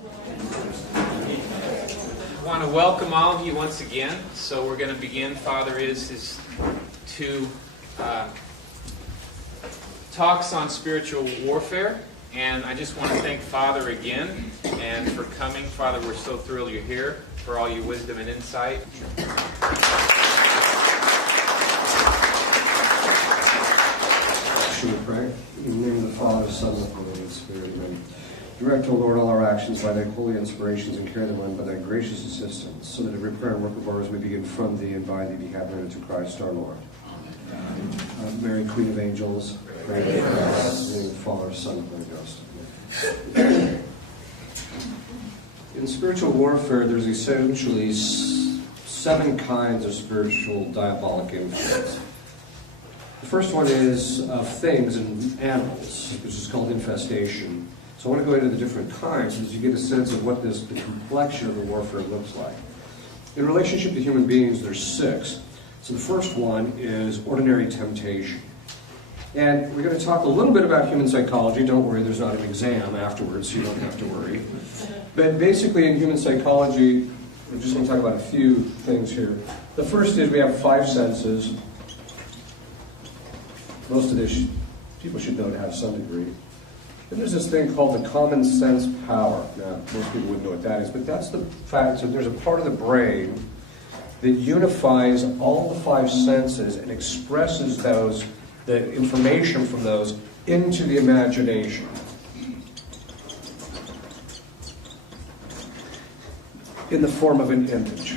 I want to welcome all of you once again. So we're going to begin. Father is two talks on spiritual warfare. And I just want to thank Father again and for coming. Father, we're so thrilled you're here, for all your wisdom and insight. Should we pray? In the name of the Father, Son, and the Holy Spirit, amen. Direct, O Lord, all our actions by thy holy inspirations, and carry them on by thy gracious assistance, so that every prayer and work of ours may begin from thee, and by thee be happening unto Christ our Lord. Mary, Queen of Angels, pray for us. In the name of the Father, Son, and Holy Ghost. In spiritual warfare, there's essentially 7 kinds of spiritual diabolic influence. The first one is of things and animals, which is called infestation. So I want to go into the different kinds so that you get a sense of what the complexion of the warfare looks like. In relationship to human beings, there's 6. So the first one is ordinary temptation. And we're going to talk a little bit about human psychology. Don't worry, there's not an exam afterwards, so you don't have to worry. But basically in human psychology, we're just going to talk about a few things here. The first is we have 5 senses. Most of this people should know to have some degree. And there's this thing called the common sense power. Now, most people wouldn't know what that is, but that's the fact that there's a part of the brain that unifies all the 5 senses and expresses the information from those into the imagination. In the form of an image.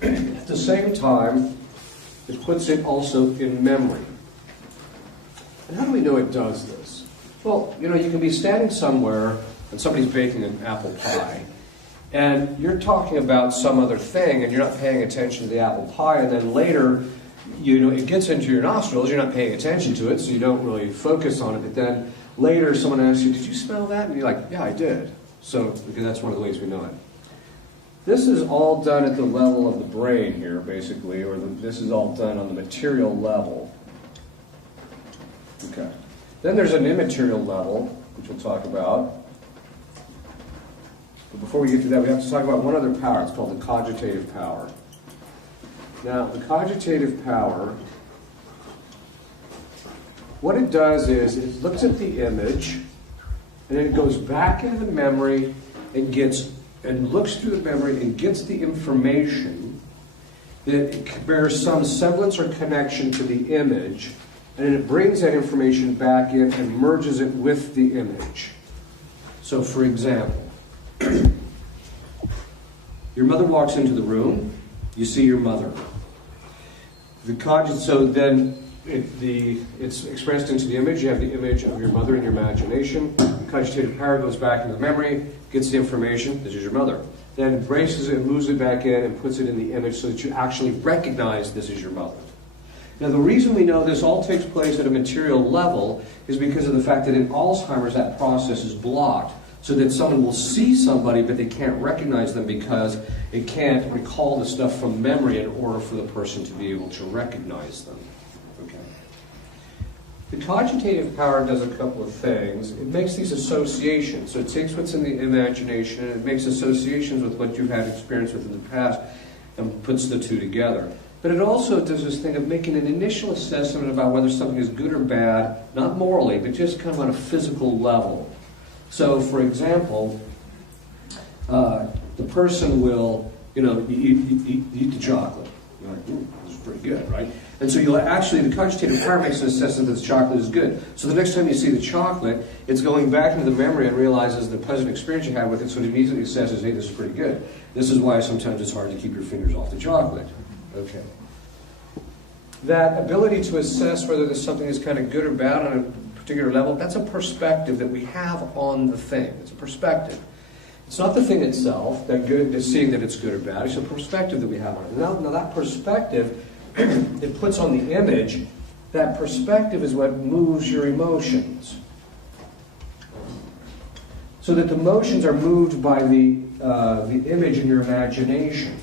At the same time, it puts it also in memory. And how do we know it does this? Well, you can be standing somewhere and somebody's baking an apple pie, and you're talking about some other thing, and you're not paying attention to the apple pie, and then later, it gets into your nostrils, you're not paying attention to it, so you don't really focus on it, but then later someone asks you, did you smell that? And you're like, yeah, I did. So, because that's one of the ways we know it. This is all done at the level of the brain here, basically, or this is all done on the material level. Okay. Then there's an immaterial level, which we'll talk about. But before we get to that, we have to talk about one other power. It's called the cogitative power. Now, the cogitative power, what it does is it looks at the image, and then it goes back into the memory and looks through the memory and gets the information that bears some semblance or connection to the image, and then it brings that information back in and merges it with the image. So, for example, your mother walks into the room, you see your mother. So then it's expressed into the image. You have the image of your mother in your imagination. The cogitative power goes back into the memory, gets the information, this is your mother. Then embraces it, moves it back in, and puts it in the image so that you actually recognize this is your mother. Now, the reason we know this all takes place at a material level is because of the fact that in Alzheimer's that process is blocked, so that someone will see somebody but they can't recognize them because it can't recall the stuff from memory in order for the person to be able to recognize them. Okay. The cogitative power does a couple of things. It makes these associations. So it takes what's in the imagination and it makes associations with what you've had experience with in the past and puts the two together. But it also does this thing of making an initial assessment about whether something is good or bad, not morally, but just kind of on a physical level. So, for example, the person will, you eat the chocolate. You're like, ooh, this is pretty good, right? And so you'll actually, the cogitative power makes an assessment that the chocolate is good. So the next time you see the chocolate, it's going back into the memory and realizes the pleasant experience you had with it, so it immediately assesses, hey, this is pretty good. This is why sometimes it's hard to keep your fingers off the chocolate. Okay. That ability to assess whether there's something that's kind of good or bad on a particular level, that's a perspective that we have on the thing. It's a perspective. It's not the thing itself, that's seeing that it's good or bad. It's a perspective that we have on it. Now that perspective, it puts on the image, that perspective is what moves your emotions. So that the emotions are moved by the image in your imagination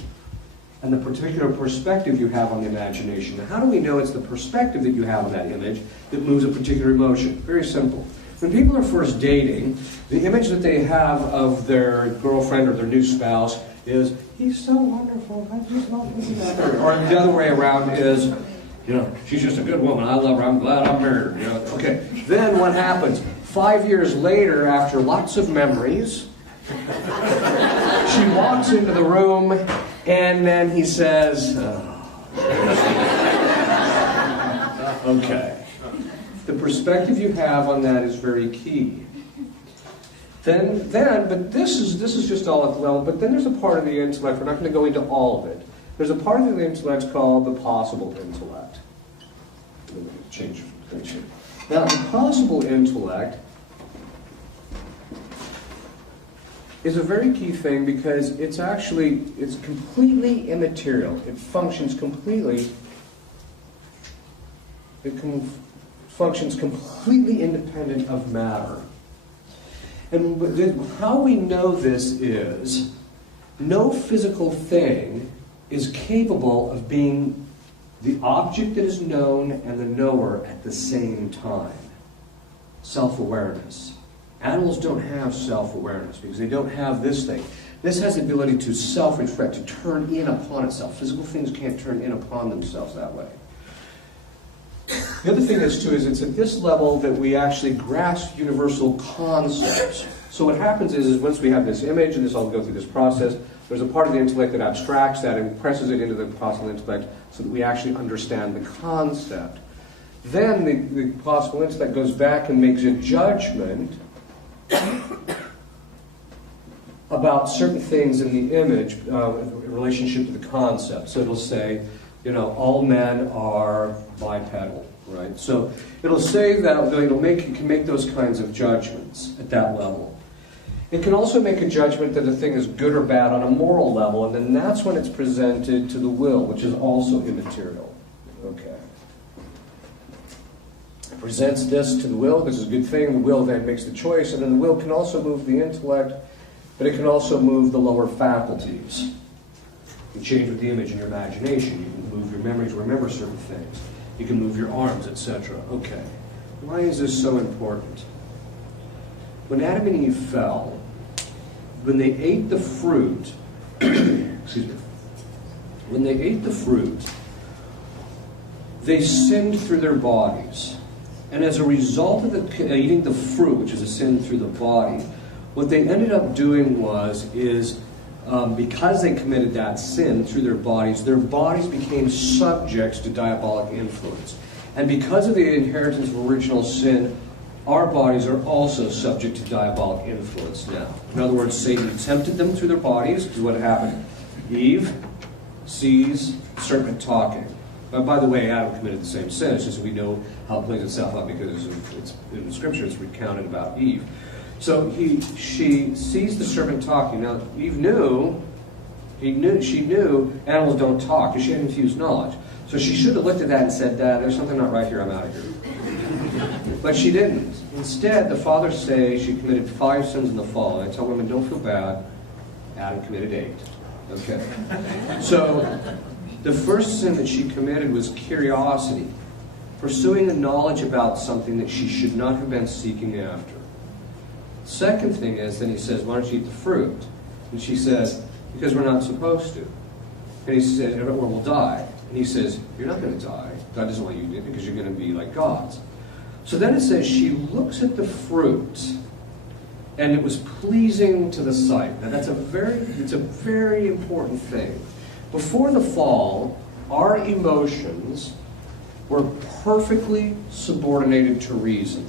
and the particular perspective you have on the imagination. Now, how do we know it's the perspective that you have on that image that moves a particular emotion? Very simple. When people are first dating, the image that they have of their girlfriend or their new spouse is, he's so wonderful, I just love him. Or the other way around is, she's just a good woman, I love her, I'm glad I'm married her. Okay. Then what happens? 5 years later, after lots of memories, she walks into the room, and then he says, okay. The perspective you have on that is very key. But this is just all at the level, but then there's a part of the intellect, we're not going to go into all of it. There's a part of the intellect called the possible intellect. Let me change things here. Now, the possible intellect is a very key thing because it's completely immaterial. It functions completely, functions completely independent of matter. And how we know this is, no physical thing is capable of being the object that is known and the knower at the same time. Self-awareness. Animals don't have self-awareness because they don't have this thing. This has the ability to self-reflect, to turn in upon itself. Physical things can't turn in upon themselves that way. The other thing is, too, is it's at this level that we actually grasp universal concepts. So what happens is once we have this image, and this all go through this process, there's a part of the intellect that abstracts that and presses it into the possible intellect so that we actually understand the concept. Then the possible intellect goes back and makes a judgment about certain things in the image in relationship to the concept. So it'll say, all men are bipedal, right? So it'll say that it can make those kinds of judgments at that level. It can also make a judgment that a thing is good or bad on a moral level, and then that's when it's presented to the will, which is also immaterial. Okay. It presents this to the will, this is a good thing, the will then makes the choice, and then the will can also move the intellect, but it can also move the lower faculties. You can change with the image in your imagination, you can move your memory to remember certain things, you can move your arms, etc. Okay. Why is this so important? When Adam and Eve fell, when they ate the fruit, excuse me, when they ate the fruit, they sinned through their bodies. And as a result of eating the fruit, which is a sin through the body, what they ended up doing because they committed that sin through their bodies became subjects to diabolic influence. And because of the inheritance of original sin, our bodies are also subject to diabolic influence now. In other words, Satan tempted them through their bodies, because what happened? Eve sees the serpent talking. By the way, Adam committed the same sin. It's just we know how it plays itself out because it's in the Scripture it's recounted about Eve. So she sees the serpent talking. Now, Eve she knew animals don't talk because she had infused knowledge. So she should have looked at that and said, there's something not right here, I'm out of here. But she didn't. Instead, the fathers say she committed 5 sins in the fall. And I tell women, don't feel bad. Adam committed 8. Okay. So the first sin that she committed was curiosity, pursuing a knowledge about something that she should not have been seeking after. Second thing is, then he says, why don't you eat the fruit? And she says, because we're not supposed to. And he says, or we'll die. And he says, you're not going to die. God doesn't want you to do it because you're going to be like gods. So then it says she looks at the fruit, and it was pleasing to the sight. Now it's a very important thing. Before the fall, our emotions were perfectly subordinated to reason.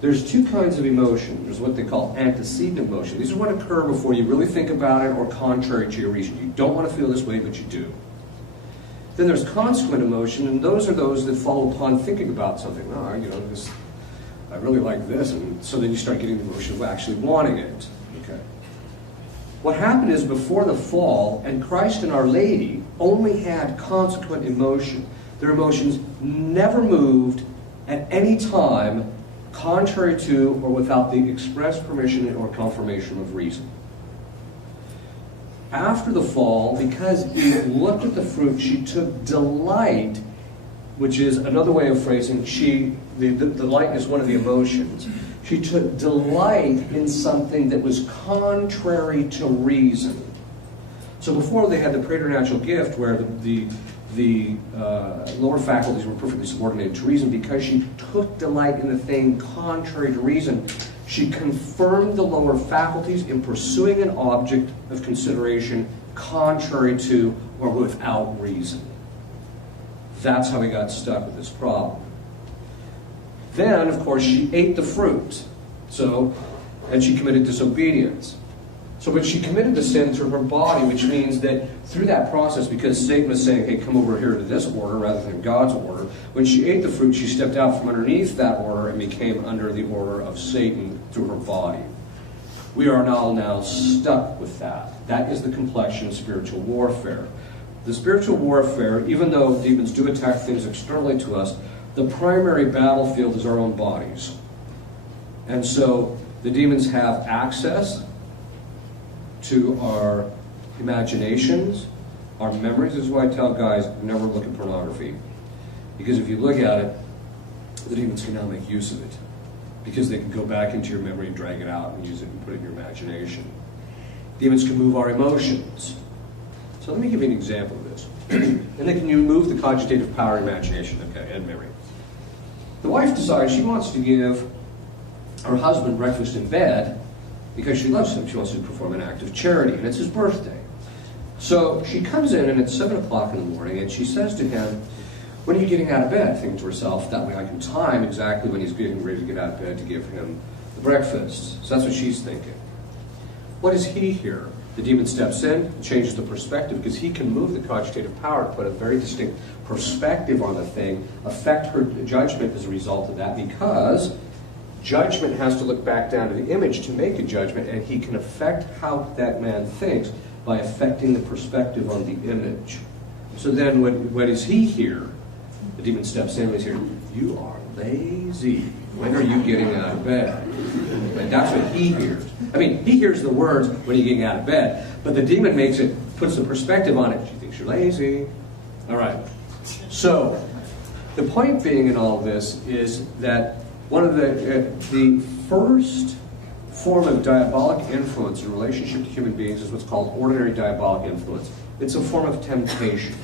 There's 2 kinds of emotion. There's what they call antecedent emotion. These are what occur before you really think about it or contrary to your reason. You don't want to feel this way, but you do. Then there's consequent emotion, and those are those that follow upon thinking about something. I really like this, and so then you start getting the emotion of actually wanting it. Okay. What happened is before the fall, and Christ and Our Lady only had consequent emotion. Their emotions never moved at any time contrary to or without the express permission or confirmation of reason. After the fall, because Eve looked at the fruit, she took delight which is another way of phrasing, the delight is one of the emotions. She took delight in something that was contrary to reason. So before they had the preternatural gift where the lower faculties were perfectly subordinated to reason, because she took delight in the thing contrary to reason, she confirmed the lower faculties in pursuing an object of consideration contrary to or without reason. That's how we got stuck with this problem. Then, of course, she ate the fruit. And she committed disobedience. So when she committed the sin through her body, which means that through that process, because Satan was saying, hey, come over here to this order rather than God's order, when she ate the fruit, she stepped out from underneath that order and became under the order of Satan through her body. We are now stuck with that. That is the complexion of spiritual warfare. The spiritual warfare, even though demons do attack things externally to us, the primary battlefield is our own bodies. And so the demons have access to our imaginations, our memories. This is why I tell guys, never look at pornography. Because if you look at it, the demons can now make use of it. Because they can go back into your memory and drag it out and use it and put it in your imagination. Demons can move our emotions. So let me give you an example of this. And they can move the cogitative power, imagination, okay, and memory. The wife decides she wants to give her husband breakfast in bed because she loves him. She wants to perform an act of charity, and it's his birthday. So she comes in, and it's 7 o'clock in the morning, and she says to him, when are you getting out of bed? Thinking to herself, that way I can time exactly when he's getting ready to get out of bed to give him the breakfast. So that's what she's thinking. What does he hear? The demon steps in and changes the perspective, because he can move the cogitative power to put a very distinct perspective on the thing, affect her judgment as a result of that, because judgment has to look back down to the image to make a judgment, and he can affect how that man thinks by affecting the perspective on the image. So then what does he hear? The demon steps in and he's hearing, you are lazy. When are you getting out of bed? And that's what he hears. I mean, he hears the words, when are you getting out of bed? But the demon puts the perspective on it. She thinks you're lazy. All right. So the point being in all of this is that one of the first form of diabolic influence in relationship to human beings is what's called ordinary diabolic influence. It's a form of temptation.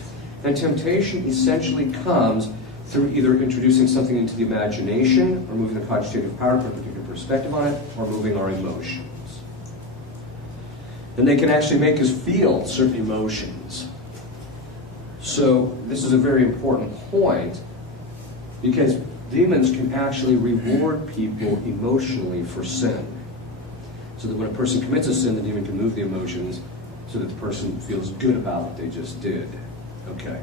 And temptation essentially comes through either introducing something into the imagination, or moving the cogitative power to put a particular perspective on it, or moving our emotions. And they can actually make us feel certain emotions. So this is a very important point, because demons can actually reward people emotionally for sin. So that when a person commits a sin, the demon can move the emotions so that the person feels good about what they just did. Okay.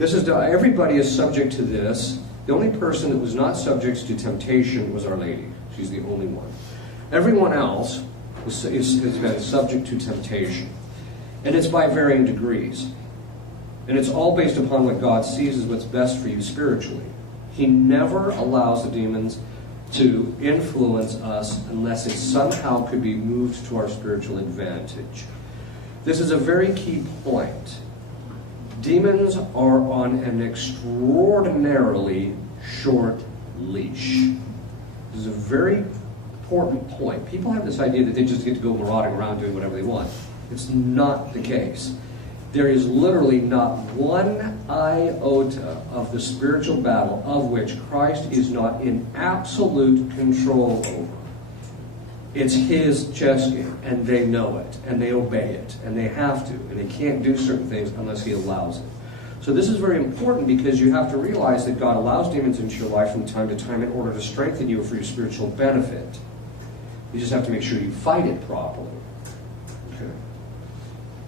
Everybody is subject to this. The only person that was not subject to temptation was Our Lady. She's the only one. Everyone else has been subject to temptation. And it's by varying degrees. And it's all based upon what God sees as what's best for you spiritually. He never allows the demons to influence us unless it somehow could be moved to our spiritual advantage. This is a very key point. Demons are on an extraordinarily short leash. This is a very important point. People have this idea that they just get to go marauding around doing whatever they want. It's not the case. There is literally not one iota of the spiritual battle of which Christ is not in absolute control over. It's his chess game, and they know it, and they obey it, and they have to, and they can't do certain things unless he allows it. So this is very important, because you have to realize that God allows demons into your life from time to time in order to strengthen you for your spiritual benefit. You just have to make sure you fight it properly. Okay.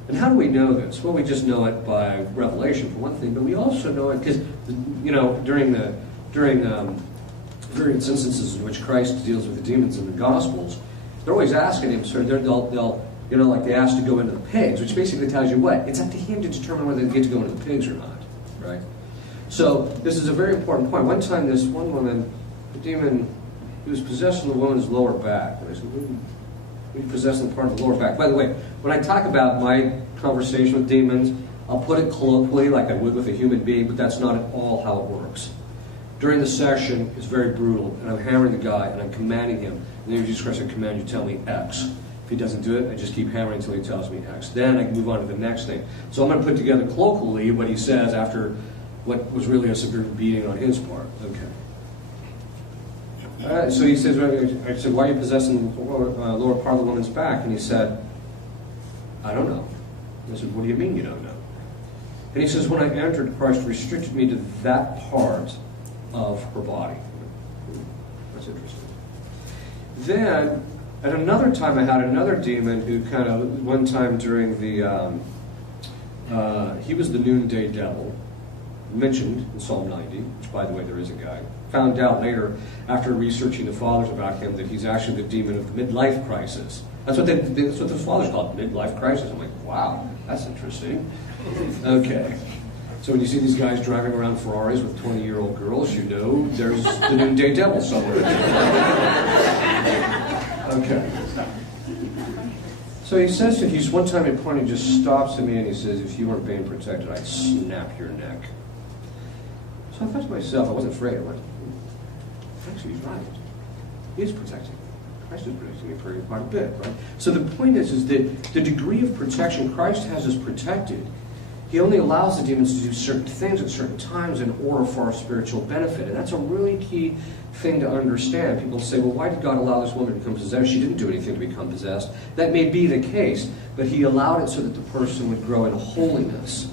And how do we know this? Well, we just know it by revelation, for one thing, but we also know it because, during various instances in which Christ deals with the demons in the Gospels, they're always asking him, so they'll like they ask to go into the pigs, which basically tells you what? It's up to him to determine whether they get to go into the pigs or not, right? So this is a very important point. One time, this one woman, the demon, he was possessing the woman's lower back. And I said, we possess the part of the lower back. By the way, when I talk about my conversation with demons, I'll put it colloquially like I would with a human being, but that's not at all how it works. During the session, it's very brutal, and I'm hammering the guy, and I'm commanding him. In the name of Jesus Christ, I command you to tell me X. If he doesn't do it, I just keep hammering until he tells me X. Then I can move on to the next thing. So I'm going to put together colloquially what he says after what was really a severe beating on his part. Okay. So he says, I said, why are you possessing the lower part of the woman's back? And he said, I don't know. I said, what do you mean you don't know? And he says, when I entered, Christ restricted me to that part of her body. That's interesting. Then, at another time, I had another demon who kind of, one time during the, he was the noonday devil, mentioned in Psalm 90, which, by the way, there is a guy. Found out later, after researching the fathers about him, that he's actually the demon of the midlife crisis. That's what the fathers call it, midlife crisis. I'm like, wow, that's interesting. Okay. So when you see these guys driving around Ferraris with 20-year-old girls, you know there's the noonday devil somewhere. Okay. So he says that he's one time at point, he just stops at me and he says, if you weren't being protected, I'd snap your neck. So I thought to myself, I wasn't afraid. I went, actually, he's right. He is protecting. Christ is protecting me quite a bit, right? So the point is that the degree of protection Christ has us protected. He only allows the demons to do certain things at certain times in order for our spiritual benefit. And that's a really key thing to understand. People say, well, why did God allow this woman to become possessed? She didn't do anything to become possessed. That may be the case, but he allowed it so that the person would grow in holiness.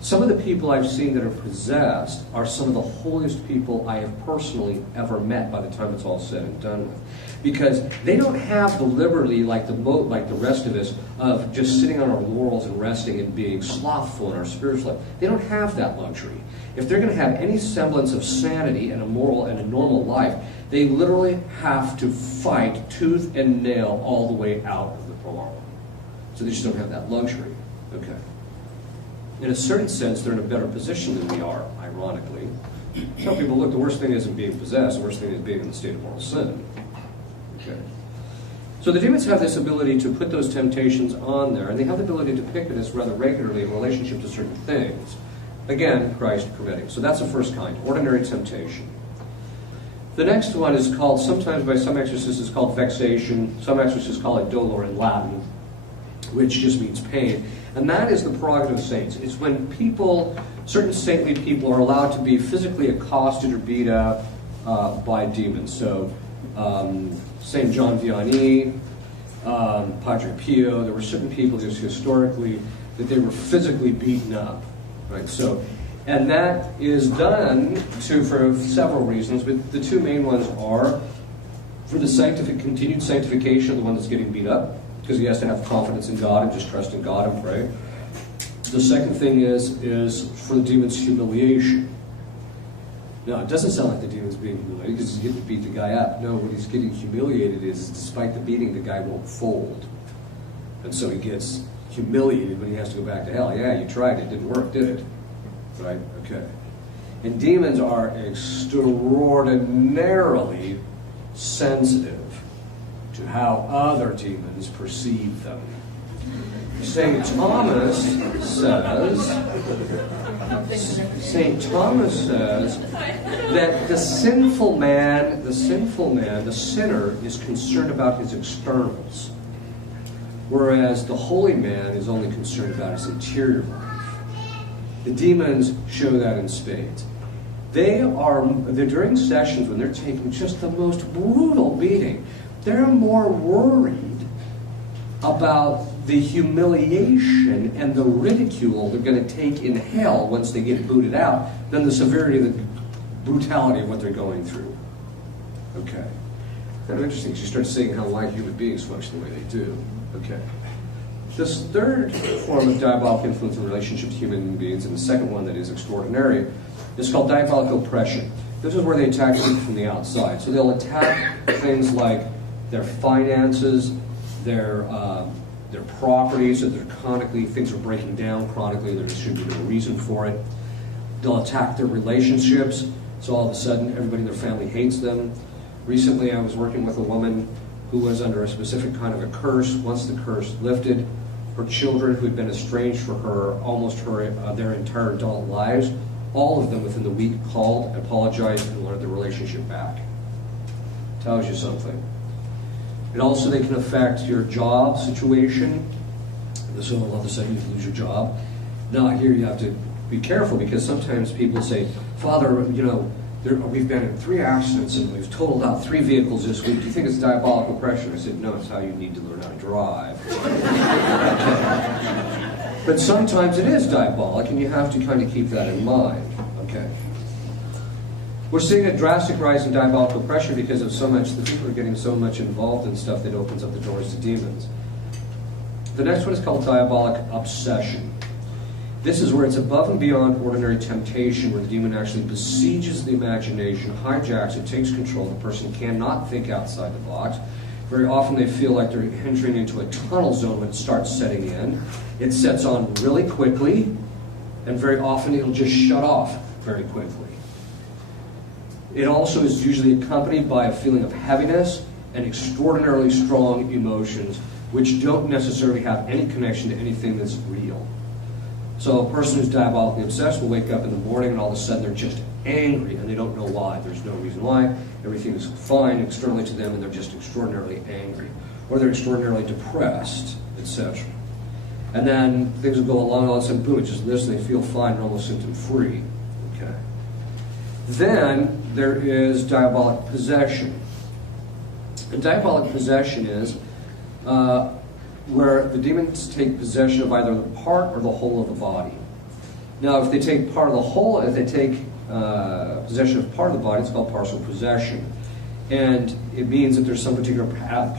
Some of the people I've seen that are possessed are some of the holiest people I have personally ever met by the time it's all said and done with. Because they don't have the liberty like the rest of us of just sitting on our laurels and resting and being slothful in our spiritual life. They don't have that luxury. If they're going to have any semblance of sanity and a moral and a normal life, they literally have to fight tooth and nail all the way out of the moral. So they just don't have that luxury. Okay. In a certain sense, they're in a better position than we are, ironically. Some people, look, the worst thing isn't being possessed, the worst thing is being in the state of moral sin. Okay. So the demons have this ability to put those temptations on there, and they have the ability to pick at us rather regularly in relationship to certain things. Again, Christ permitting. So that's the first kind, ordinary temptation. The next one is called, sometimes by some exorcists, it's called vexation. Some exorcists call it dolor in Latin, which just means pain. And that is the prerogative of saints. It's when people, certain saintly people, are allowed to be physically accosted or beat up by demons. So, St. John Vianney, Padre Pio, there were certain people just historically that they were physically beaten up. Right? So, and that is done for several reasons, but the two main ones are for the continued sanctification of the one that's getting beat up, because he has to have confidence in God and just trust in God and pray. The second thing is for the demon's humiliation. Now, it doesn't sound like the demon's being humiliated because he's getting to beat the guy up. No, what he's getting humiliated is despite the beating, the guy won't fold. And so he gets humiliated when he has to go back to hell. Yeah, you tried, it didn't work, did it? Right? Okay. And demons are extraordinarily sensitive to how other demons perceive them. St. Thomas says that the sinner is concerned about his externals, whereas the holy man is only concerned about his interior life. The demons show that in spades. They're during sessions when they're taking just the most brutal beating, they're more worried about the humiliation and the ridicule they're going to take in hell once they get booted out than the severity of the brutality of what they're going through. Okay. Kind of interesting because you start seeing how why human beings function the way they do. Okay. This third form of diabolical influence in relationship to human beings, and the second one that is extraordinary, is called diabolical oppression. This is where they attack people from the outside. So they'll attack things like their finances, their properties, so things are breaking down chronically, there should be no reason for it. They'll attack their relationships, so all of a sudden everybody in their family hates them. Recently I was working with a woman who was under a specific kind of a curse. Once the curse lifted, her children who had been estranged from her almost their entire adult lives, all of them within the week called, apologized, and wanted the relationship back. Tells you something. And also they can affect your job situation. So all of a sudden you lose your job. Now here you have to be careful, because sometimes people say, Father, you know, we've been in 3 accidents and we've totaled out 3 vehicles this week. Do you think it's diabolical pressure? I said, no, it's how you need to learn how to drive. But sometimes it is diabolic, and you have to kind of keep that in mind. Okay. We're seeing a drastic rise in diabolical pressure because of so much, the people are getting so much involved in stuff that opens up the doors to demons. The next one is called diabolic obsession. This is where it's above and beyond ordinary temptation, where the demon actually besieges the imagination, hijacks it, takes control. The person cannot think outside the box. Very often they feel like they're entering into a tunnel zone when it starts setting in. It sets on really quickly, and very often it'll just shut off very quickly. It also is usually accompanied by a feeling of heaviness and extraordinarily strong emotions, which don't necessarily have any connection to anything that's real. So a person who's diabolically obsessed will wake up in the morning and all of a sudden they're just angry, and they don't know why. There's no reason why. Everything is fine externally to them, and they're just extraordinarily angry. Or they're extraordinarily depressed, etc. And then things will go along, and all of a sudden, boom, it just lifts, and they feel fine and almost symptom-free. Okay. Then there is diabolic possession. And diabolic possession is where the demons take possession of either the part or the whole of the body. Now, if they take part of the whole, if they take possession of part of the body, it's called partial possession. And it means that there's some particular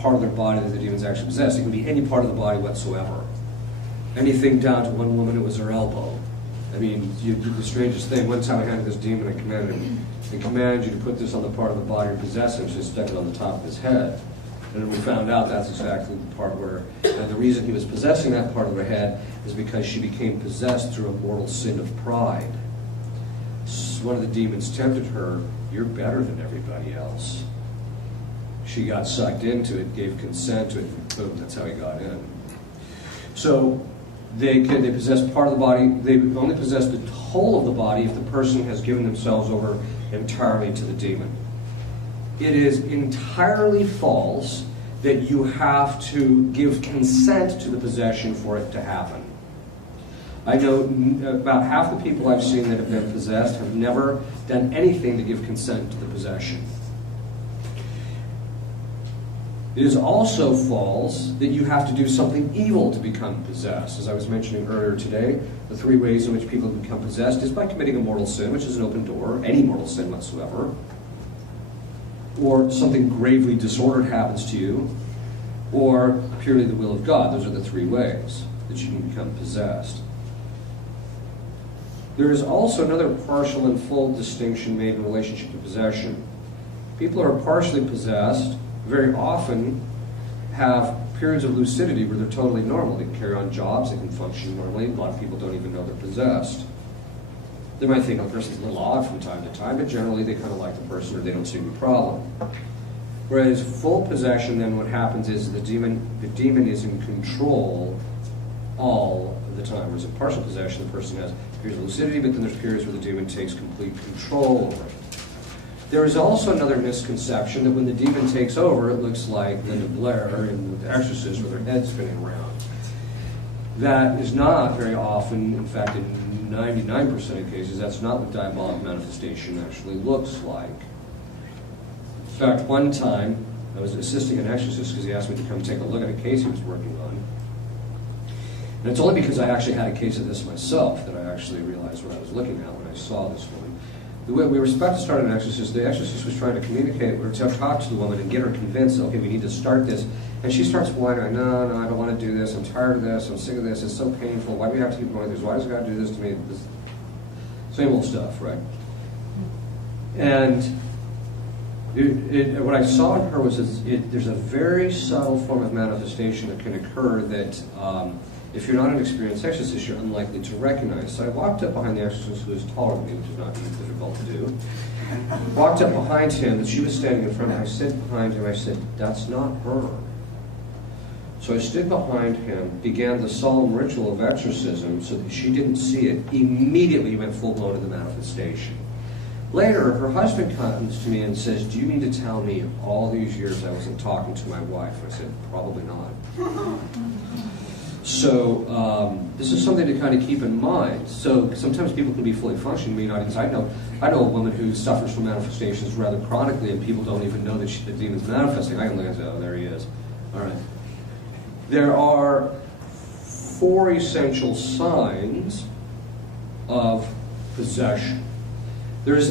part of their body that the demons actually possess. It can be any part of the body whatsoever. Anything down to one woman, it was her elbow. I mean, you do the strangest thing. One time I had this demon, I commanded you to put this on the part of the body and possess him, so he stuck it on the top of his head. And we found out that's exactly the part where, the reason he was possessing that part of her head is because she became possessed through a mortal sin of pride. One of the demons tempted her, you're better than everybody else. She got sucked into it, gave consent to it, and boom, that's how he got in. So they possess part of the body. They only possess the whole of the body if the person has given themselves over entirely to the demon. It is entirely false that you have to give consent to the possession for it to happen. I know about half the people I've seen that have been possessed have never done anything to give consent to the possession. It is also false that you have to do something evil to become possessed. As I was mentioning earlier today, the 3 ways in which people become possessed is by committing a mortal sin, which is an open door, any mortal sin whatsoever, or something gravely disordered happens to you, or purely the will of God. Those are the 3 ways that you can become possessed. There is also another partial and full distinction made in relationship to possession. People who are partially possessed very often have periods of lucidity where they're totally normal. They can carry on jobs, they can function normally. A lot of people don't even know they're possessed. They might think the person's a little odd from time to time, but generally they kind of like the person or they don't see any problem. Whereas full possession, then what happens is the demon is in control all of the time. Whereas in partial possession, the person has periods of lucidity, but then there's periods where the demon takes complete control over it. There is also another misconception that when the demon takes over, it looks like Linda Blair in The Exorcist with her head spinning around. That is not very often, in fact, in 99% of cases, that's not what diabolic manifestation actually looks like. In fact, one time, I was assisting an exorcist because he asked me to come take a look at a case he was working on. And it's only because I actually had a case of this myself that I actually realized what I was looking at when I saw this woman. We were about to start an exorcist. The exorcist was trying to communicate or to talk to the woman and get her convinced, okay, we need to start this. And she starts whining, no, I don't want to do this. I'm tired of this. I'm sick of this. It's so painful. Why do we have to keep going through this? Why does God do this to me? This same old stuff, right? And what I saw in her was there's a very subtle form of manifestation that can occur that if you're not an experienced exorcist, you're unlikely to recognize. So I walked up behind the exorcist, who was taller than me, which is not difficult to do. Walked up behind him, and she was standing in front of him. I said behind him, I said, that's not her. So So I stood behind him, began the solemn ritual of exorcism so that she didn't see it. Immediately went full-blown into manifestation. Later, her husband comes to me and says, "Do you mean to tell me all these years I wasn't talking to my wife?" I said, "Probably not." So this is something to kind of keep in mind. So sometimes people can be fully functioning, may not. I know a woman who suffers from manifestations rather chronically, and people don't even know that the demon's manifesting. I can look and say, "Oh, there he is." All right. There are 4 essential signs of possession. There's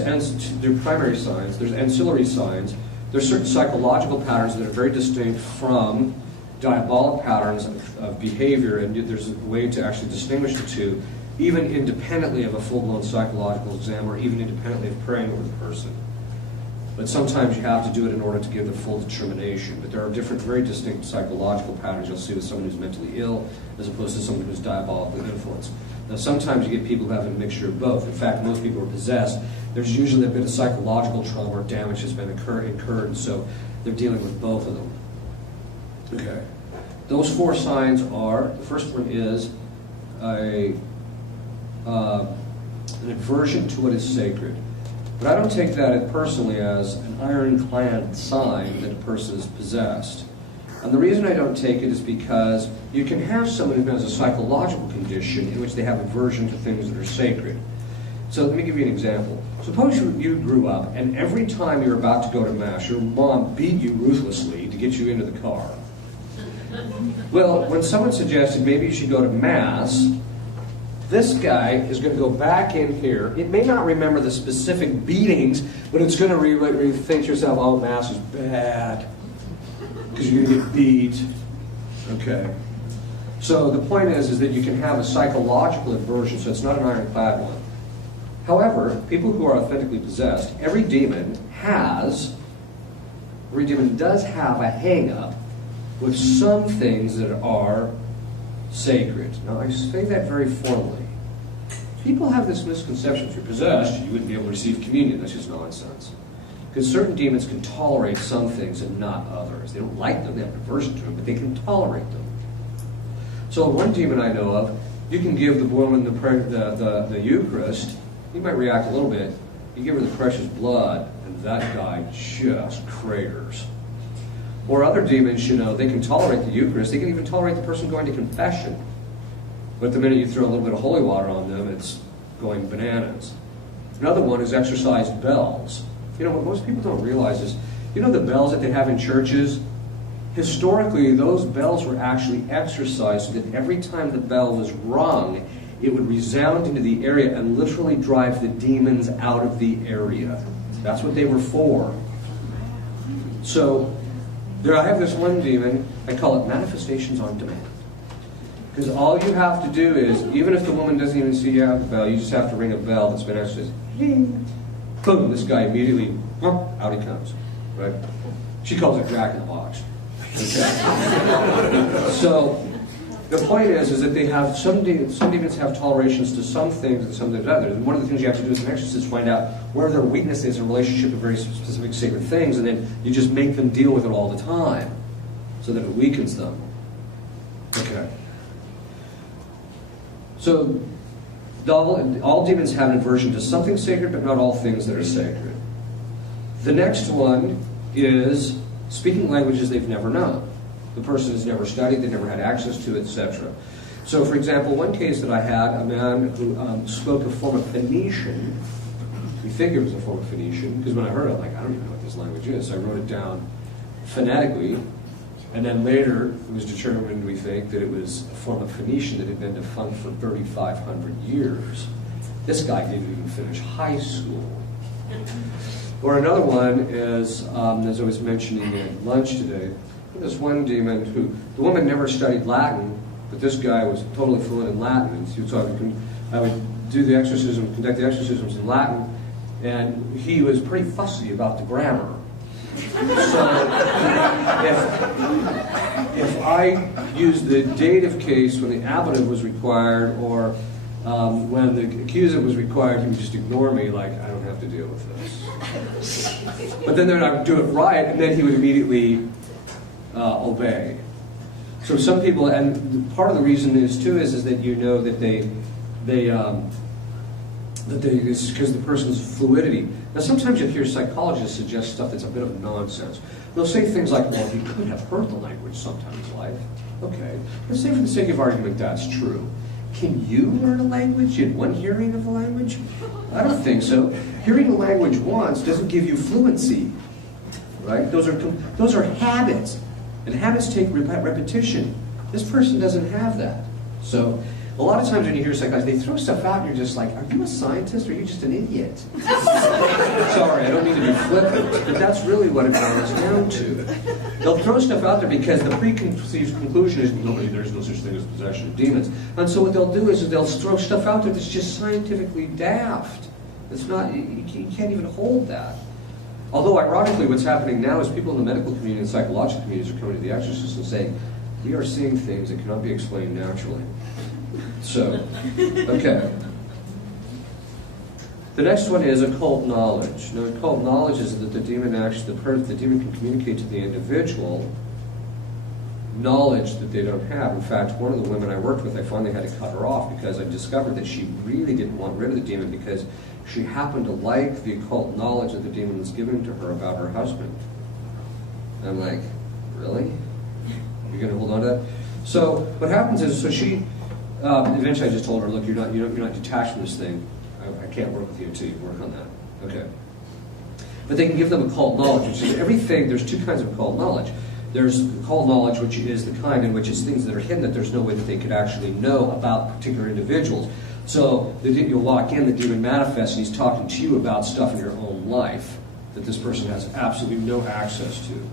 primary signs, there's ancillary signs, there's certain psychological patterns that are very distinct from diabolic patterns of behavior, and there's a way to actually distinguish the two, even independently of a full-blown psychological exam, or even independently of praying over the person. But sometimes you have to do it in order to give the full determination. But there are different, very distinct psychological patterns you'll see with someone who's mentally ill as opposed to someone who's diabolically influenced. Now, sometimes you get people who have a mixture of both. In fact, most people who are possessed, there's usually a bit of psychological trauma or damage has been incurred, so they're dealing with both of them. Okay. Those 4 signs are, the first one is an aversion to what is sacred. But I don't take that personally as an ironclad sign that a person is possessed. And the reason I don't take it is because you can have someone who has a psychological condition in which they have aversion to things that are sacred. So let me give you an example. Suppose you grew up and every time you're about to go to Mass, your mom beat you ruthlessly to get you into the car. Well, when someone suggested maybe you should go to Mass, this guy is going to go back in here. It may not remember the specific beatings, but it's going to think to yourself, "Oh, Mass is bad," because you're going to get beat. Okay. So the point is that you can have a psychological aversion, so it's not an ironclad one. However, people who are authentically possessed, every demon does have a hang-up with some things that are sacred. Now, I say that very formally. People have this misconception: if you're possessed, you wouldn't be able to receive communion. That's just nonsense. Because certain demons can tolerate some things and not others. They don't like them, they have an aversion to them, but they can tolerate them. So one demon I know of, you can give the woman the Eucharist, he might react a little bit, you give her the precious blood, and that guy just craters. Or other demons, they can tolerate the Eucharist, they can even tolerate the person going to confession. But the minute you throw a little bit of holy water on them, it's going bananas. Another one is exorcised bells. What most people don't realize is, the bells that they have in churches? Historically, those bells were actually exorcised so that every time the bell was rung, it would resound into the area and literally drive the demons out of the area. That's what they were for. So, I have this one demon, I call it manifestations on demand. Because all you have to do is, even if the woman doesn't even see you have the bell, you just have to ring a bell that's been exorcised. Ding! Boom! This guy immediately, out he comes. Right? She calls it Jack in the Box. Okay. So, the point is that they have some demons have tolerations to some things and some to others. And one of the things you have to do as an exorcist is find out where their weakness is in relationship to very specific sacred things, and then you just make them deal with it all the time, so that it weakens them. Okay. So, all demons have an aversion to something sacred, but not all things that are sacred. The next one is speaking languages they've never known. The person has never studied, they've never had access to, etc. So, for example, one case that I had, a man who spoke a form of Phoenician. We figured it was a form of Phoenician, because when I heard it, I don't even know what this language is. So I wrote it down phonetically, and then later it was determined, we think, that it was a form of Phoenician that had been defunct for 3,500 years. This guy didn't even finish high school. Or another one is, as I was mentioning at lunch today, this one demon who, the woman never studied Latin, but this guy was totally fluent in Latin. And so I would do the exorcism, conduct the exorcisms in Latin, and he was pretty fussy about the grammar. So if I used the dative case when the ablative was required, or when the accusative was required, he would just ignore me like, I don't have to deal with this. But then I would do it right, and then he would immediately obey. So some people, and part of the reason is too is that you know that it's because the person's fluidity. Now sometimes you'll hear psychologists suggest stuff that's a bit of nonsense. They'll say things like, well, you could have heard the language sometime in life. Okay, let's say for the sake of argument that's true. Can you learn a language in one hearing of a language? I don't think so. Hearing a language once doesn't give you fluency, right? Those are habits, and habits take repetition. This person doesn't have that. So a lot of times when you hear psychologists, they throw stuff out and you're just like, are you a scientist or are you just an idiot? Sorry, I don't mean to be flippant, but that's really what it boils down to. They'll throw stuff out there because the preconceived conclusion is there's no such thing as possession of demons. And so what they'll do is they'll throw stuff out there that's just scientifically daft. It's not, you can't even hold that. Although ironically what's happening now is people in the medical community and psychological communities are coming to the exorcists and saying, we are seeing things that cannot be explained naturally. So, okay. The next one is occult knowledge. Now, occult knowledge is that the demon can communicate to the individual knowledge that they don't have. In fact, one of the women I worked with, I finally had to cut her off because I discovered that she really didn't want rid of the demon because she happened to like the occult knowledge that the demon was giving to her about her husband. And I'm like, really? You're going to hold on to that? So what happens is, so she eventually I just told her, look, you're not detached from this thing. I can't work with you until you work on that. Okay. But they can give them occult knowledge, which is everything. There's two kinds of occult knowledge. There's occult knowledge, which is the kind in which it's things that are hidden that there's no way that they could actually know about particular individuals. So you'll walk in, the demon manifests, and he's talking to you about stuff in your own life that this person has absolutely no access to.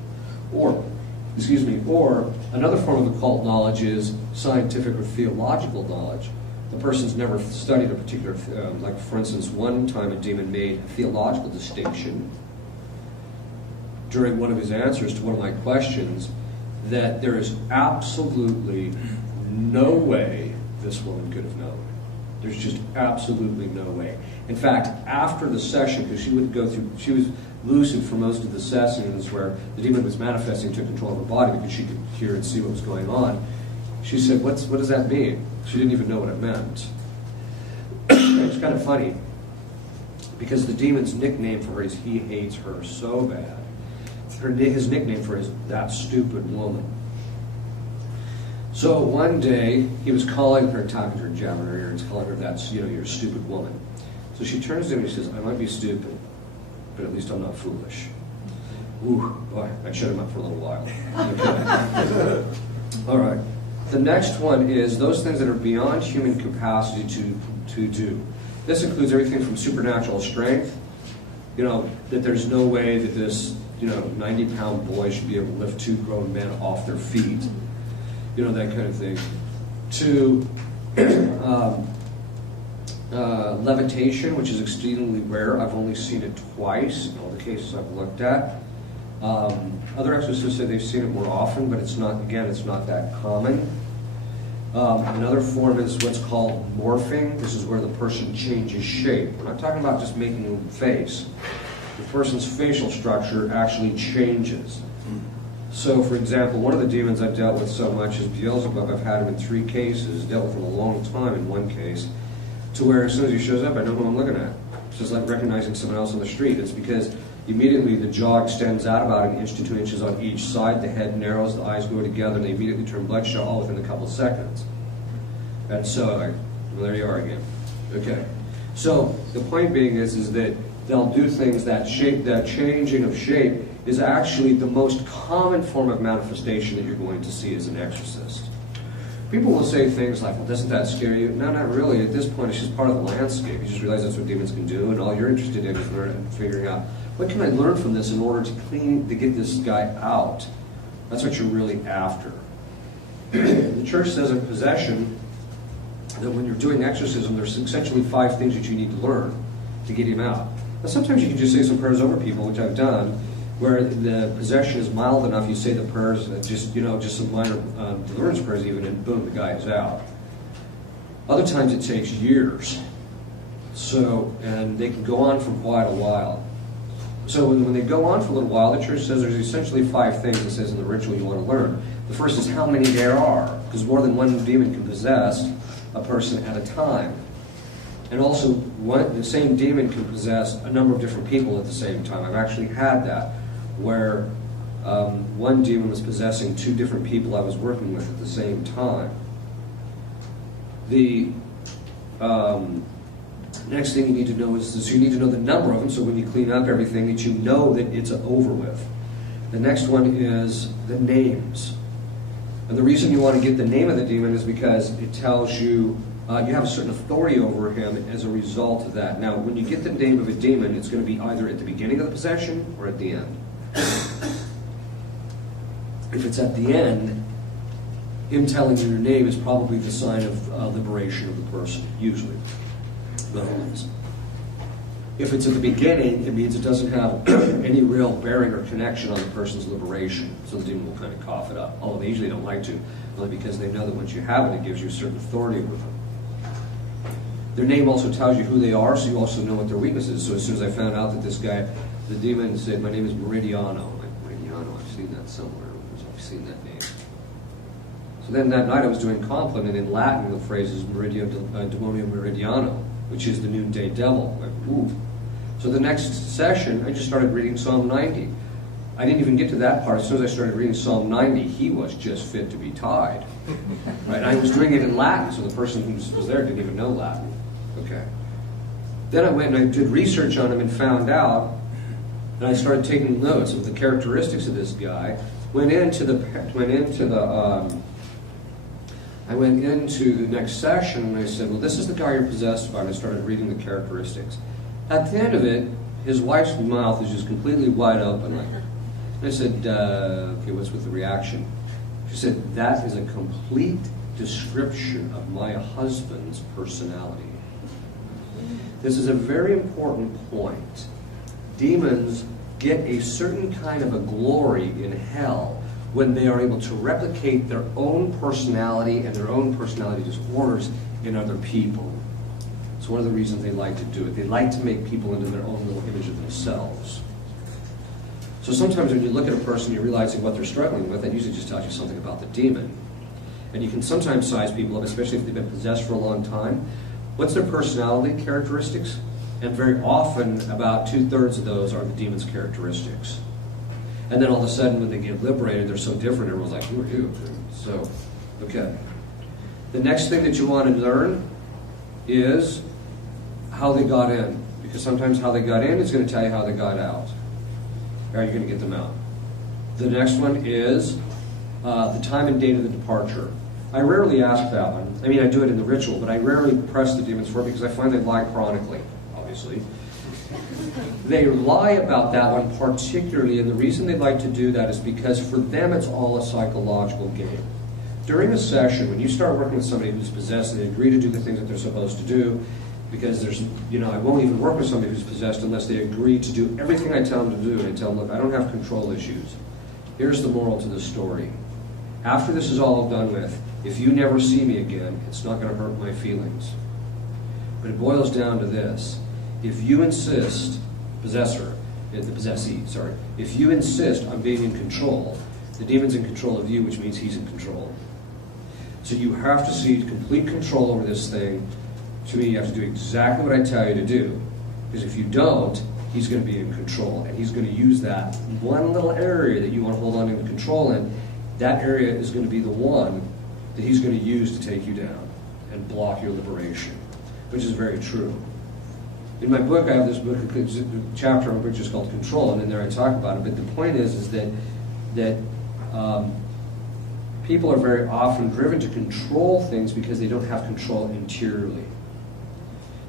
Or another form of occult knowledge is scientific or theological knowledge. The person's never studied a particular, like for instance, one time a demon made a theological distinction during one of his answers to one of my questions that there is absolutely no way this woman could have known. There's just absolutely no way. In fact, after the session, because she was lucid for most of the sessions where the demon was manifesting, took control of her body because she could hear and see what was going on. She said, what does that mean? She didn't even know what it meant. It's kind of funny because the demon's nickname for her is he hates her so bad. His nickname for her is that stupid woman. So one day he was calling her, talking to her, jabbing her ear, and calling her that, you're a stupid woman. So she turns to him and she says, I might be stupid, but at least I'm not foolish. Ooh, boy, I shut him up for a little while. Okay. All right. The next one is those things that are beyond human capacity to do. This includes everything from supernatural strength, that there's no way that this, 90-pound boy should be able to lift two grown men off their feet, that kind of thing, to levitation, which is exceedingly rare. I've only seen it twice in all the cases I've looked at. Other exorcists say they've seen it more often, but it's not that common. Another form is what's called morphing. This is where the person changes shape. We're not talking about just making a face. The person's facial structure actually changes. So, for example, one of the demons I've dealt with so much is Beelzebub. I've had him in 3 cases, dealt with him a long time in one case, to where as soon as he shows up, I know who I'm looking at. It's just like recognizing someone else on the street. It's because immediately the jaw extends out about 1 inch to 2 inches on each side, the head narrows, the eyes go together, and they immediately turn bloodshot all within a couple of seconds. And so, well, there you are again. Okay. So the point being is that they'll do things, that changing of shape is actually the most common form of manifestation that you're going to see as an exorcist. People will say things like, well, doesn't that scare you? No, not really. At this point, it's just part of the landscape. You just realize that's what demons can do, and all you're interested in is figuring out, what can I learn from this in order to get this guy out? That's what you're really after. The church says in possession that when you're doing exorcism, there's essentially 5 things that you need to learn to get him out. Now, sometimes you can just say some prayers over people, which I've done, where the possession is mild enough, you say the prayers, just some minor deliverance prayers even, and boom, the guy is out. Other times it takes years. So, and they can go on for quite a while. So when they go on for a little while, the church says there's essentially 5 things it says in the ritual you want to learn. The first is how many there are, because more than one demon can possess a person at a time. And also, the same demon can possess a number of different people at the same time. I've actually had that, where one demon was possessing 2 different people I was working with at the same time. The next thing you need to know is you need to know the number of them, so when you clean up everything, that you know that it's over with. The next one is the names. And the reason you want to get the name of the demon is because it tells you you have a certain authority over him as a result of that. Now, when you get the name of a demon, it's going to be either at the beginning of the possession or at the end. If it's at the end, him telling you your name is probably the sign of liberation of the person, usually. If it's at the beginning, it means it doesn't have any real bearing or connection on the person's liberation. So the demon will kind of cough it up. Although they usually don't like to, only because they know that once you have it, it gives you a certain authority over them. Their name also tells you who they are, so you also know what their weakness is. So as soon as I found out that this guy, the demon said, my name is Meridiano. I'm like, Meridiano, I've seen that somewhere. I've seen that name. So then that night I was doing compline, and in Latin the phrase is Demonio Meridiano, which is the noonday devil. Like, ooh. So the next session, I just started reading Psalm 90. I didn't even get to that part. As soon as I started reading Psalm 90, he was just fit to be tied. Right? I was doing it in Latin, so the person who was there didn't even know Latin. Okay. Then I went and I did research on him and found out, and I started taking notes of the characteristics of this guy. I went into the next session and I said, well, this is the guy you're possessed by, and I started reading the characteristics. At the end of it, his wife's mouth is just completely wide open. And I said, okay, what's with the reaction? She said, that is a complete description of my husband's personality. This is a very important point. Demons get a certain kind of a glory in hell when they are able to replicate their own personality and their own personality disorders in other people. It's one of the reasons they like to do it. They like to make people into their own little image of themselves. So sometimes when you look at a person, you're realizing what they're struggling with, that usually just tells you something about the demon. And you can sometimes size people up, especially if they've been possessed for a long time. What's their personality characteristics? And very often, about 2/3 of those are the demon's characteristics. And then all of a sudden, when they get liberated, they're so different, everyone's like, who are you? So, okay. The next thing that you want to learn is how they got in. Because sometimes how they got in is going to tell you how they got out. How are you going to get them out? The next one is the time and date of the departure. I rarely ask that one. I mean, I do it in the ritual, but I rarely press the demons for it because I find they lie chronically, obviously. They lie about that one particularly, and the reason they like to do that is because for them it's all a psychological game. During a session, when you start working with somebody who's possessed and they agree to do the things that they're supposed to do, because there's, I won't even work with somebody who's possessed unless they agree to do everything I tell them to do, and I tell them, look, I don't have control issues. Here's the moral to the story. After this is all done with, if you never see me again, it's not going to hurt my feelings. But it boils down to this. If you insist, the possessee, if you insist on being in control, the demon's in control of you, which means he's in control. So you have to see complete control over this thing. To me, you have to do exactly what I tell you to do. Because if you don't, he's going to be in control. And he's going to use that one little area that you want to hold on to control in. That area is going to be the one that he's going to use to take you down and block your liberation, which is very true. In my book, I have this book, a chapter on which is called Control, and in there I talk about it. But the point is that people are very often driven to control things because they don't have control interiorly.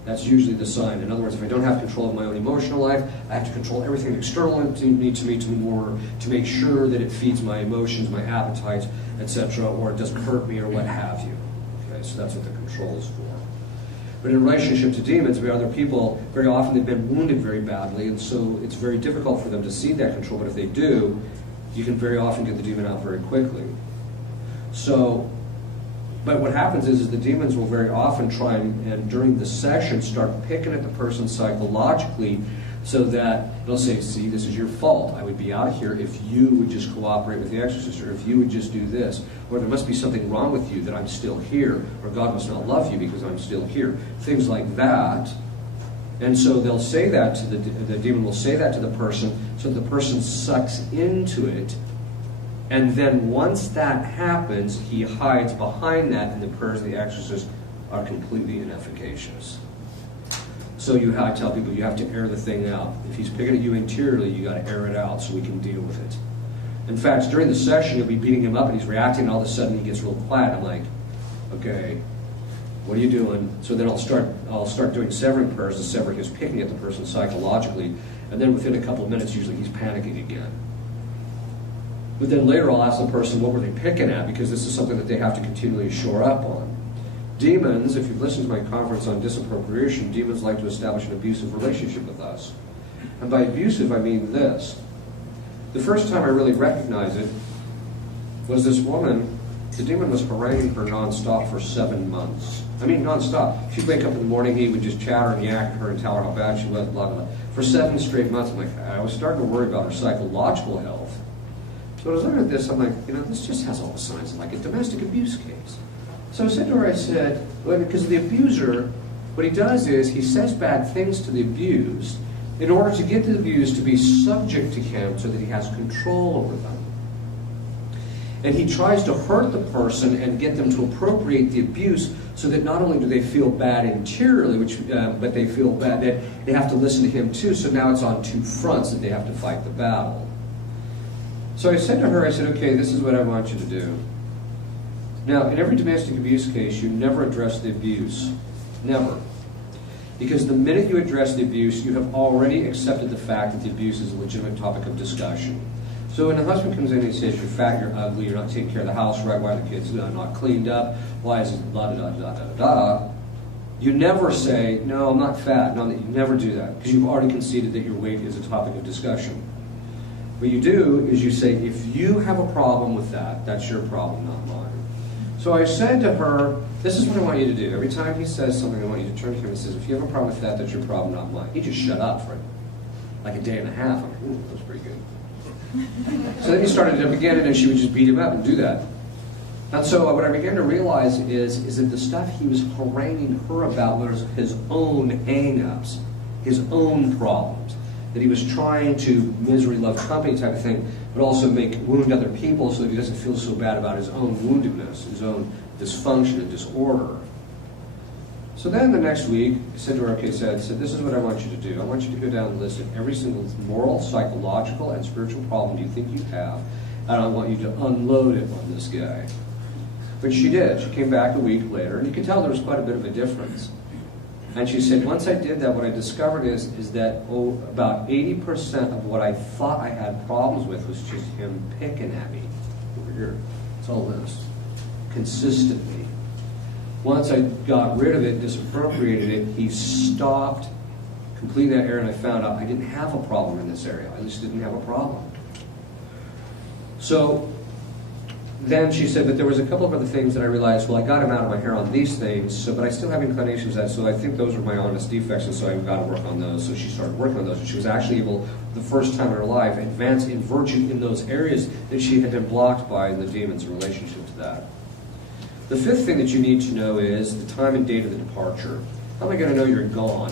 That's usually the sign. In other words, if I don't have control of my own emotional life, I have to control everything external to me to make sure that it feeds my emotions, my appetites, etc., or it doesn't hurt me or what have you. Okay, so that's what the control is for. But in relationship to demons, we other people, very often they've been wounded very badly, and so it's very difficult for them to see that control, but if they do, you can very often get the demon out very quickly. So, but what happens is the demons will very often try and during the session start picking at the person psychologically So that they'll say, see, this is your fault. I would be out of here if you would just cooperate with the exorcist, or if you would just do this. Or there must be something wrong with you that I'm still here, or God must not love you because I'm still here. Things like that. And so they'll say that to the demon will say that to the person, so the person sucks into it. And then once that happens, he hides behind that, and the prayers of the exorcist are completely inefficacious. So I tell people you have to air the thing out. If he's picking at you interiorly, you got to air it out so we can deal with it. In fact, during the session, you'll be beating him up and he's reacting, and all of a sudden he gets real quiet. I'm like, okay, what are you doing? So then I'll start doing severing prayers to sever his picking at the person psychologically, and then within a couple of minutes, usually he's panicking again. But then later I'll ask the person, what were they picking at? Because this is something that they have to continually shore up on. Demons, if you've listened to my conference on disappropriation, demons like to establish an abusive relationship with us. And by abusive, I mean this. The first time I really recognized it was this woman. The demon was haranguing her nonstop for 7 months. I mean, nonstop. She'd wake up in the morning, he would just chatter and yak at her and tell her how bad she was, blah, blah, blah. For 7 straight months, I'm like, I was starting to worry about her psychological health. So I was looking at this, I'm like, this just has all the signs of like a domestic abuse case. So I said to her, I said, well, because the abuser, what he does is he says bad things to the abused in order to get the abused to be subject to him so that he has control over them. And he tries to hurt the person and get them to appropriate the abuse so that not only do they feel bad interiorly, but they feel bad that they have to listen to him too. So now it's on 2 fronts that they have to fight the battle. So I said to her, I said, okay, this is what I want you to do. Now, in every domestic abuse case, you never address the abuse. Never. Because the minute you address the abuse, you have already accepted the fact that the abuse is a legitimate topic of discussion. So when a husband comes in and he says, you're fat, you're ugly, you're not taking care of the house right, why are the kids not cleaned up, why is it blah, da, da, da, da, da, you never say, no, I'm not fat. No, you never do that, because you've already conceded that your weight is a topic of discussion. What you do is you say, if you have a problem with that, that's your problem, not mine. So I said to her, this is what I want you to do. Every time he says something, I want you to turn to him and says, if you have a problem with that, that's your problem, not mine. He just shut up for like a day and a half. I'm like, ooh, that was pretty good. So then he started it up again, and then she would just beat him up and do that. And so what I began to realize is that the stuff he was haranguing her about was his own hang-ups, his own problems, that he was trying to misery, love company type of thing, but also wound other people so that he doesn't feel so bad about his own woundedness, his own dysfunction and disorder. So then the next week, I said to her, okay, I said, this is what I want you to do. I want you to go down and list every single moral, psychological, and spiritual problem you think you have, and I want you to unload it on this guy. But she did. She came back a week later, and you could tell there was quite a bit of a difference. And she said, once I did that, what I discovered is that about 80% of what I thought I had problems with was just him picking at me. Over here. It's all this. Consistently. Once I got rid of it, disappropriated it, he stopped completing that area, and I found out I didn't have a problem in this area. I just didn't have a problem. So then she said, but there was a couple of other things that I realized, well, I got him out of my hair on these things, but I still have inclinations that, so I think those are my honest defects, and so I've got to work on those. So she started working on those, and she was actually able, the first time in her life, advance in virtue in those areas that she had been blocked by in the demon's relationship to that. The 5th thing that you need to know is the time and date of the departure. How am I going to know you're gone?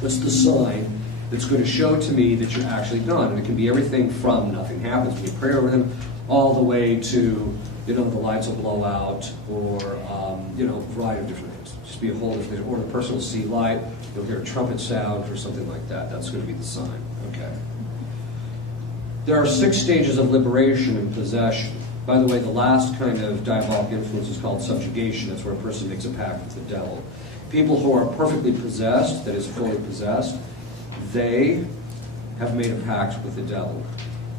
What's the sign that's going to show to me that you're actually gone? And it can be everything from nothing happens when you pray over them, all the way to, the lights will blow out, or, a variety of different things. Just be a whole different thing. Or the person will see light, you'll hear a trumpet sound, or something like that. That's going to be the sign. Okay. There are 6 stages of liberation and possession. By the way, the last kind of diabolic influence is called subjugation. That's where a person makes a pact with the devil. People who are perfectly possessed, that is fully possessed, they have made a pact with the devil.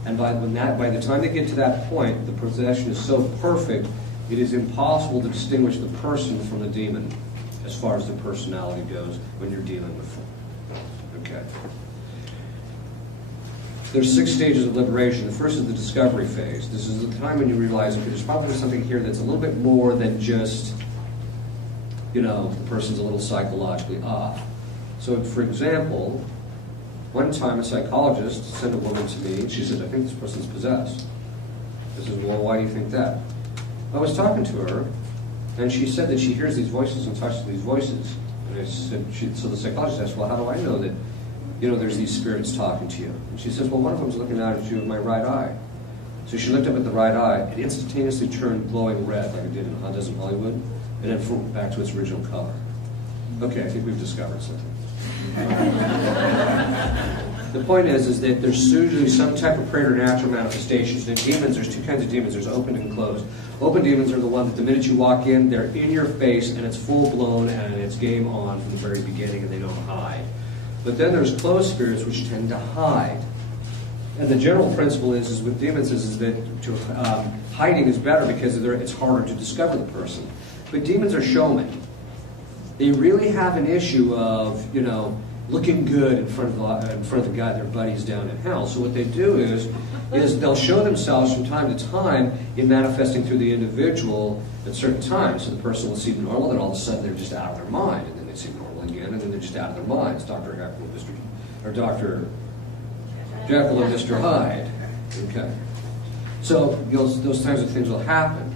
And by the time they get to that point, the possession is so perfect, it is impossible to distinguish the person from the demon as far as the personality goes when you're dealing with them. Okay. There's 6 stages of liberation. The first is the discovery phase. This is the time when you realize, okay, there's probably something here that's a little bit more than just, the person's a little psychologically off. So, for example, One time a psychologist sent a woman to me, and she said, I think this person's possessed. I said, well, why do you think that? I was talking to her, and she said that she hears these voices and touches these voices. And I said, so the psychologist asked, well, how do I know that, there's these spirits talking to you? And she says, well, one of them's looking out at you with my right eye. So she looked up at the right eye, and instantaneously turned glowing red, like it did in Hot Does in Hollywood, and then flew back to its original color. Okay, I think we've discovered something. The point is that there's usually some type of preternatural manifestations. And in demons, there's two kinds of demons. There's open and closed. Open demons are the ones that the minute you walk in, they're in your face, and it's full-blown, and it's game on from the very beginning, and they don't hide. But then there's closed spirits, which tend to hide. And the general principle is with demons is that hiding is better because it's harder to discover the person. But demons are showmen. They really have an issue of, looking good in front of the guy, their buddies down in hell. So what they do is they'll show themselves from time to time in manifesting through the individual at certain times. So the person will seem normal, then all of a sudden they're just out of their mind, and then they seem normal again, and then they're just out of their minds. Dr. Jekyll and Mr. Hyde. Okay. So those kinds of things will happen.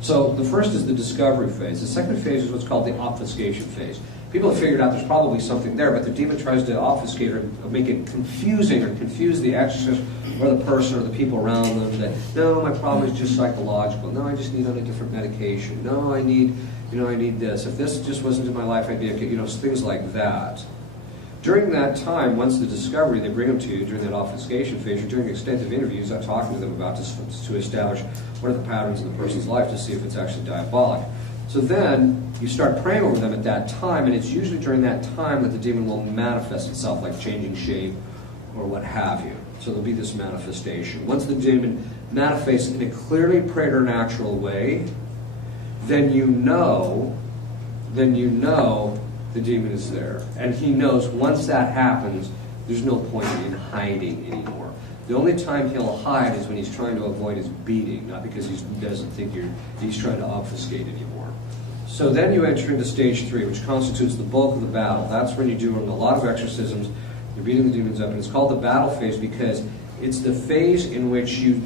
So the first is the discovery phase. The second phase is what's called the obfuscation phase. People have figured out there's probably something there, but the demon tries to obfuscate or make it confusing or confuse the exorcist or the person or the people around them that, no, my problem is just psychological. No, I just need on a different medication. No, I need this. If this just wasn't in my life, I'd be okay. Things like that. During that time, once the discovery, they bring them to you during that obfuscation phase, you're doing extensive interviews, I'm talking to them about to establish what are the patterns in the person's life to see if it's actually diabolic. So then, you start praying over them at that time, and it's usually during that time that the demon will manifest itself, like changing shape or what have you. So there'll be this manifestation. Once the demon manifests in a clearly preternatural way, then you know the demon is there. And he knows once that happens, there's no point in hiding anymore. The only time he'll hide is when he's trying to avoid his beating, not because he doesn't think he's trying to obfuscate anymore. So then you enter into stage 3, which constitutes the bulk of the battle. That's when you're doing a lot of exorcisms, you're beating the demons up, and it's called the battle phase because it's the phase in which you're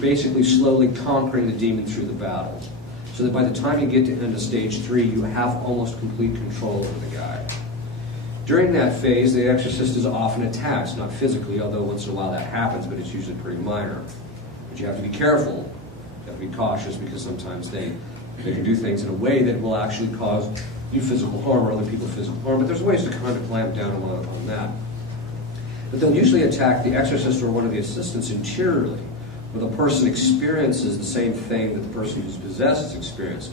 basically slowly conquering the demon through the battle. So that by the time you get to end of stage 3, you have almost complete control over the guy. During that phase, the exorcist is often attacked, not physically, although once in a while that happens, but it's usually pretty minor. But you have to be careful, you have to be cautious, because sometimes they can do things in a way that will actually cause you physical harm or other people physical harm, but there's ways to kind of clamp down on that. But they'll usually attack the exorcist or one of the assistants interiorly, where the person experiences the same thing that the person who's possessed has experienced.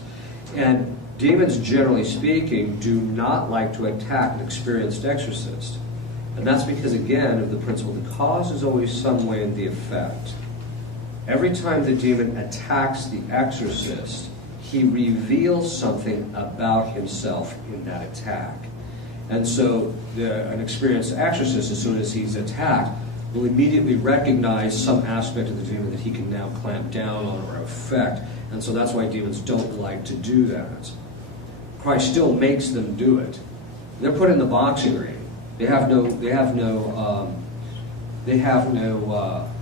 And demons, generally speaking, do not like to attack an experienced exorcist. And that's because, again, of the principle, the cause is always some way in the effect. Every time the demon attacks the exorcist, he reveals something about himself in that attack. And so an experienced exorcist, as soon as he's attacked, will immediately recognize some aspect of the demon that he can now clamp down on or affect. And so that's why demons don't like to do that. Christ still makes them do it. They're put in the boxing ring. They have no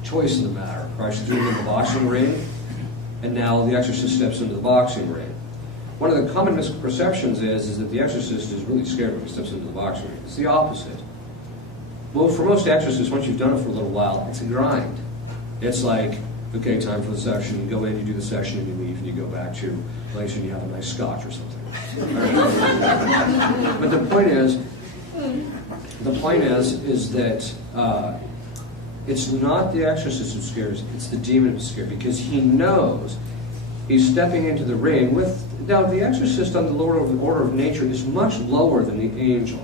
choice in the matter. Christ threw them in the boxing ring, and now the exorcist steps into the boxing ring. One of the common misperceptions is that the exorcist is really scared when he steps into the boxing ring. It's the opposite. Well, for most exorcists, once you've done it for a little while, it's a grind. It's like, okay, time for the session. You go in, you do the session, and you leave, and you go back to a place and you have a nice scotch or something. But the point is that it's not the exorcist who scares, it's the demon who's scared, because he knows he's stepping into the ring with. Now, the exorcist on the lower order of nature is much lower than the angel.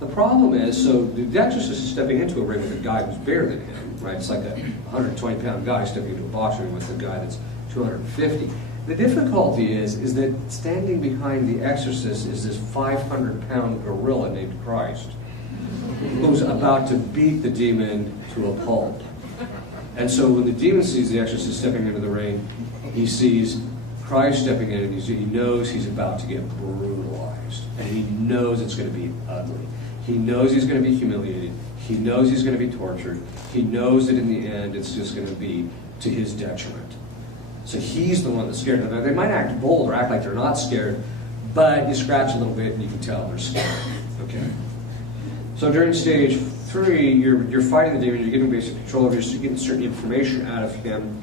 The problem is, so the exorcist is stepping into a ring with a guy who's bigger than him, right? It's like a 120-pound guy stepping into a boxing ring with a guy that's 250. The difficulty is that standing behind the exorcist is this 500-pound gorilla named Christ, who's about to beat the demon to a pulp. And so when the demon sees the exorcist stepping into the ring, he sees Christ stepping in, and he knows he's about to get brutalized. And he knows it's going to be ugly. He knows he's going to be humiliated. He knows he's going to be tortured. He knows that in the end it's just going to be to his detriment. So he's the one that's scared. Now, they might act bold or act like they're not scared, but you scratch a little bit and you can tell they're scared. Okay. So during stage 3, you're fighting the demon, you're getting basic control of it, you're getting certain information out of him.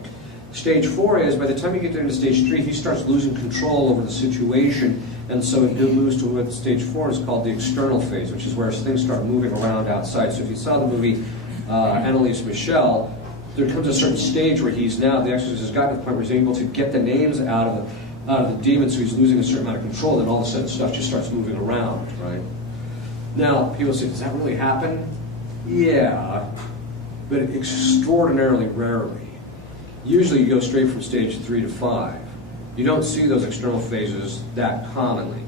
Stage 4 is, by the time you get into stage 3, he starts losing control over the situation, and so it moves to what stage 4 is called the external phase, which is where things start moving around outside. So if you saw the movie Annalise Michel, there comes a certain stage where the exorcist has gotten to the point where he's able to get the names out of the demon, so he's losing a certain amount of control, and all of a sudden stuff just starts moving around, right? Now, people say, does that really happen? Yeah, but extraordinarily rarely. Usually you go straight from stage 3 to 5. You don't see those external phases that commonly.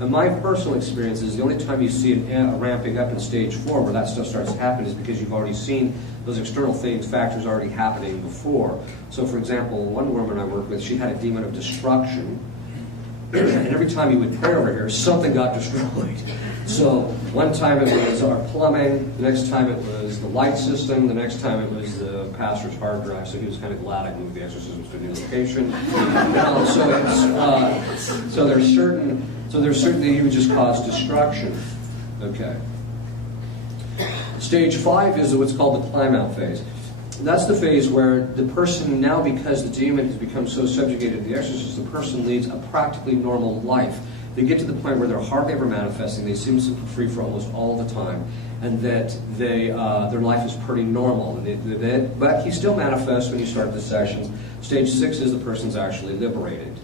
And my personal experience is the only time you see it ramping up in stage 4 where that stuff starts to happen is because you've already seen those external factors already happening before. So for example, one woman I worked with, she had a demon of destruction, and every time you would pray over here, something got destroyed. So one time it was our plumbing, the next time it was the light system, the next time it was the pastor's hard drive, so he was kind of glad I moved the exorcisms to a new location. So there's certain that he would just cause destruction. Okay. Stage 5 is what's called the climb out phase. That's the phase where the person now, because the demon has become so subjugated to the exorcist, the person leads a practically normal life. They get to the point where they're hardly ever manifesting, they seem symptom-free for almost all the time, and that their life is pretty normal. But he still manifests when you start the sessions. Stage 6 is the person's actually liberated.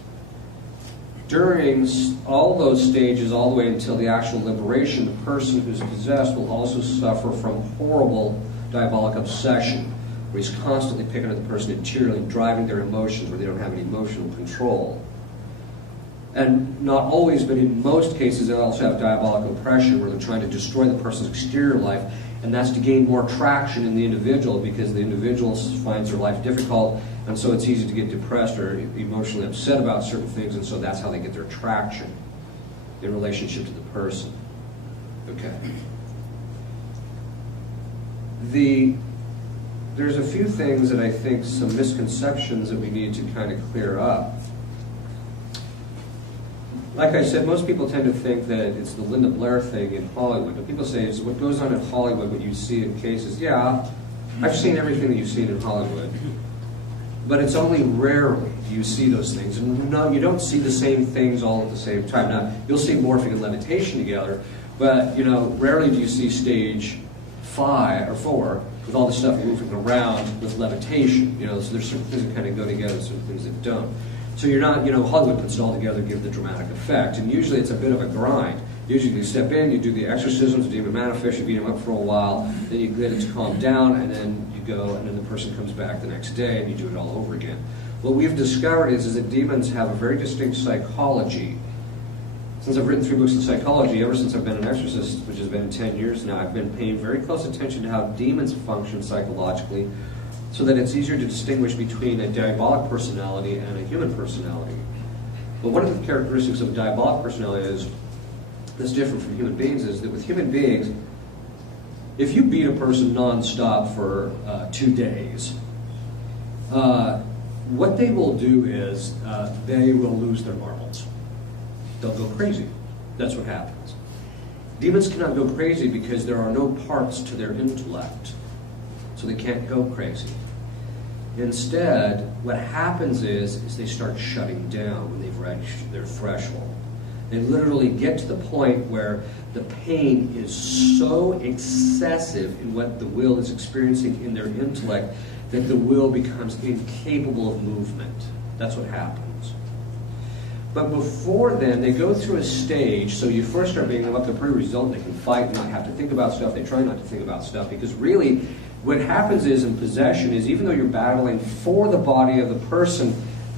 During all those stages, all the way until the actual liberation, the person who's possessed will also suffer from horrible diabolic obsession, where he's constantly picking at the person interiorly, driving their emotions where they don't have any emotional control. And not always, but in most cases, they also have diabolic oppression, where they're trying to destroy the person's exterior life, and that's to gain more traction in the individual, because the individual finds their life difficult, and so it's easy to get depressed or emotionally upset about certain things, and so that's how they get their traction in relationship to the person. Okay. There's a few things that I think, some misconceptions that we need to kind of clear up. Like I said, most people tend to think that it's the Linda Blair thing in Hollywood. But people say it's what goes on in Hollywood, what you see in cases. Yeah, I've seen everything that you've seen in Hollywood. But it's only rarely do you see those things. And no, you don't see the same things all at the same time. Now, you'll see morphing and levitation together, but rarely do you see stage 5 or 4 with all the stuff moving around with levitation. So there's certain things that kind of go together, certain things that don't. So you're not, Hollywood puts it all together to give the dramatic effect. And usually it's a bit of a grind. Usually you step in, you do the exorcisms, the demon manifest, you beat him up for a while, then you get it to calm down, and then you go, and then the person comes back the next day, and you do it all over again. What we've discovered is that demons have a very distinct psychology. Since I've written 3 books in psychology, ever since I've been an exorcist, which has been 10 years now, I've been paying very close attention to how demons function psychologically, so that it's easier to distinguish between a diabolic personality and a human personality. But one of the characteristics of a diabolic personality that's different from human beings is that with human beings, if you beat a person non-stop for 2 days, what they will do is they will lose their marbles. They'll go crazy. That's what happens. Demons cannot go crazy because there are no parts to their intellect. So they can't go crazy. Instead, what happens is they start shutting down when they've reached their threshold. They literally get to the point where the pain is so excessive in what the will is experiencing in their intellect that the will becomes incapable of movement. That's what happens. But before then, they go through a stage, so you first start being up to pretty result, they can fight and not have to think about stuff. They try not to think about stuff, because really what happens is in possession is, even though you're battling for the body of the person,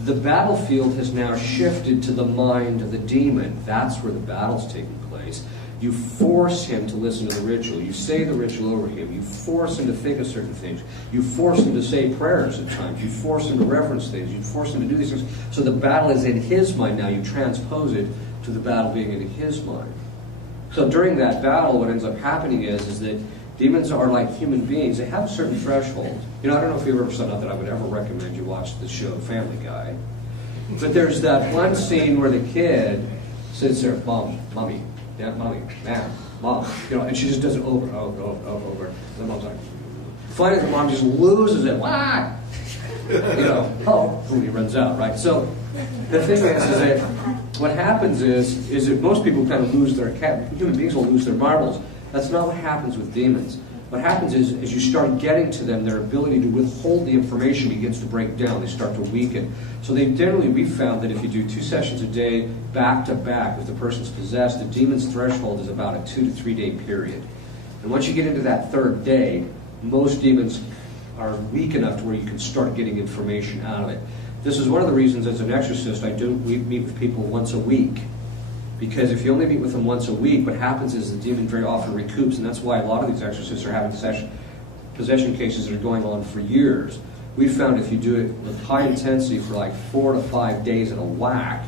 the battlefield has now shifted to the mind of the demon. That's where the battle's taking place. You force him to listen to the ritual. You say the ritual over him. You force him to think of certain things. You force him to say prayers at times. You force him to reverence things. You force him to do these things. So the battle is in his mind now. You transpose it to the battle being in his mind. So during that battle, what ends up happening is that Demons are like human beings. They have a certain threshold. You know, I don't know if you've ever said, not that I would ever recommend you watch the show Family Guy, but there's that one scene where the kid sits there, Mom, Mommy, Dad, Mommy, Dad, Mom, you know, and she just does it over and over and over and over. And the mom's like, finally the mom just loses it. Why? You know, oh, he runs out, right? So the thing is that what happens is that most people kind of lose their, human beings will lose their marbles. That's not what happens with demons. What happens is, as you start getting to them, their ability to withhold the information begins to break down. They start to weaken. So we found that if you do 2 sessions a day, back to back, if the person's possessed, the demon's threshold is about a 2 to 3 day period. And once you get into that 3rd day, most demons are weak enough to where you can start getting information out of it. This is one of the reasons, as an exorcist, we meet with people once a week. Because if you only meet with them once a week, what happens is the demon very often recoups, and that's why a lot of these exorcists are having possession cases that are going on for years. We found if you do it with high intensity for like 4 to 5 days in a whack,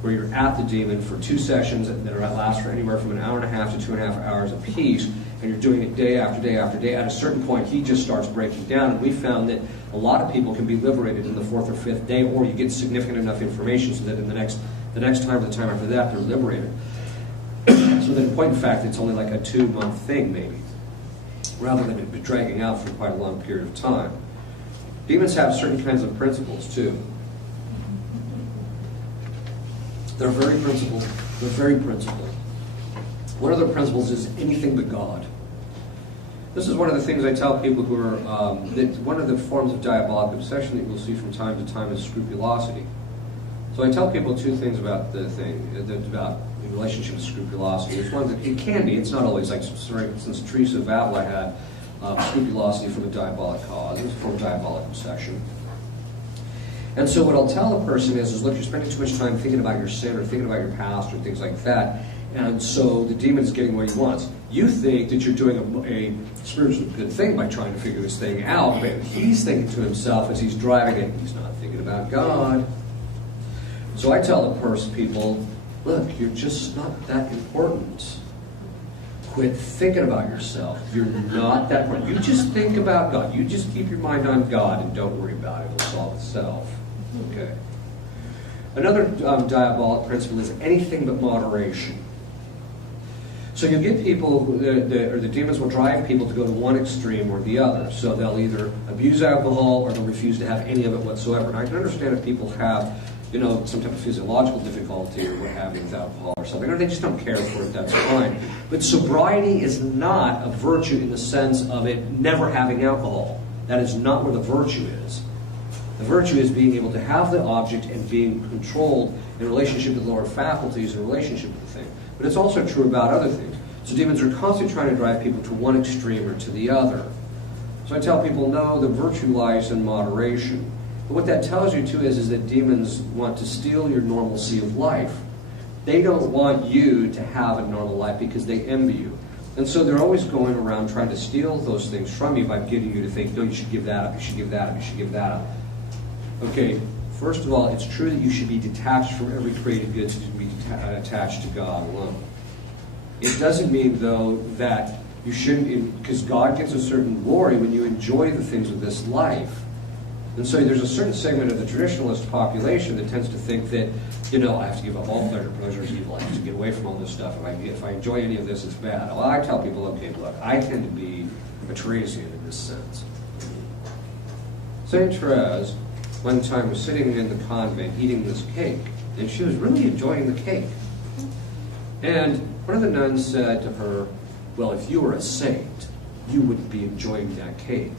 where you're at the demon for 2 sessions that last for anywhere from 1.5 hours to 2.5 hours apiece, and you're doing it day after day after day, at a certain point he just starts breaking down. And we found that a lot of people can be liberated in the 4th or 5th day, or you get significant enough information so that in the next time or the time after that, they're liberated. So that in point of fact, it's only like a 2-month thing, maybe, rather than it be dragging out for quite a long period of time. Demons have certain kinds of principles, too. They're very principled. They're very principled. One of their principles is anything but God. This is one of the things I tell people who are, that one of the forms of diabolic obsession that you'll see from time to time is scrupulosity. So I tell people 2 things about the about the relationship with scrupulosity. It's one that it can be, it's not always, like for instance, Teresa of Avila had scrupulosity from a diabolic cause. It was a form of diabolic obsession. And so what I'll tell a person is look, you're spending too much time thinking about your sin or thinking about your past or things like that, and so the demon is getting what he wants. You think that you're doing a spiritually good thing by trying to figure this thing out, but he's thinking to himself as he's driving it, he's not thinking about God. So I tell people, look, you're just not that important. Quit thinking about yourself. You're not that important. You just think about God. You just keep your mind on God and don't worry about it. It'll solve itself. Okay. Another diabolic principle is anything but moderation. So you get people, or the demons will drive people to go to one extreme or the other. So they'll either abuse alcohol or they'll refuse to have any of it whatsoever. And I can understand if people have, you know, some type of physiological difficulty or what have you with alcohol or something, or they just don't care for it, that's fine. But sobriety is not a virtue in the sense of it never having alcohol. That is not where the virtue is. The virtue is being able to have the object and being controlled in relationship with lower faculties in relationship with the thing. But it's also true about other things. So demons are constantly trying to drive people to one extreme or to the other. So I tell people, no, the virtue lies in moderation. But what that tells you, too, is that demons want to steal your normalcy of life. They don't want you to have a normal life because they envy you. And so they're always going around trying to steal those things from you by getting you to think, no, you should give that up, you should give that up, you should give that up. Okay, first of all, it's true that you should be detached from every created good so you can be attached to God alone. It doesn't mean, though, that you shouldn't, because God gets a certain glory when you enjoy the things of this life. And so there's a certain segment of the traditionalist population that tends to think that, you know, I have to give up all pleasure. Pleasure is evil. I have to get away from all this stuff. If I enjoy any of this, it's bad. Well, I tell people, okay, look, I tend to be a Teresian in this sense. St. Therese, one time, was sitting in the convent eating this cake, and she was really enjoying the cake. And one of the nuns said to her, well, if you were a saint, you wouldn't be enjoying that cake.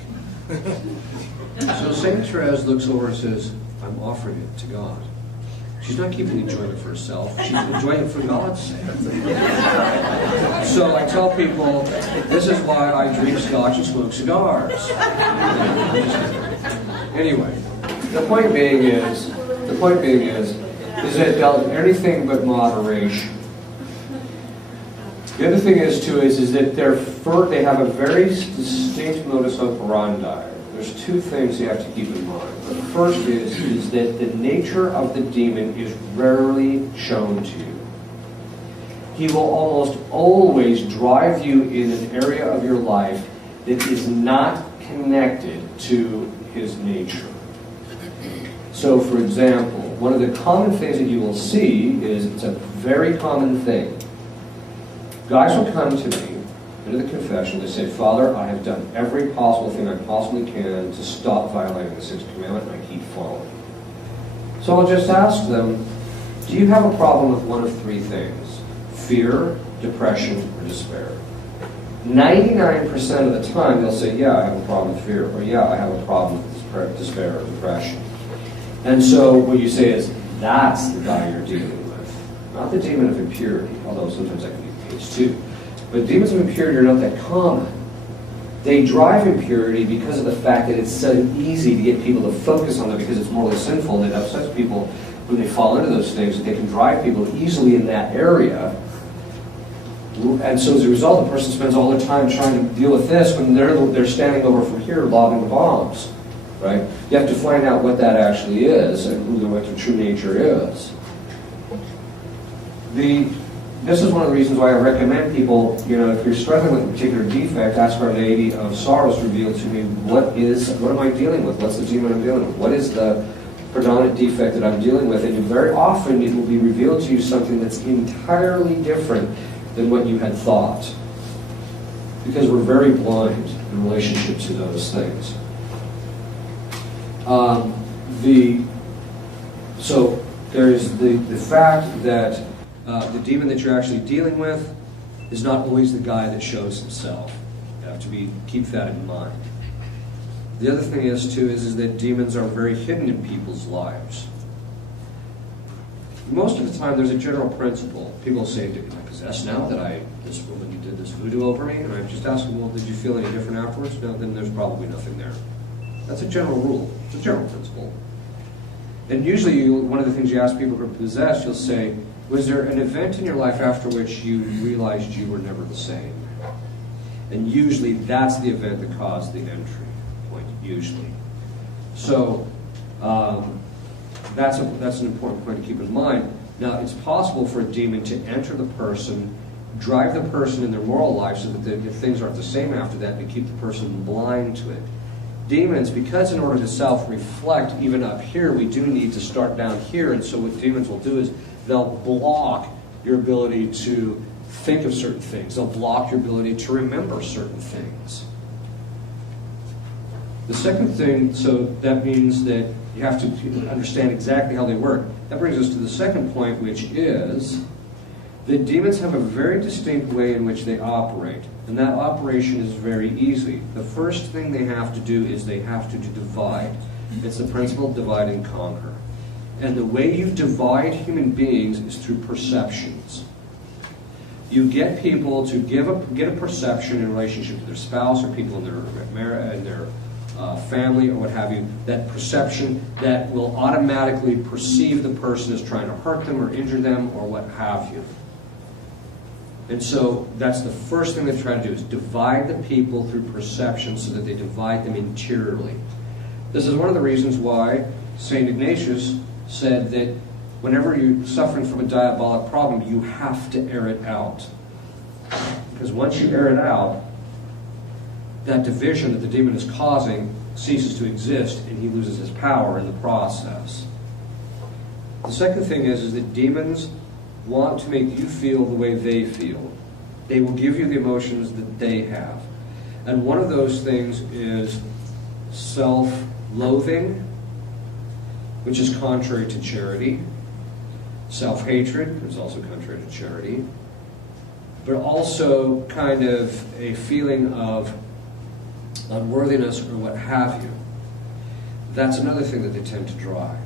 So St. Therese looks over and says, I'm offering it to God. She's not keeping the enjoyment for herself. She's enjoying it for God's sake. So I tell people, this is why I drink scotch and smoke cigars. Anyway, the point being is that anything but moderation. The other thing is, too, is that they have a very distinct modus operandi. There's 2 things you have to keep in mind. The first is that the nature of the demon is rarely shown to you. he will almost always drive you in an area of your life that is not connected to his nature. So, for example, one of the common things that you will see is, it's a very common thing. Guys will come to me into the confession, they say, Father, I have done every possible thing I possibly can to stop violating the sixth commandment, and I keep falling. So I'll just ask them, do you have a problem with one of three things? Fear, depression, or despair? 99% of the time they'll say, yeah, I have a problem with fear, or yeah, I have a problem with despair or depression. And so what you say is, that's the guy you're dealing with. Not the demon of impurity, although sometimes that can be the case too. But demons of impurity are not that common. They drive impurity because of the fact that it's so easy to get people to focus on it because it's morally sinful, and it upsets people when they fall into those things, that they can drive people easily in that area. And so as a result, the person spends all their time trying to deal with this when they're standing over from here lobbing the bombs. Right? You have to find out what that actually is and what the true nature is. This is one of the reasons why I recommend people, if you're struggling with a particular defect, ask Our Lady of Sorrows to reveal to me, what am I dealing with? What's the demon I'm dealing with? What is the predominant defect that I'm dealing with? And very often it will be revealed to you something that's entirely different than what you had thought. Because we're very blind in relationship to those things. So there's the fact that the demon that you're actually dealing with is not always the guy that shows himself. You have to keep that in mind. The other thing is too is that demons are very hidden in people's lives. Most of the time, there's a general principle. People say, am I possessed now that this woman did this voodoo over me? And I just ask them, well, did you feel any different afterwards? No, then there's probably nothing there. That's a general rule. It's a general principle. And usually, one of the things you ask people who are possessed, you'll say, was there an event in your life after which you realized you were never the same? And usually, that's the event that caused the entry point, usually. So, that's an important point to keep in mind. Now, it's possible for a demon to enter the person, drive the person in their moral life so that if things aren't the same after that, to keep the person blind to it. Demons, because in order to self-reflect, even up here, we do need to start down here, and so what demons will do is they'll block your ability to think of certain things. They'll block your ability to remember certain things. The second thing, so that means that you have to understand exactly how they work. That brings us to the second point, which is that demons have a very distinct way in which they operate. And that operation is very easy. The first thing they have to do is they have to divide. It's the principle of divide and conquer. And the way you divide human beings is through perceptions. You get people to get a perception in relationship to their spouse or people in their family or what have you, that perception that will automatically perceive the person as trying to hurt them or injure them or what have you. And so that's the first thing they try to do, is divide the people through perception so that they divide them interiorly. This is one of the reasons why St. Ignatius said that whenever you're suffering from a diabolic problem, you have to air it out. Because once you air it out, that division that the demon is causing ceases to exist, and he loses his power in the process. The second thing is that demons want to make you feel the way they feel. They will give you the emotions that they have. And one of those things is self-loathing, which is contrary to charity. Self-hatred is also contrary to charity. But also kind of a feeling of unworthiness or what have you. That's another thing that they tend to drive.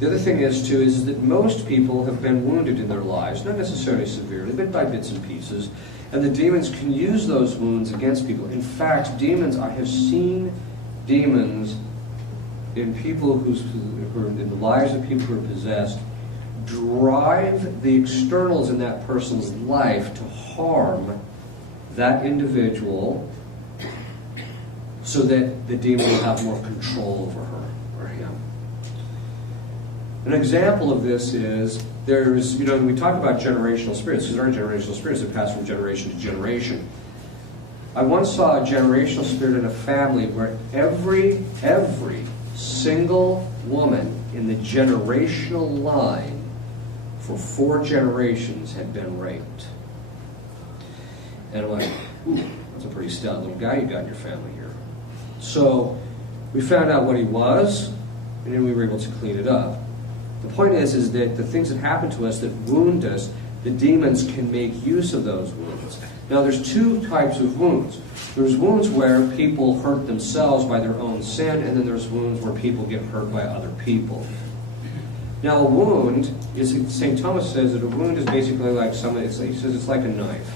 The other thing is that most people have been wounded in their lives, not necessarily severely, but by bits and pieces, and the demons can use those wounds against people. In fact, I have seen demons in people who are in the lives of people who are possessed, drive the externals in that person's life to harm that individual so that the demon will have more control over her or him. An example of this is, we talk about generational spirits, because there are generational spirits that pass from generation to generation. I once saw a generational spirit in a family where every single woman in the generational line for 4 generations had been raped. And I'm like, ooh, that's a pretty stout little guy you got in your family here. So we found out what he was, and then we were able to clean it up. The point is that the things that happen to us that wound us, the demons can make use of those wounds. Now there's 2 types of wounds. There's wounds where people hurt themselves by their own sin, and then there's wounds where people get hurt by other people. Now a wound is, St. Thomas says that a wound is basically like he says it's like a knife.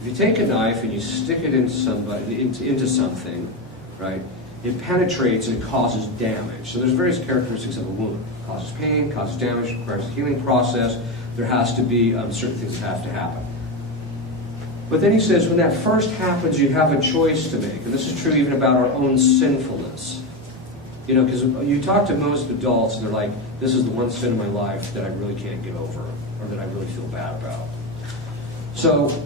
If you take a knife and you stick it into something, right, it penetrates and it causes damage. So there's various characteristics of a wound. It causes pain, causes damage, requires a healing process. There has to be certain things that have to happen. But then he says when that first happens, you have a choice to make. And this is true even about our own sinfulness. You know, because you talk to most adults and they're like, this is the one sin in my life that I really can't get over, or that I really feel bad about. So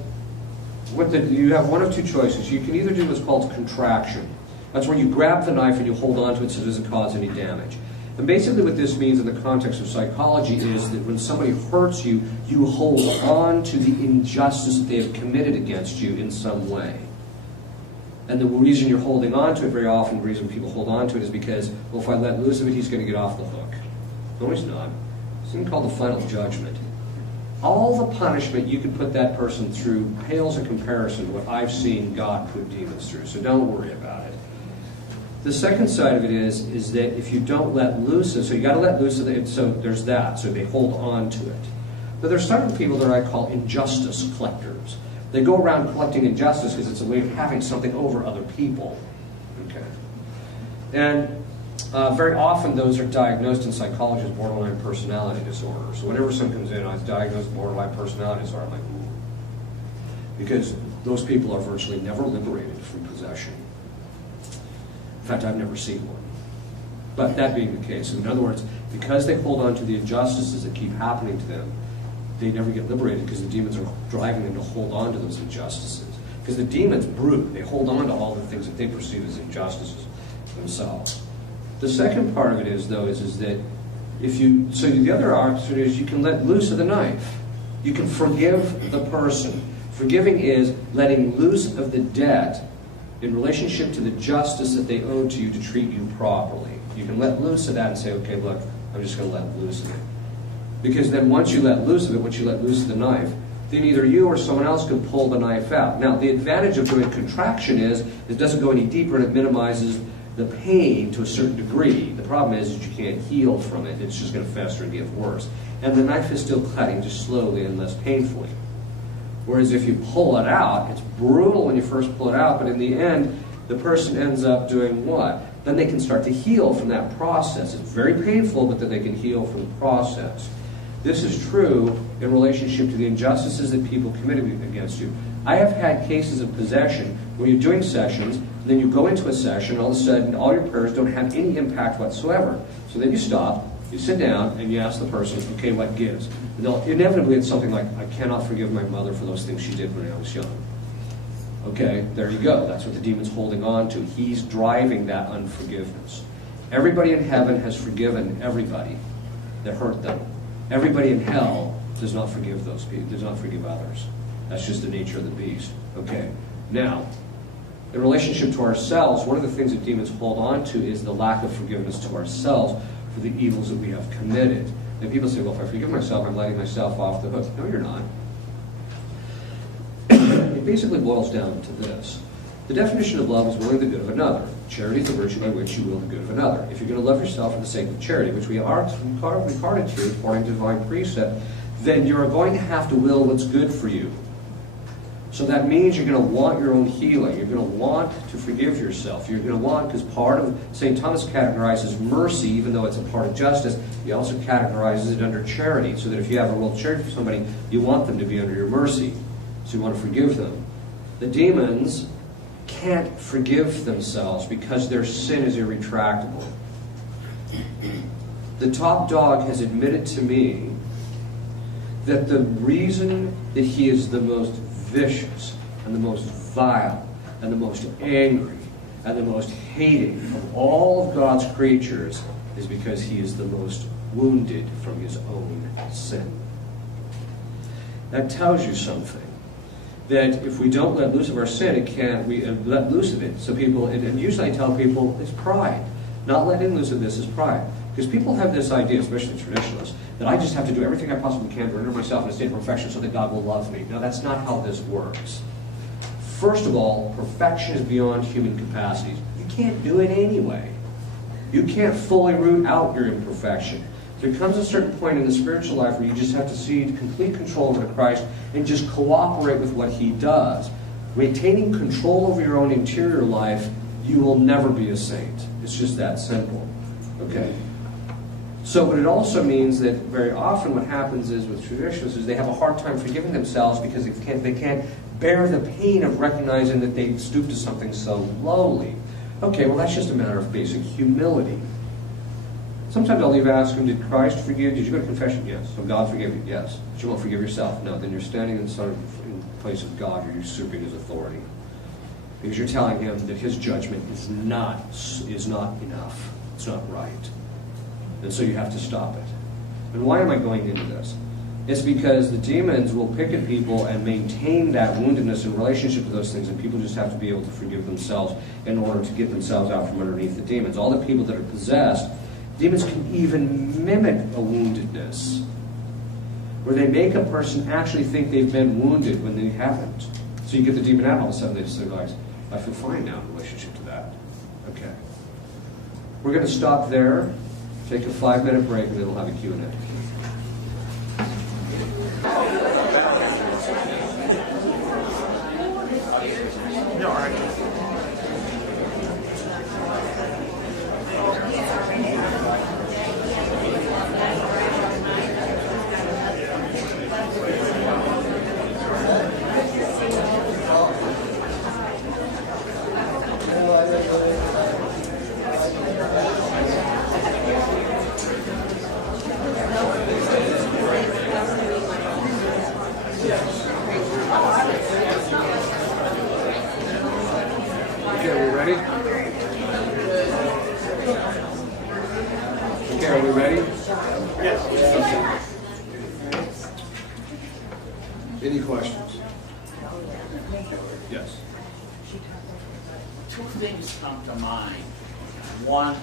you have one of 2 choices. You can either do what's called contraction. That's where you grab the knife and you hold on to it so it doesn't cause any damage. And basically what this means in the context of psychology is that when somebody hurts you, you hold on to the injustice that they have committed against you in some way. And the reason you're holding on to it, very often the reason people hold on to it is because, well, if I let loose of it, he's going to get off the hook. No, he's not. It's something called the final judgment. All the punishment you can put that person through pales in comparison to what I've seen God put demons through, so don't worry about it. The second side of it is that if you don't let loose of it, so you got to let loose of it, so there's that, so they hold on to it. But there's certain people that I call injustice collectors. They go around collecting injustice because it's a way of having something over other people. Okay. And very often those are diagnosed in psychology as borderline personality disorder. So whenever someone comes in, I was diagnosed with borderline personality disorder, I'm like, ooh. Because those people are virtually never liberated from possession. In fact, I've never seen one. But that being the case, in other words, because they hold on to the injustices that keep happening to them, they never get liberated because the demons are driving them to hold on to those injustices. Because the demons brood, they hold on to all the things that they perceive as injustices themselves. The second part of it is, though, is that the other option is you can let loose of the knife. You can forgive the person. Forgiving is letting loose of the debt in relationship to the justice that they owe to you to treat you properly. You can let loose of that and say, okay, look, I'm just going to let loose of it. Because then once you let loose of it, once you let loose of the knife, then either you or someone else can pull the knife out. Now, the advantage of doing contraction is it doesn't go any deeper and it minimizes the pain to a certain degree. The problem is that you can't heal from it. It's just going to fester and get worse. And the knife is still cutting, just slowly and less painfully. Whereas if you pull it out, it's brutal when you first pull it out, but in the end, the person ends up doing what? Then they can start to heal from that process. It's very painful, but then they can heal from the process. This is true in relationship to the injustices that people committed against you. I have had cases of possession where you're doing sessions, and then you go into a session, and all of a sudden, all your prayers don't have any impact whatsoever. So then you stop, you sit down, and you ask the person, okay, what gives? And inevitably, it's something like, I cannot forgive my mother for those things she did when I was young. Okay, there you go. That's what the demon's holding on to. He's driving that unforgiveness. Everybody in heaven has forgiven everybody that hurt them. Everybody in hell does not forgive those people, does not forgive others. That's just the nature of the beast. Okay, now, in relationship to ourselves, one of the things that demons hold on to is the lack of forgiveness to ourselves for the evils that we have committed. And people say, well, if I forgive myself, I'm letting myself off the hook. No, you're not. It basically boils down to this. The definition of love is willing the good of another. Charity is the virtue by which you will the good of another. If you're going to love yourself for the sake of charity, which we are regarded to according to divine precept, then you're going to have to will what's good for you. So that means you're going to want your own healing. You're going to want to forgive yourself. You're going to want, because part of St. Thomas categorizes mercy, even though it's a part of justice, he also categorizes it under charity. So that if you have a real charity for somebody, you want them to be under your mercy. So you want to forgive them. The demons can't forgive themselves because their sin is irretractable. the top dog has admitted to me that the reason that he is the most vicious and the most vile and the most angry and the most hating of all of God's creatures is because he is the most wounded from his own sin. That tells you something. That if we don't let loose of our sin, we let loose of it. So people, and usually I tell people, it's pride. Not letting loose of this is pride. Because people have this idea, especially traditionalists, that I just have to do everything I possibly can to render myself in a state of perfection so that God will love me. No, that's not how this works. First of all, perfection is beyond human capacities. You can't do it anyway. You can't fully root out your imperfection. There comes a certain point in the spiritual life where you just have to cede complete control over to Christ and just cooperate with what he does. Maintaining control over your own interior life, you will never be a saint. It's just that simple. Okay? So, but it also means that very often what happens is with traditionalists is they have a hard time forgiving themselves because they can't bear the pain of recognizing that they stoop to something so lowly. Okay, well that's just a matter of basic humility. Sometimes I'll even ask them, did Christ forgive? Did you go to confession? Yes. So God forgive you? Yes. But you won't forgive yourself? No. Then you're standing in place of God. You're usurping his authority. Because you're telling him that his judgment is not enough. It's not right. And so you have to stop it. And why am I going into this? It's because the demons will pick at people and maintain that woundedness in relationship to those things, and people just have to be able to forgive themselves in order to get themselves out from underneath the demons. All the people that are possessed, demons can even mimic a woundedness, where they make a person actually think they've been wounded when they haven't. So you get the demon out, all of a sudden they just say, guys, I feel fine now in relationship to that. Okay. We're going to stop there, take a 5-minute break, and then we'll have a Q&A. No, all right. Any questions? Yes. Two things come to mind. One,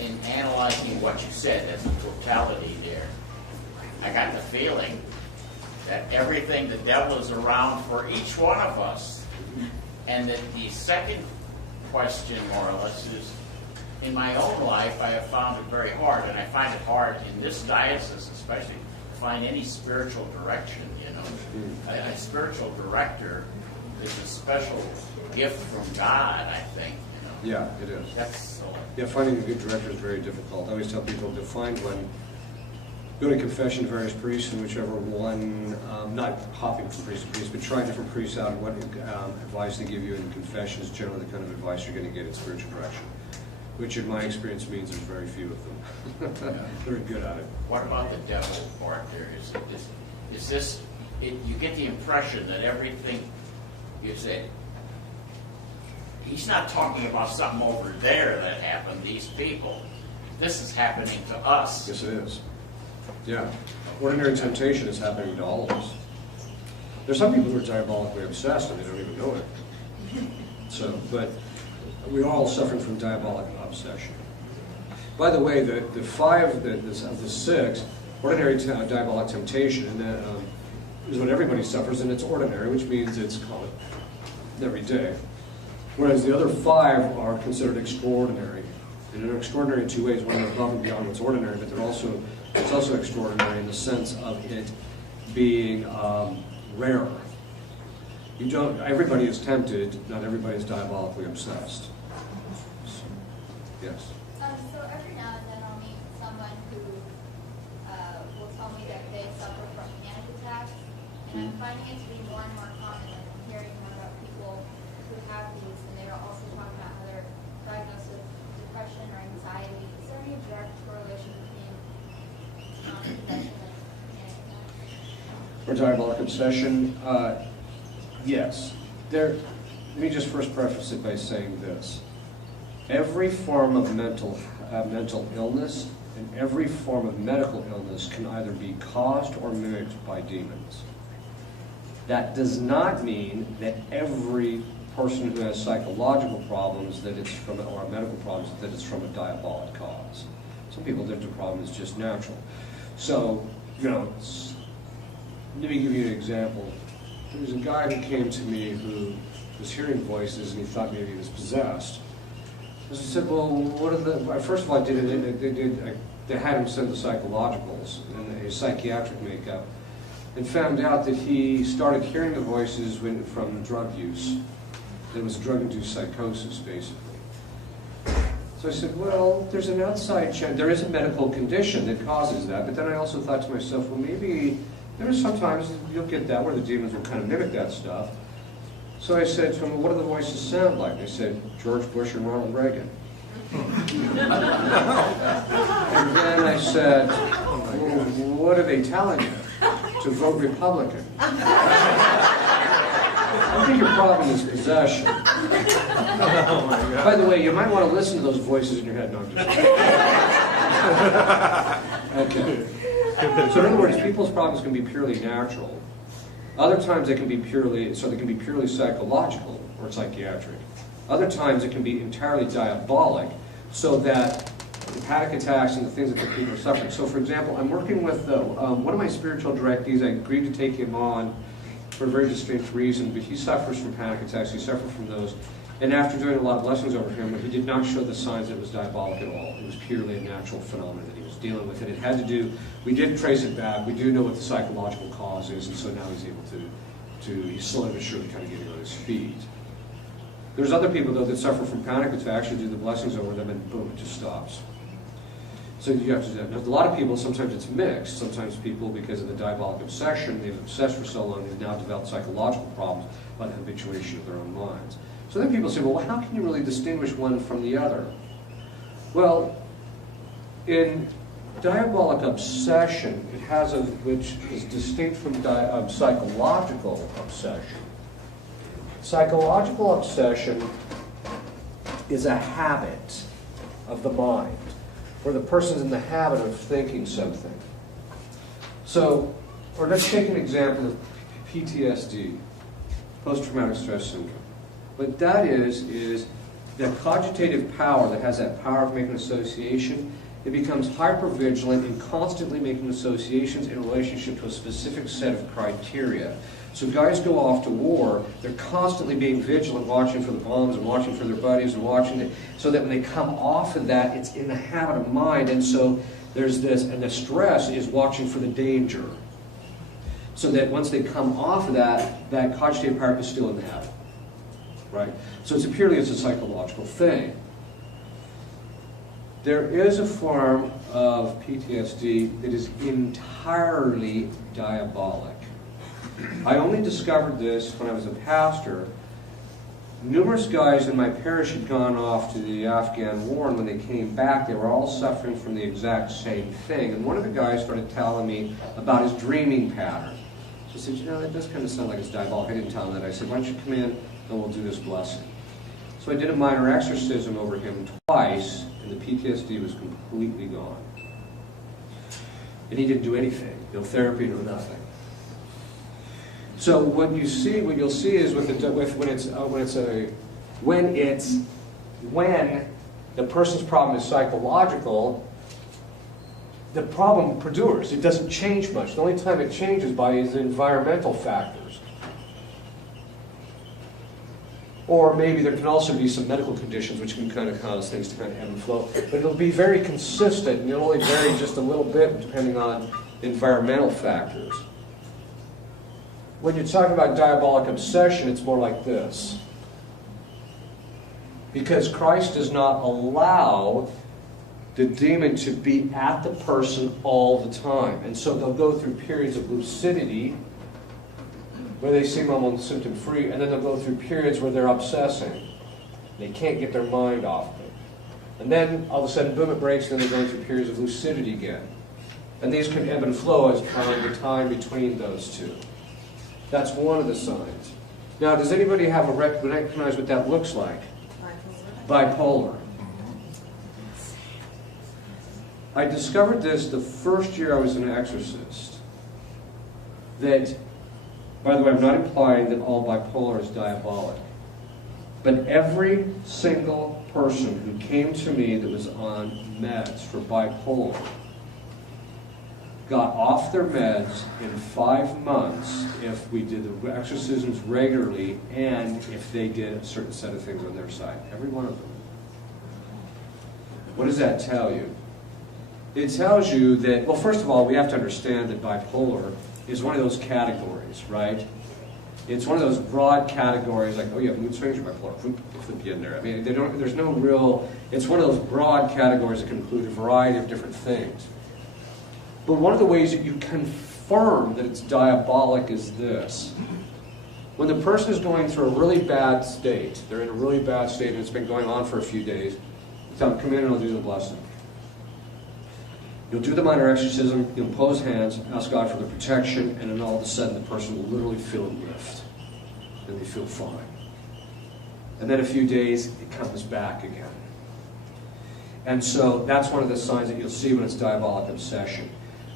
in analyzing what you said as a totality there, I got the feeling that everything, the devil is around for each one of us. And that the second question, more or less, is in my own life, I have found it very hard, and I find it hard in this diocese especially, to find any spiritual direction, you know. A spiritual director is a special gift from God, I think, you know. Yeah, it is. That's so. Yeah, finding a good director is very difficult. I always tell people to find one, go to confession to various priests, and whichever one, not hopping from priest to priest, but try different priests out and what advice they give you in confession is generally the kind of advice you're going to get in spiritual direction, which in my experience means there's very few of them. They're good at it. What about the devil part there? Is this, you get the impression that everything you said, he's not talking about something over there that happened, these people. This is happening to us. Yes, it is. Yeah. Ordinary temptation is happening to all of us. There's some people who are diabolically obsessed and they don't even know it. So, but we're all suffering from diabolic obsession. By the way, the five of the six, ordinary diabolic temptation, and that is what everybody suffers, and it's ordinary, which means it's common every day. Whereas the other five are considered extraordinary. And they're extraordinary in two ways. One, they're above and beyond what's ordinary, but it's also extraordinary in the sense of it being rare. Everybody is tempted, not everybody is diabolically obsessed. So, yes. So every now and then I'll meet someone who will tell me that they suffer from panic attacks, and I'm finding it to be more and more common. I'm hearing more about people who have these, and they're also talking about how they're diagnosed with depression or anxiety. Is there any direct correlation between or diabolic obsession, yes. Let me just first preface it by saying this. Every form of mental illness and every form of medical illness can either be caused or mimicked by demons. That does not mean that every person who has psychological problems or medical problems, that it's from a diabolic cause. Some people think the problem is just natural. So, let me give you an example. There was a guy who came to me who was hearing voices and he thought maybe he was possessed. So I said, well, first of all, they had him send the psychologicals and a psychiatric makeup, and found out that he started hearing the voices from drug use. It was drug-induced psychosis, basically. So I said, well, there's an outside chance. There is a medical condition that causes that, but then I also thought to myself, well, maybe there is sometimes you'll get that where the demons will kind of mimic that stuff. So I said to him, well, what do the voices sound like? They said, George Bush and Ronald Reagan. And then I said, well, what are they telling you? To vote Republican. I think your problem is possession. Oh my God. By the way, you might want to listen to those voices in your head. No, I'm just okay. So in other words, people's problems can be purely natural. Other times they can be purely psychological or psychiatric. Other times it can be entirely diabolic, so that the panic attacks and the things that the people are suffering. So for example, I'm working with one of my spiritual directees. I agreed to take him on for a very distinct reason, but he suffers from panic attacks. He suffers from those. And after doing a lot of blessings over him, he did not show the signs that it was diabolic at all. It was purely a natural phenomenon that he was dealing with. And it had to do, we did trace it back. We do know what the psychological cause is, and so now he's able he's slowly but surely kind of getting on his feet. There's other people, though, that suffer from panic attacks. You do the blessings over them, and boom, it just stops. So you have to do that. Now, a lot of people, sometimes it's mixed. Sometimes people, because of the diabolic obsession, they've obsessed for so long, they've now developed psychological problems by the habituation of their own minds. So then people say, well, how can you really distinguish one from the other? Well, in diabolic obsession, which is distinct from psychological obsession. Psychological obsession is a habit of the mind, where the person's in the habit of thinking something. So, or let's take an example of PTSD, post-traumatic stress syndrome. What that is that cogitative power that has that power of making association, it becomes hypervigilant in constantly making associations in relationship to a specific set of criteria. So guys go off to war, they're constantly being vigilant, watching for the bombs and watching for their buddies and watching it, so that when they come off of that, it's in the habit of mind, and so there's this, and the stress is watching for the danger. So that once they come off of that, that cogitative power is still in the habit. Right? So it's a psychological thing. There is a form of PTSD that is entirely diabolic. I only discovered this when I was a pastor. Numerous guys in my parish had gone off to the Afghan war, and when they came back, they were all suffering from the exact same thing. And one of the guys started telling me about his dreaming pattern. So I said, that does kind of sound like it's diabolic. I didn't tell him that. I said, why don't you come in and we'll do this blessing. So I did a minor exorcism over him twice, and the PTSD was completely gone. And he didn't do anything. No therapy, no nothing. So what you'll see is when the person's problem is psychological, the problem perdures. It doesn't change much. The only time it changes is environmental factors. Or maybe there can also be some medical conditions which can kind of cause things to kind of ebb and flow. But it'll be very consistent, and it'll only vary just a little bit depending on environmental factors. When you're talking about diabolic obsession, it's more like this. Because Christ does not allow the demon to be at the person all the time. And so they'll go through periods of lucidity where they seem almost symptom-free, and then they'll go through periods where they're obsessing. They can't get their mind off of it. And then, all of a sudden, boom, it breaks, and then they're going through periods of lucidity again. And these can ebb and flow as the time between those two. That's one of the signs. Now, does anybody have recognize what that looks like? Bipolar. I discovered this the first year I was an exorcist. That, by the way, I'm not implying that all bipolar is diabolic. But every single person who came to me that was on meds for bipolar got off their meds in 5 months if we did the exorcisms regularly and if they did a certain set of things on their side. Every one of them. What does that tell you? It tells you that, well, first of all, we have to understand that bipolar is one of those categories, right? It's one of those broad categories, like, oh, you have mood swings, you're bipolar, flip you in there. I mean, there's no real, it's one of those broad categories that can include a variety of different things. But one of the ways that you confirm that it's diabolic is this. When the person is going through a really bad state, they're in a really bad state and it's been going on for a few days, tell them, come in and I'll do the blessing. You'll do the minor exorcism, you'll impose hands, ask God for the protection, and then all of a sudden the person will literally feel a lift. And they feel fine. And then a few days, it comes back again. And so that's one of the signs that you'll see when it's diabolic obsession.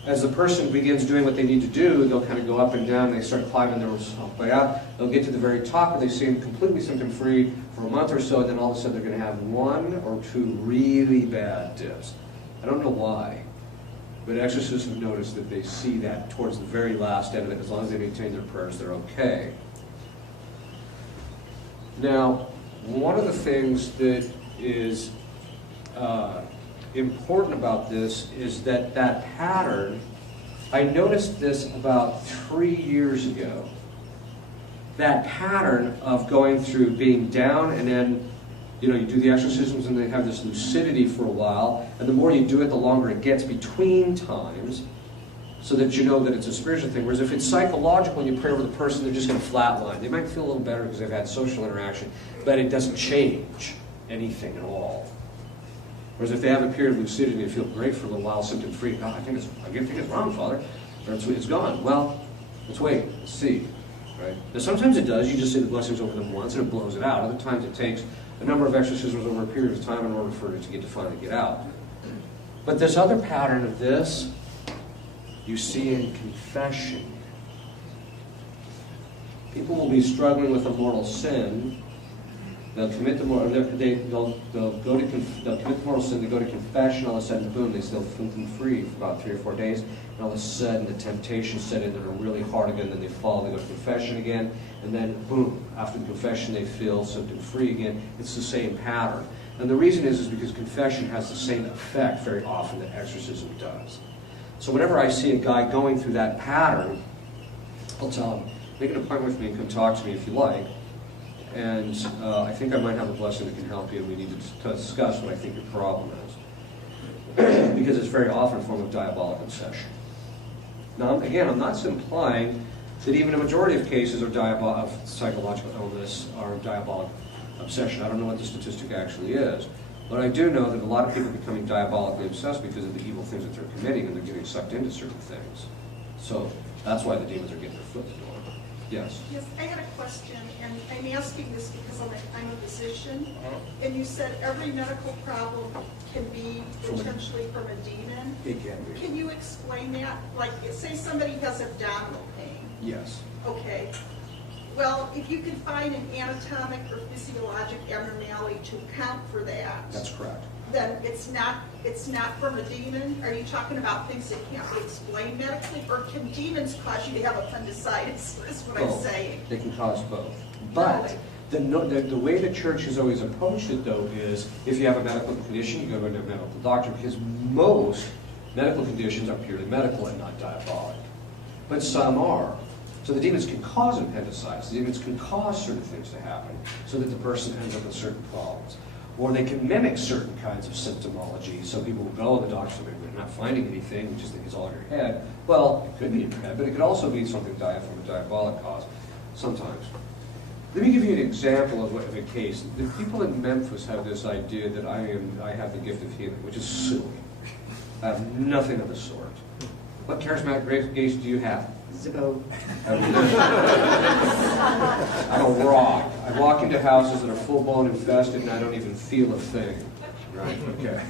As the person begins doing what they need to do, they'll kind of go up and down, they start climbing their way out. They'll get to the very top where they seem completely symptom-free for a month or so, and then all of a sudden they're going to have 1 or 2 really bad dips. I don't know why, but exorcists have noticed that they see that towards the very last end of it. As long as they maintain their prayers, they're okay. Now, one of the things that is important about this is that pattern, I noticed this about 3 years ago. That pattern of going through being down and then, you do the exorcisms and they have this lucidity for a while, and the more you do it, the longer it gets between times, so that you know that it's a spiritual thing. Whereas if it's psychological and you pray over the person, they're just going to flatline. They might feel a little better because they've had social interaction, but it doesn't change anything at all. Whereas if they have a period of lucidity and they feel great for a little while, symptom-free, I think it's wrong, Father, or it's gone. Well, let's wait, let's see. Right? Now sometimes it does, you just say the blessings over them once and it blows it out. Other times it takes a number of exorcisms over a period of time in order for it to finally get out. But this other pattern of this, you see in confession. People will be struggling with a mortal sin. They'll commit the mortal, they'll commit the mortal sin. They go to confession. All of a sudden, boom! They still symptom free for about 3 or 4 days. And all of a sudden, the temptation set in. They're really hard again. Then they fall. They go to confession again, and then boom! After the confession, they feel symptom free again. It's the same pattern. And the reason is because confession has the same effect very often that exorcism does. So whenever I see a guy going through that pattern, I'll tell him, make an appointment with me and come talk to me if you like. And I think I might have a blessing that can help you, and we need to discuss what I think your problem is. Because it's very often a form of diabolic obsession. Now, again, I'm not implying that even a majority of cases of psychological illness are diabolic obsession. I don't know what the statistic actually is. But I do know that a lot of people are becoming diabolically obsessed because of the evil things that they're committing, and they're getting sucked into certain things. So that's why the demons are getting their foot in the door. Yes? Yes, I had a question, and I'm asking this because I'm a physician, and you said every medical problem can be potentially from a demon. It can be. Can you explain that? Like, say somebody has abdominal pain. Yes. Okay. Well, if you can find an anatomic or physiologic abnormality to account for that, That's correct. then it's not from a demon? Are you talking about things that can't be explained medically? Or can demons cause you to have appendicitis, is what I'm saying? They can cause both. But the way the church has always approached it, though, is if you have a medical condition, you go to a medical doctor, because most medical conditions are purely medical and not diabolic. But some are. So the demons can cause appendicitis. The demons can cause certain things to happen so that the person ends up with certain problems. Or they can mimic certain kinds of symptomology. So people will go to the doctor, so maybe they're not finding anything, you just think it's all in your head. Well, it could be in your head, but it could also be something from a diabolic cause, sometimes. Let me give you an example of a case. The people in Memphis have this idea that I have the gift of healing, which is silly. I have nothing of the sort. What charismatic grace do you have? Zippo. I'm a rock. I walk into houses that are full-blown infested and I don't even feel a thing. Right, okay.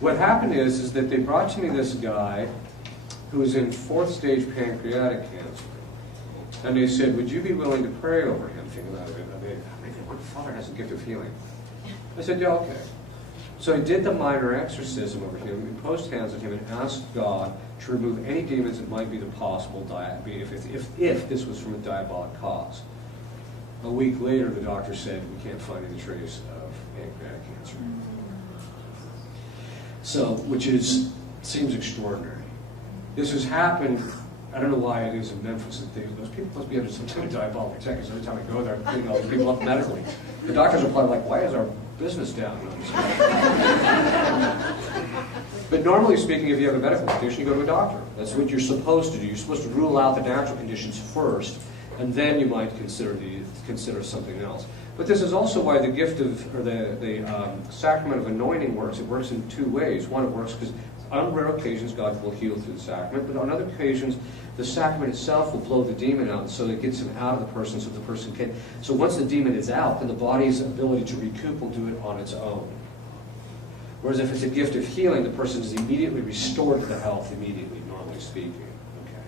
What happened is that they brought to me this guy who was in 4th stage pancreatic cancer. And they said, would you be willing to pray over him? Thinking about it. I mean, my father has a gift of healing. I said, yeah, okay. So I did the minor exorcism over him. We posed hands on him and asked God to remove any demons that might be the possible if this was from a diabolic cause. A week later, the doctor said, we can't find any trace of pancreatic cancer. So, seems extraordinary. This has happened, I don't know why it is in Memphis, that those people must be under some kind of diabolic attack, because every time I go there, I'm cleaning all the people up medically. The doctors are probably like, why is our business down? But normally speaking, if you have a medical condition, you go to a doctor. That's what you're supposed to do. You're supposed to rule out the natural conditions first, and then you might consider something else. But this is also why the gift of, or the sacrament of anointing works. It works in 2 ways. One, it works because on rare occasions God will heal through the sacrament, but on other occasions the sacrament itself will blow the demon out, so it gets him out of the person, so the person can. So once the demon is out, then the body's ability to recoup will do it on its own. Whereas if it's a gift of healing, the person is immediately restored to the health immediately, normally speaking. Okay.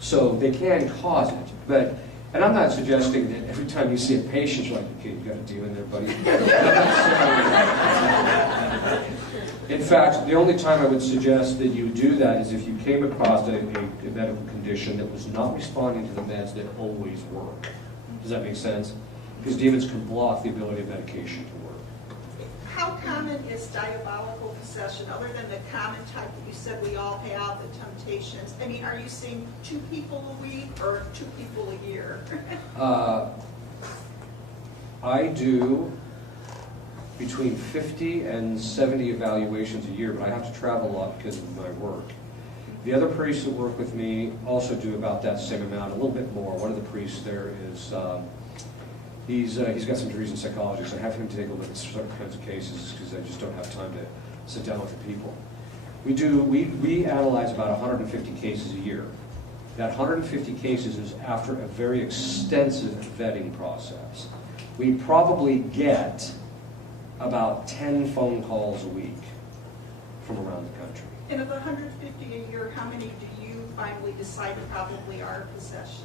So they can cause it, but, and I'm not suggesting that every time you see a patient, you're like, okay, you got a demon there, buddy. In fact, the only time I would suggest that you do that is if you came across a medical condition that was not responding to the meds that always work. Does that make sense? Because demons can block the ability of medication to work. How common is diabolical possession, other than the common type that you said we all have, the temptations? I mean, are you seeing 2 people a week or 2 people a year? I do between 50 and 70 evaluations a year, but I have to travel a lot because of my work. The other priests that work with me also do about that same amount, a little bit more. One of the priests there is, he's got some degrees in psychology, so I have him take a look at certain kinds of cases because I just don't have time to sit down with the people. We analyze about 150 cases a year. That 150 cases is after a very extensive vetting process. We probably get about 10 phone calls a week from around the country. And of the 150 a year, how many do you finally decide probably are possession?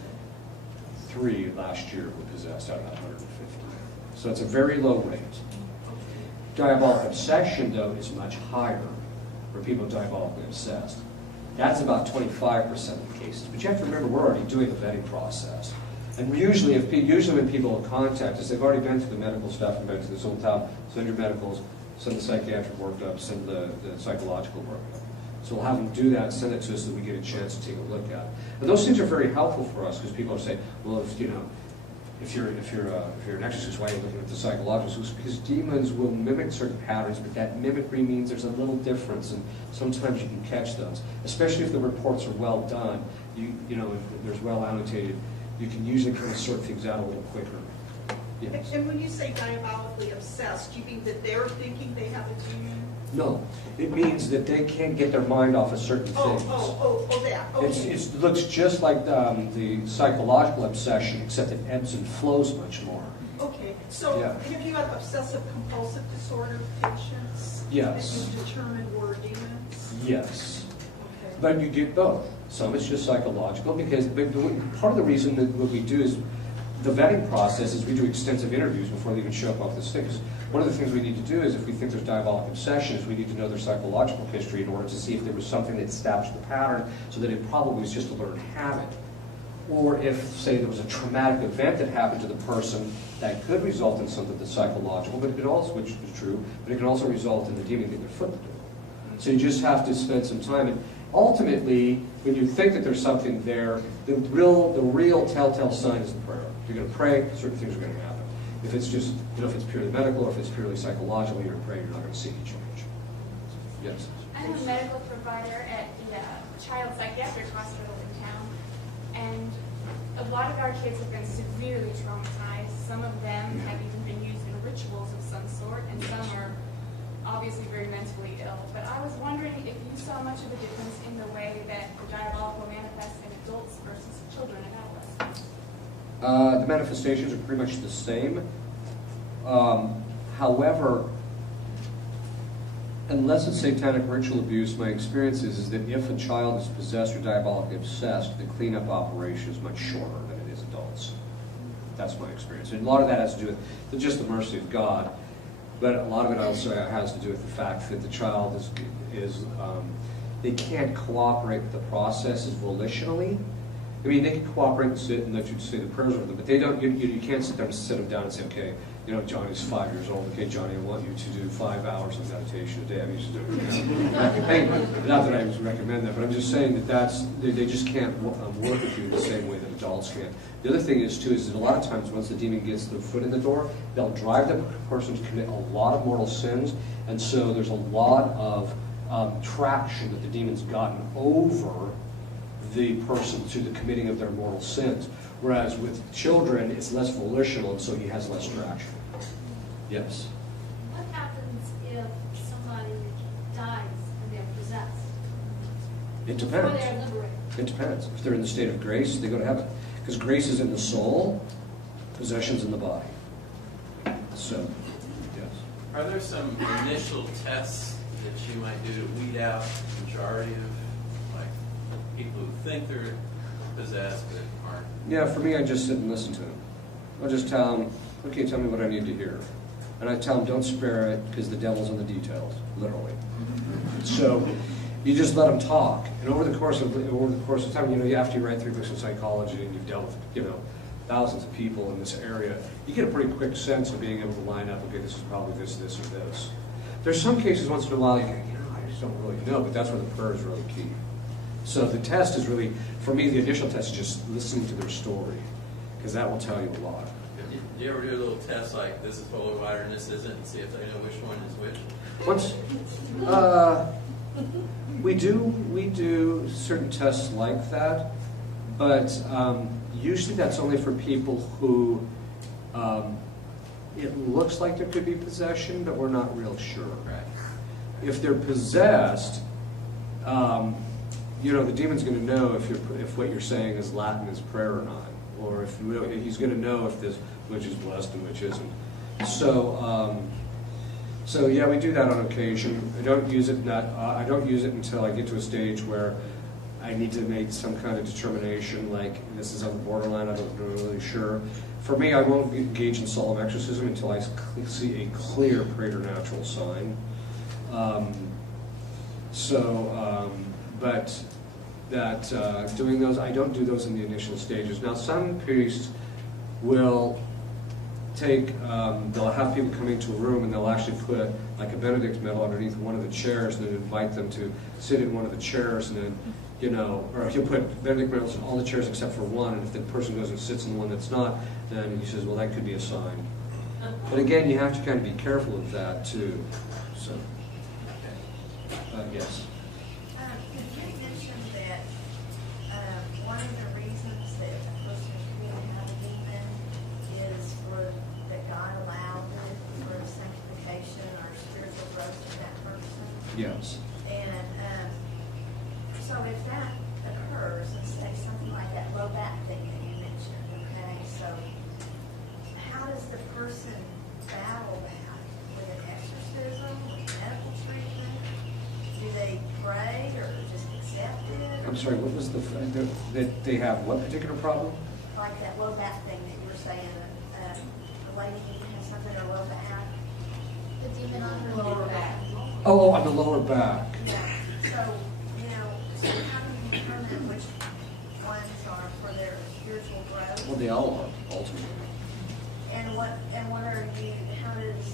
3 last year were possessed out of that 150. So it's a very low rate. Diabolic obsession, though, is much higher, where people are diabolically obsessed. That's about 25% of the cases. But you have to remember, we're already doing the vetting process. And usually when people contact us, they've already been through the medical stuff and been through this whole time. Send your medicals, send the psychiatric workup, send the psychological workup. So we'll have them do that, send it to us so that we get a chance to take a look at it. And those things are very helpful for us because people are saying, well, if you're an exorcist, why are you looking at the psychological? Because demons will mimic certain patterns, but that mimicry means there's a little difference, and sometimes you can catch those. Especially if the reports are well done, if there's well annotated, you can usually kind of sort things out a little quicker. Yes. And when you say diabolically obsessed, do you mean that they're thinking they have a demon? No, it means that they can't get their mind off of certain things. That. Okay. It looks just like the psychological obsession, except it ebbs and flows much more. Okay, so Yeah. have you had obsessive compulsive disorder patients? Yes. That you determined were demons? Yes. Okay. But you get both. Some it's just psychological, because part of the reason that what we do is the vetting process is we do extensive interviews before they even show up off the stick. One of the things we need to do is if we think there's diabolic obsession is we need to know their psychological history in order to see if there was something that established the pattern so that it probably was just a learned habit. Or if, say, there was a traumatic event that happened to the person that could result in something that's psychological, but it could also, which is true, but it can also result in the demon getting their foot in the door. So you just have to spend some time. And ultimately, when you think that there's something there, the real telltale sign is the prayer. If you're going to pray, certain things are going to happen. If it's just, if it's purely medical or if it's purely psychological, you're praying, you're not going to see any change. Yes? I'm a medical provider at the Child Psychiatric Hospital in town, and a lot of our kids have been severely traumatized. Some of them have even been used in rituals of some sort, and some are obviously very mentally ill, but I was wondering if you saw much of a difference in the way that the diabolical manifests in adults versus children and adolescents. The manifestations are pretty much the same. However, unless it's satanic ritual abuse, my experience is that if a child is possessed or diabolically obsessed, the cleanup operation is much shorter than it is adults. That's my experience. And a lot of that has to do with just the mercy of God, but a lot of it also has to do with the fact that the child they can't cooperate with the processes volitionally. I mean, they can cooperate and sit and let you say the prayers with them, but they don't. You can't sit them down and say, okay, you know, Johnny's 5 years old. Okay, Johnny, I want you to do 5 hours of meditation a day. I'm used to doing it. Not that I recommend that, but I'm just saying that they just can't work with you in the same way that adults can. The other thing is too is that a lot of times once the demon gets their foot in the door, they'll drive the person to commit a lot of mortal sins, and so there's a lot of traction that the demon's gotten over the person to the committing of their mortal sins. Whereas with children, it's less volitional, and so he has less traction. Yes? What happens if somebody dies and they're possessed? It Or depends. they're liberated? It depends. If they're in the state of grace, they go to heaven. Because grace is in the soul, possession's in the body. So, yes. Are there some initial tests that you might do to weed out the majority of people who think they're possessed but aren't? Yeah, for me, I just sit and listen to them. I'll just tell them, okay, tell me what I need to hear. And I tell them, don't spare it, because the devil's in the details, literally. So you just let them talk. And over the course of time, you know, after you write 3 books of psychology and you've dealt with, you know, thousands of people in this area, you get a pretty quick sense of being able to line up, okay, this is probably this, or this. There's some cases once in a while you go, you know, I just don't really know, but that's where the prayer is really key. So the test is really, for me, the initial test is just listening to their story, because that will tell you a lot. Do you ever do a little test like this is holy water and this isn't, and see if they know which one is which? Once, we do certain tests like that, but usually that's only for people who it looks like there could be possession, but we're not real sure. Right. If they're possessed, you know, the demon's going to know if what you're saying is Latin is prayer or not, or if he's going to know if this which is blessed and which isn't. So yeah, we do that on occasion. I don't use it until I get to a stage where I need to make some kind of determination, like this is on the borderline. I'm not really sure. For me, I won't engage in solemn exorcism until I see a clear preternatural sign. But doing those, I don't do those in the initial stages. Now, some priests will they'll have people come into a room and they'll actually put like a Benedict medal underneath one of the chairs and then invite them to sit in one of the chairs, and then, you know, or he'll put Benedict medals in all the chairs except for one, and if the person goes and sits in the one that's not, then he says, well, that could be a sign. But again, you have to kind of be careful of that too. So, yes. You mentioned that one of the reasons that a person can have a demon is that God allowed it for sanctification or spiritual growth in that person. Yes. And so if that occurs, and say something like that low back thing that you mentioned, okay, so how does the person battle that? With an exorcism, with medical treatment? Do they pray or just accept it? I'm sorry, what was that they have what particular problem? Like that low back thing that you were saying, the lady has something in her low back. The demon on her Lower back. Oh, on the lower back. Yeah. So, you know, so how do you determine which ones are for their spiritual growth? Well, they all are, ultimately. And what are you, how does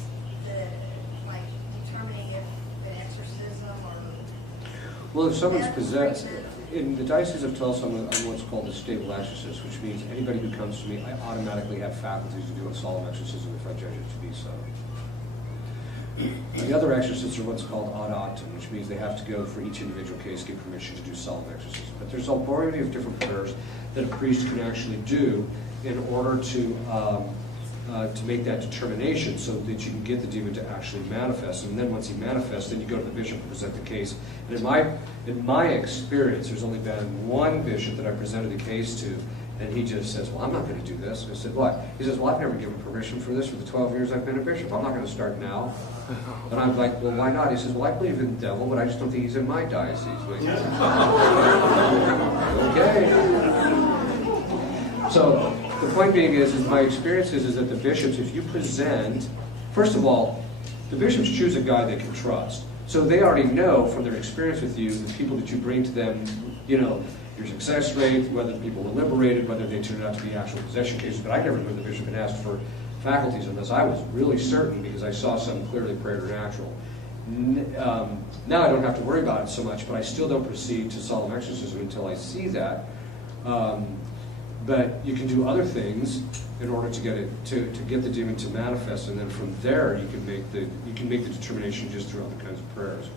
determining if an exorcism or Well, if someone's medical possessed, treatment? in the Diocese of Tulsa, I'm what's called a stable exorcist, which means anybody who comes to me, I automatically have faculties to do a solemn exorcism if I judge it to be so. The other exorcists are what's called ad actum, which means they have to go for each individual case, get permission to do solemn exorcism. But there's a variety of different prayers that a priest can actually do in order to to make that determination so that you can get the demon to actually manifest. And then once he manifests, then you go to the bishop and present the case. And in my experience, there's only been one bishop that I presented the case to, and he just says, well, I'm not going to do this. I said, what? He says, well, I've never given permission for this for the 12 years I've been a bishop. I'm not going to start now. And I'm like, well, why not? He says, well, I believe in the devil, but I just don't think he's in my diocese. Okay. So the point being is my experience is that the bishops, if you present, first of all, the bishops choose a guy they can trust. So they already know from their experience with you, the people that you bring to them, you know, your success rate, whether people were liberated, whether they turned out to be actual possession cases. But I never knew the bishop had asked for faculties on this. I was really certain because I saw some clearly preternatural. Now I don't have to worry about it so much, but I still don't proceed to solemn exorcism until I see that. But you can do other things in order to get it to get the demon to manifest, and then from there you can make the determination just through other kinds of prayers,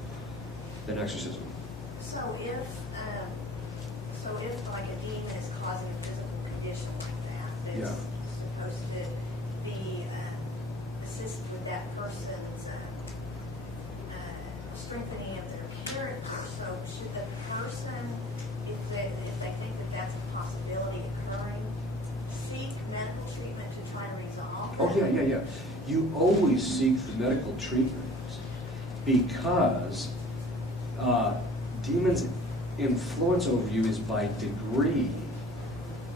then exorcism. So if like a demon is causing a physical condition like that, that's supposed to be assisted with that person's strengthening of their character. So should the person, if they think that that's a possibility occurring, seek medical treatment to try to resolve that? Oh yeah. You always seek the medical treatment because demons' influence over you is by degree.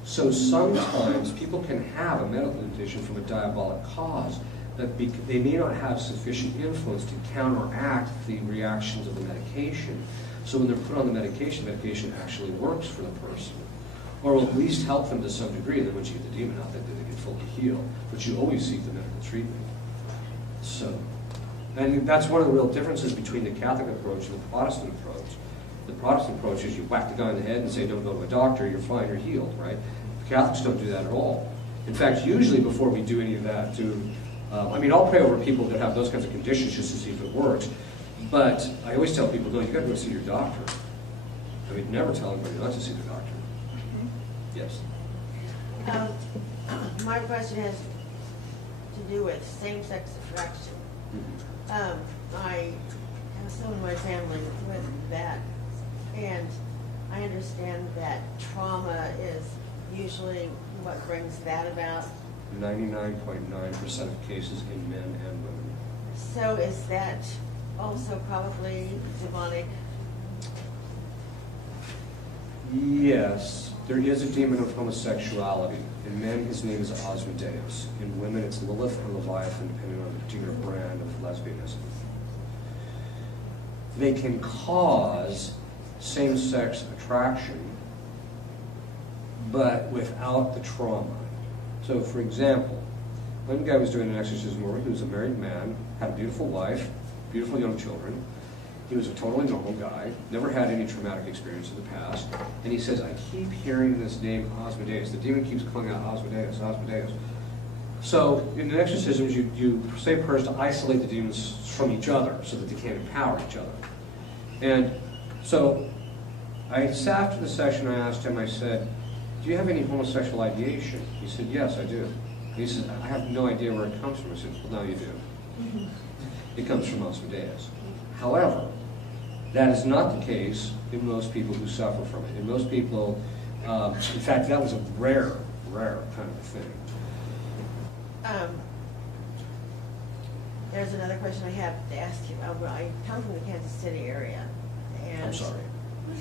So sometimes people can have a medical condition from a diabolic cause, but they may not have sufficient influence to counteract the reactions of the medication. So when they're put on the medication actually works for the person, or will at least help them to some degree. And then once you get the demon out, then they get fully healed. But you always seek the medical treatment. So, and that's one of the real differences between the Catholic approach and the Protestant approach. The Protestant approach is you whack the guy in the head and say, don't go to a doctor, you're fine, you're healed, right? The Catholics don't do that at all. In fact, usually before we do any of that, I'll pray over people that have those kinds of conditions just to see if it works. But I always tell people, no, you got to go see your doctor. I mean, never tell anybody not to see their doctor. Yes. My question has to do with same-sex attraction. I have someone in my family with that, and I understand that trauma is usually what brings that about. 99.9% of cases in men and women. So is that also probably demonic? Yes, there is a demon of homosexuality. In men, his name is Asmodeus. In women, it's Lilith or Leviathan, depending on the particular brand of lesbianism. They can cause same-sex attraction, but without the trauma. So, for example, one guy was doing an exorcism where he was a married man, had a beautiful wife, beautiful young children. He was a totally normal guy, never had any traumatic experience in the past. And he says, I keep hearing this name, Asmodeus. The demon keeps calling out, Asmodeus, Asmodeus. So in the exorcisms, you say prayers to isolate the demons from each other so that they can't empower each other. And so after the session, I asked him, I said, do you have any homosexual ideation? He said, yes, I do. And he said, I have no idea where it comes from. I said, well, now you do. It comes from Asmodeus. However, that is not the case in most people who suffer from it. In most people, in fact, that was a rare kind of thing. There's another question I have to ask you. I come from the Kansas City area. And I'm sorry.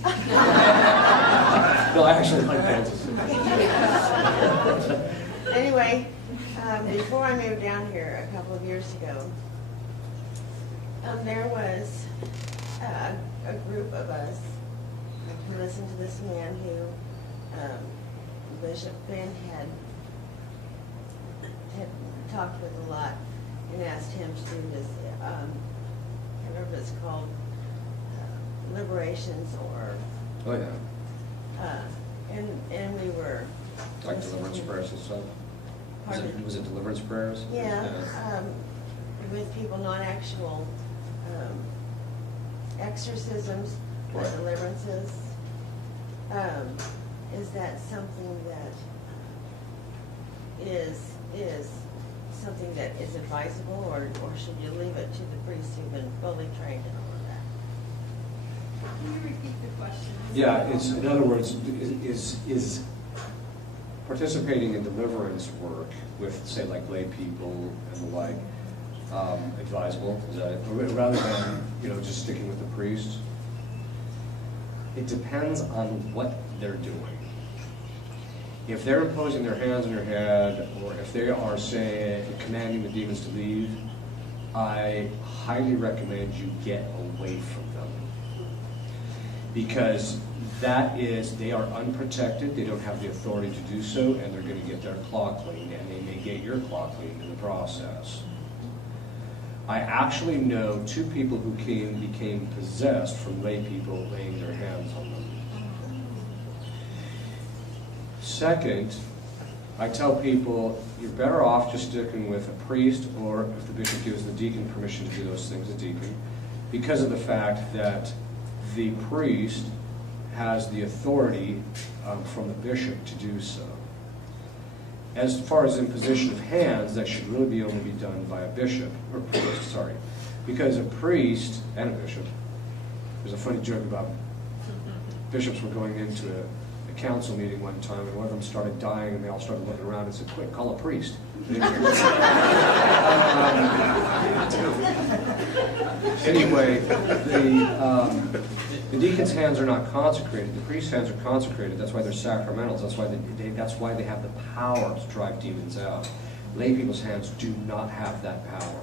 No, I actually like Kansas. Anyway, before I moved down here a couple of years ago, there was a group of us who listened to this man who Bishop Ben had talked with a lot and asked him to do this, I can't remember if it's called liberations or... Oh, yeah. And we were... Like deliverance prayers and stuff? Was it deliverance prayers? Yeah. With people, not actual exorcisms, but Right. deliverances. Is that something that is something that is advisable, or should you leave it to the priests who've been fully trained and all of that? Can you repeat the question? Yeah, it's, in other words, is participating in deliverance work with, say, like lay people and the like, advisable? Is that, rather than, just sticking with the priests? It depends on what they're doing. If they're imposing their hands on your head, or if they are, say, commanding the demons to leave, I highly recommend you get away from them. Because they are unprotected, they don't have the authority to do so, and they're going to get their claw cleaned, and they may get your claw cleaned in the process. I actually know 2 people who became possessed from lay people laying their hands on them. Second, I tell people you're better off just sticking with a priest, or if the bishop gives the deacon permission to do those things, a deacon, because of the fact that the priest has the authority from the bishop to do so. As far as imposition of hands, that should really only be done by a bishop, or priest, sorry. Because a priest and a bishop, there's a funny joke about bishops were going into a council meeting one time, and one of them started dying, and they all started looking around and said, "Quick, call a priest." Anyway, the deacon's hands are not consecrated. The priest's hands are consecrated. That's why they're sacramentals. That's why they have the power to drive demons out. Lay people's hands do not have that power.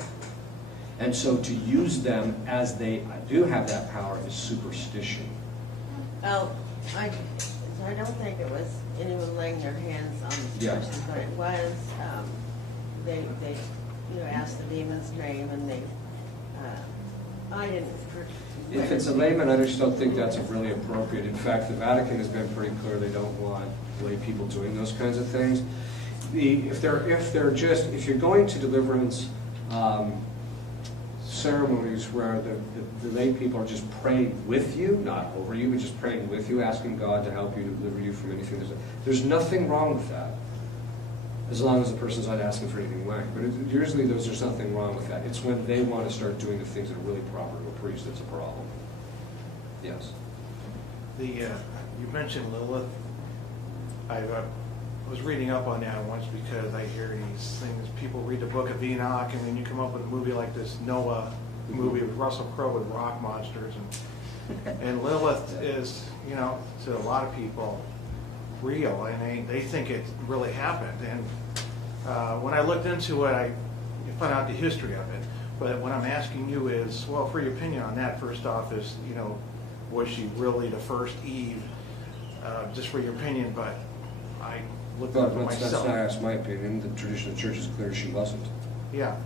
And so to use them as they do have that power is superstition. Well, I don't think it was anyone laying their hands on this Yeah. person, but it was, they asked the demon's name, and I didn't. If it's a layman, I just don't think that's really appropriate. In fact, the Vatican has been pretty clear they don't want lay people doing those kinds of things. If you're going to deliverance ceremonies where the lay people are just praying with you, not over you, but just praying with you, asking God to help you, to deliver you from anything, there's nothing wrong with that, as long as the person's not asking for anything whack. But usually there's nothing wrong with that. It's when they want to start doing the things that are really proper to a priest that's a problem. Yes. You mentioned Lilith. I was reading up on that once because I hear these things. People read the Book of Enoch, and then you come up with a movie like this Noah movie with Russell Crowe with rock monsters, and Lilith is, to a lot of people, real, and they think it really happened. And when I looked into it, I found out the history of it. But what I'm asking you is, well, for your opinion on that, first off, is, was she really the first Eve? Just for your opinion, but I looked up for myself. That's my opinion. The tradition of the church is clear she wasn't. Yeah.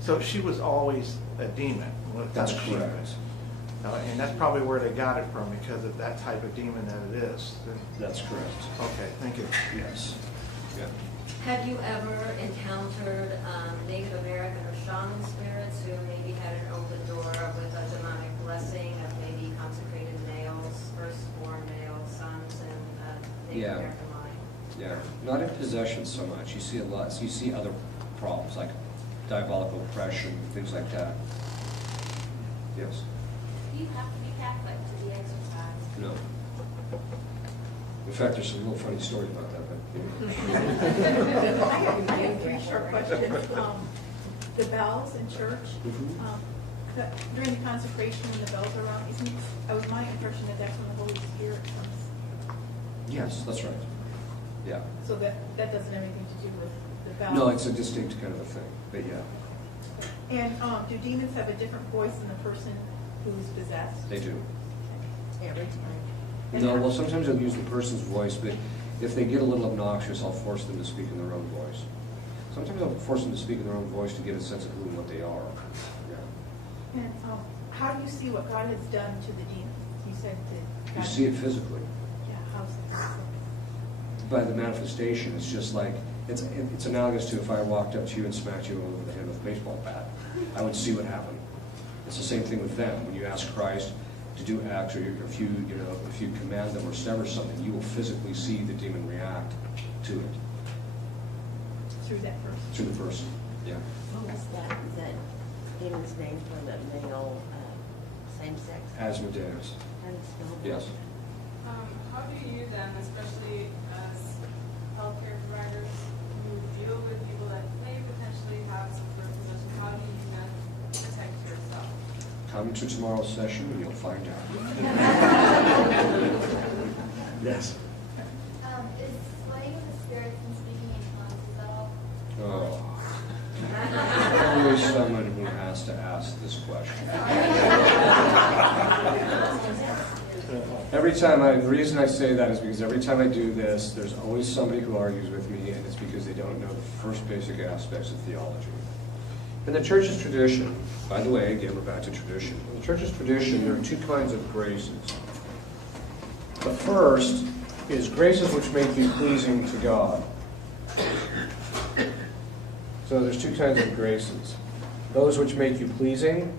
So she was always a demon. That's correct. And that's probably where they got it from, because of that type of demon that it is. That's correct. Okay, thank you. Yes. Yeah. Have you ever encountered Native American or shaman spirits who maybe had an open door with a demonic blessing of maybe consecrated males, firstborn male sons in Native American line? Yeah. Not in possession so much. You see a lot. So you see other problems like diabolical oppression, things like that. Yes. Do you have to be Catholic to be exorcised? No. In fact, there's some real funny stories about that. I have 3 short questions. The bells in church, during the consecration when the bells are rung, it was my impression that that's when the Holy Spirit comes. Yes, that's right. Yeah. So that doesn't have anything to do with the bells? No, it's a distinct kind of a thing, but yeah. And do demons have a different voice than the person who's possessed? They do. Every time. No, well, sometimes I'll use the person's voice, but if they get a little obnoxious, I'll force them to speak in their own voice. Sometimes I'll force them to speak in their own voice to get a sense of who and what they are. Yeah. And how do you see what God has done to the demons? You said that God... You see it physically. Yeah, how's that? By the manifestation. It's just like, it's analogous to if I walked up to you and smacked you over the head with a baseball bat. I would see what happened. It's the same thing with them. When you ask Christ to do acts, or if you command them or sever something, you will physically see the demon react to it. Through that person? Through the person. Yeah. What was that demon's name for the male same-sex? Asmodeus. How do you spell that? Yes. How do you then, especially as healthcare providers who deal with people that may potentially have some sort of possession, how do you then protect yourself? Come to tomorrow's session and you'll find out. Yes. Is slaying the spirits and speaking in tongues, is that all? Oh. Always someone who has to ask this question. The reason I say that is because every time I do this, there's always somebody who argues with me, and it's because they don't know the first basic aspects of theology. In the church's tradition, by the way, again, we're back to tradition. In the church's tradition, there are two kinds of graces. The first is graces which make you pleasing to God. So there's two kinds of graces. Those which make you pleasing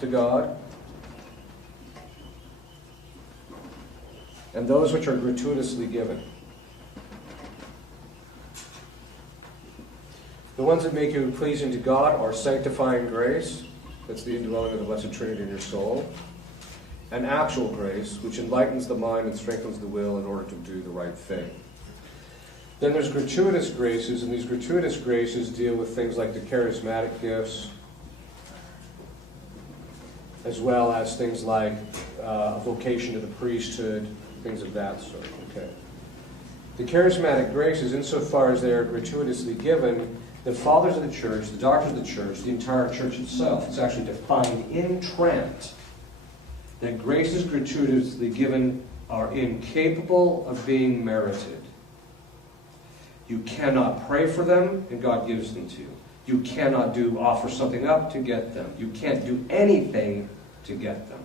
to God, and those which are gratuitously given. The ones that make you pleasing to God are sanctifying grace, that's the indwelling of the Blessed Trinity in your soul, and actual grace, which enlightens the mind and strengthens the will in order to do the right thing. Then there's gratuitous graces, and these gratuitous graces deal with things like the charismatic gifts, as well as things like a vocation to the priesthood, things of that sort. Okay. The charismatic graces, insofar as they are gratuitously given, the fathers of the church, the doctors of the church, the entire church itself, it's actually defined in Trent that graces gratuitously given are incapable of being merited. You cannot pray for them, and God gives them to you. You cannot offer something up to get them. You can't do anything to get them.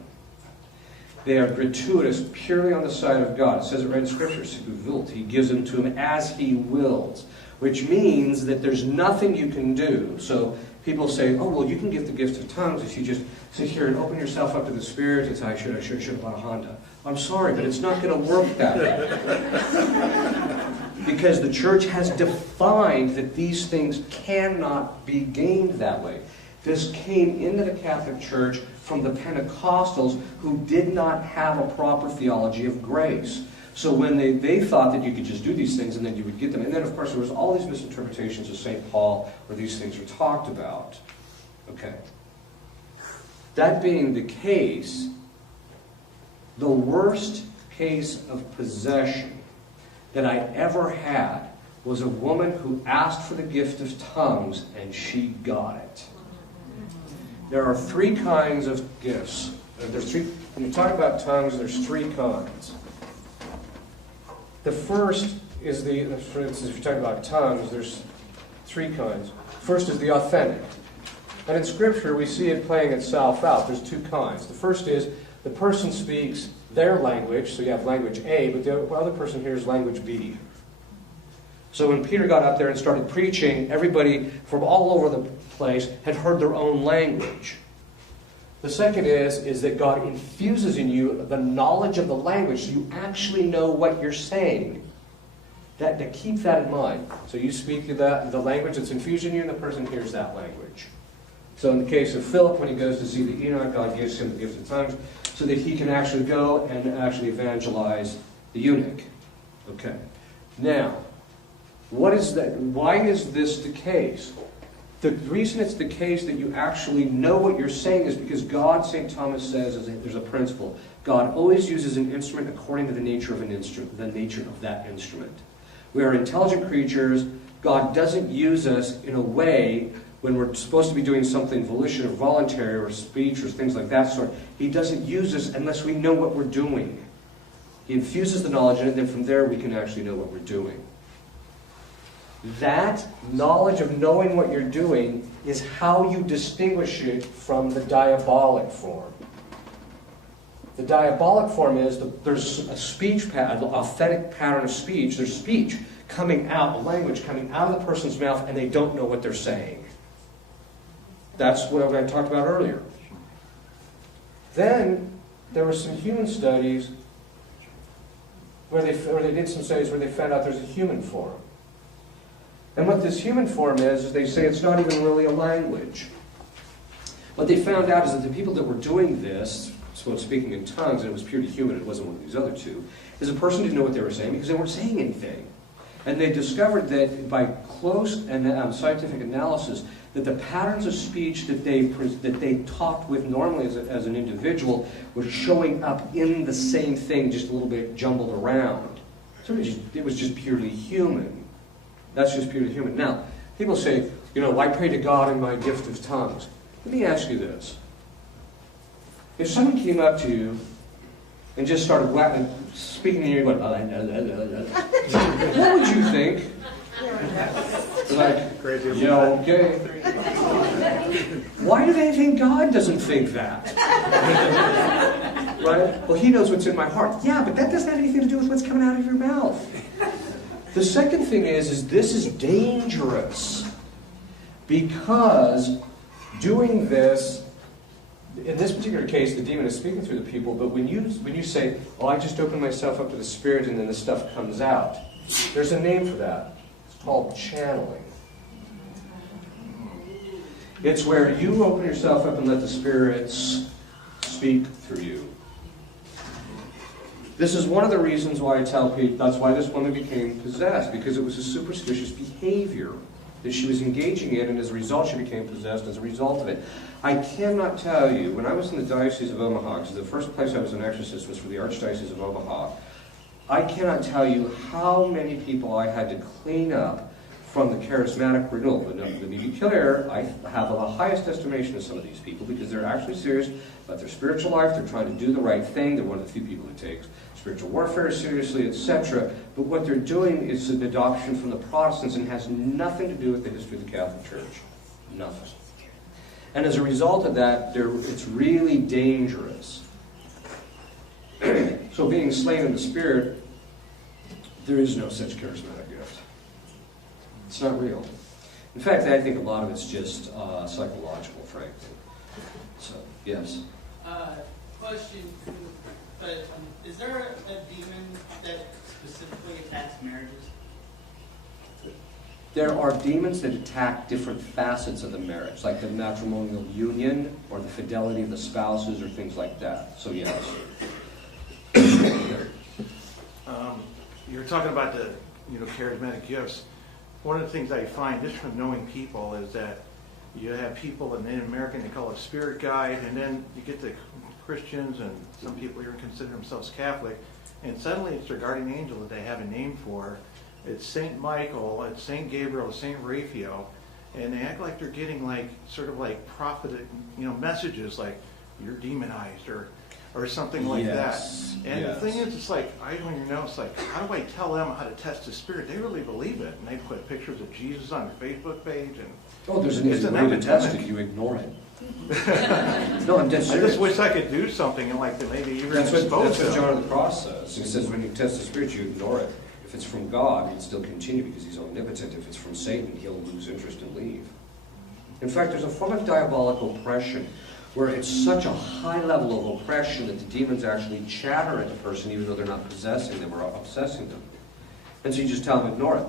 They are gratuitous, purely on the side of God. It says it right in Scripture. He gives them to him as he wills, which means that there's nothing you can do. So people say, oh, well, you can give the gift of tongues if you just sit here and open yourself up to the Spirit. It's, I should have bought a Honda. I'm sorry, but it's not going to work that way. Because the church has defined that these things cannot be gained that way. This came into the Catholic Church from the Pentecostals who did not have a proper theology of grace. So when they thought that you could just do these things and then you would get them. And then, of course, there was all these misinterpretations of St. Paul where these things were talked about. Okay. That being the case, the worst case of possession that I ever had was a woman who asked for the gift of tongues and she got it. There are three kinds of gifts. When you talk about tongues, there's three kinds. The first is for instance, if you're talking about tongues, there's three kinds. First is the authentic. And in Scripture, we see it playing itself out. There's two kinds. The first is the person speaks their language, so you have language A, but the other person hears language B. So when Peter got up there and started preaching, everybody from all over the place had heard their own language. The second is that God infuses in you the knowledge of the language, so you actually know what you're saying. To keep that in mind. So you speak the language that's infused in you, and the person hears that language. So in the case of Philip, when he goes to see the Enoch, God gives him the gift of tongues so that he can actually go and actually evangelize the eunuch. Okay. Now, what is that? Why is this the case? The reason it's the case that you actually know what you're saying is because God, St. Thomas says, there's a principle. God always uses an instrument according to the nature of an instrument, the nature of that instrument. We are intelligent creatures. God doesn't use us in a way when we're supposed to be doing something volition or voluntary or speech or things like that sort. He doesn't use us unless we know what we're doing. He infuses the knowledge in it, and then from there we can actually know what we're doing. That knowledge of knowing what you're doing is how you distinguish it from the diabolic form. The diabolic form is there's a speech pattern, an authentic pattern of speech. There's speech coming out, a language coming out of the person's mouth, and they don't know what they're saying. That's what I talked about earlier. Then there were some human studies where they did some studies where they found out there's a human form. And what this human form is they say it's not even really a language. What they found out is that the people that were doing this, speaking in tongues, and it was purely human, it wasn't one of these other two, is a person didn't know what they were saying because they weren't saying anything. And they discovered that by close and scientific analysis, that the patterns of speech that they talked with normally as an individual were showing up in the same thing, just a little bit jumbled around. So it was just purely human. That's just purely human. Now, people say, I pray to God in my gift of tongues. Let me ask you this. If someone came up to you and just started speaking in your ear, going, what would you think? Like, yeah, okay. Why do they think God doesn't think that? Right? Well, he knows what's in my heart. Yeah, but that doesn't have anything to do with what's coming out of your mouth. The second thing is this is dangerous. Because doing this, in this particular case, the demon is speaking through the people, but when you say, oh, I just open myself up to the Spirit and then the stuff comes out, there's a name for that. It's called channeling. It's where you open yourself up and let the spirits speak through you. This is one of the reasons why I tell people, that's why this woman became possessed, because it was a superstitious behavior that she was engaging in, and as a result she became possessed as a result of it. I cannot tell you, when I was in the Diocese of Omaha, because the first place I was an exorcist was for the Archdiocese of Omaha, I cannot tell you how many people I had to clean up from the charismatic renewal. But let me be clear, I have the highest estimation of some of these people because they're actually serious about their spiritual life. They're trying to do the right thing. They're one of the few people who takes spiritual warfare seriously, etc. But what they're doing is an adoption from the Protestants and has nothing to do with the history of the Catholic Church. Nothing. And as a result of that, it's really dangerous. So being slain in the Spirit, there is no such charismatic gift. It's not real. In fact, I think a lot of it's just psychological, frankly. So, yes? Question, but is there a demon that specifically attacks marriages? There are demons that attack different facets of the marriage, like the matrimonial union or the fidelity of the spouses or things like that. So, yes. You're talking about the charismatic gifts. One of the things I find just from knowing people is that you have people in American, they call it spirit guide, and then you get the Christians and some people even consider themselves Catholic, and suddenly it's their guardian angel that they have a name for. It's Saint Michael, it's Saint Gabriel, it's Saint Raphael, and they act like they're getting sort of prophetic, messages like you're demonized or something like that. And the thing is, it's I don't even know, it's how do I tell them how to test the spirit? They really believe it, and they put pictures of Jesus on their Facebook page. And there's an easy way to test it. You ignore it. No, I'm dead serious. I just wish I could do something and maybe even that's what John of the Cross says. He says when you test the spirit, you ignore it. If it's from God, he'll still continue because he's omnipotent. If it's from Satan, he'll lose interest and leave. In fact, there's a form of diabolical oppression where it's such a high level of oppression that the demons actually chatter at the person even though they're not possessing them or obsessing them. And so you just tell them, ignore it.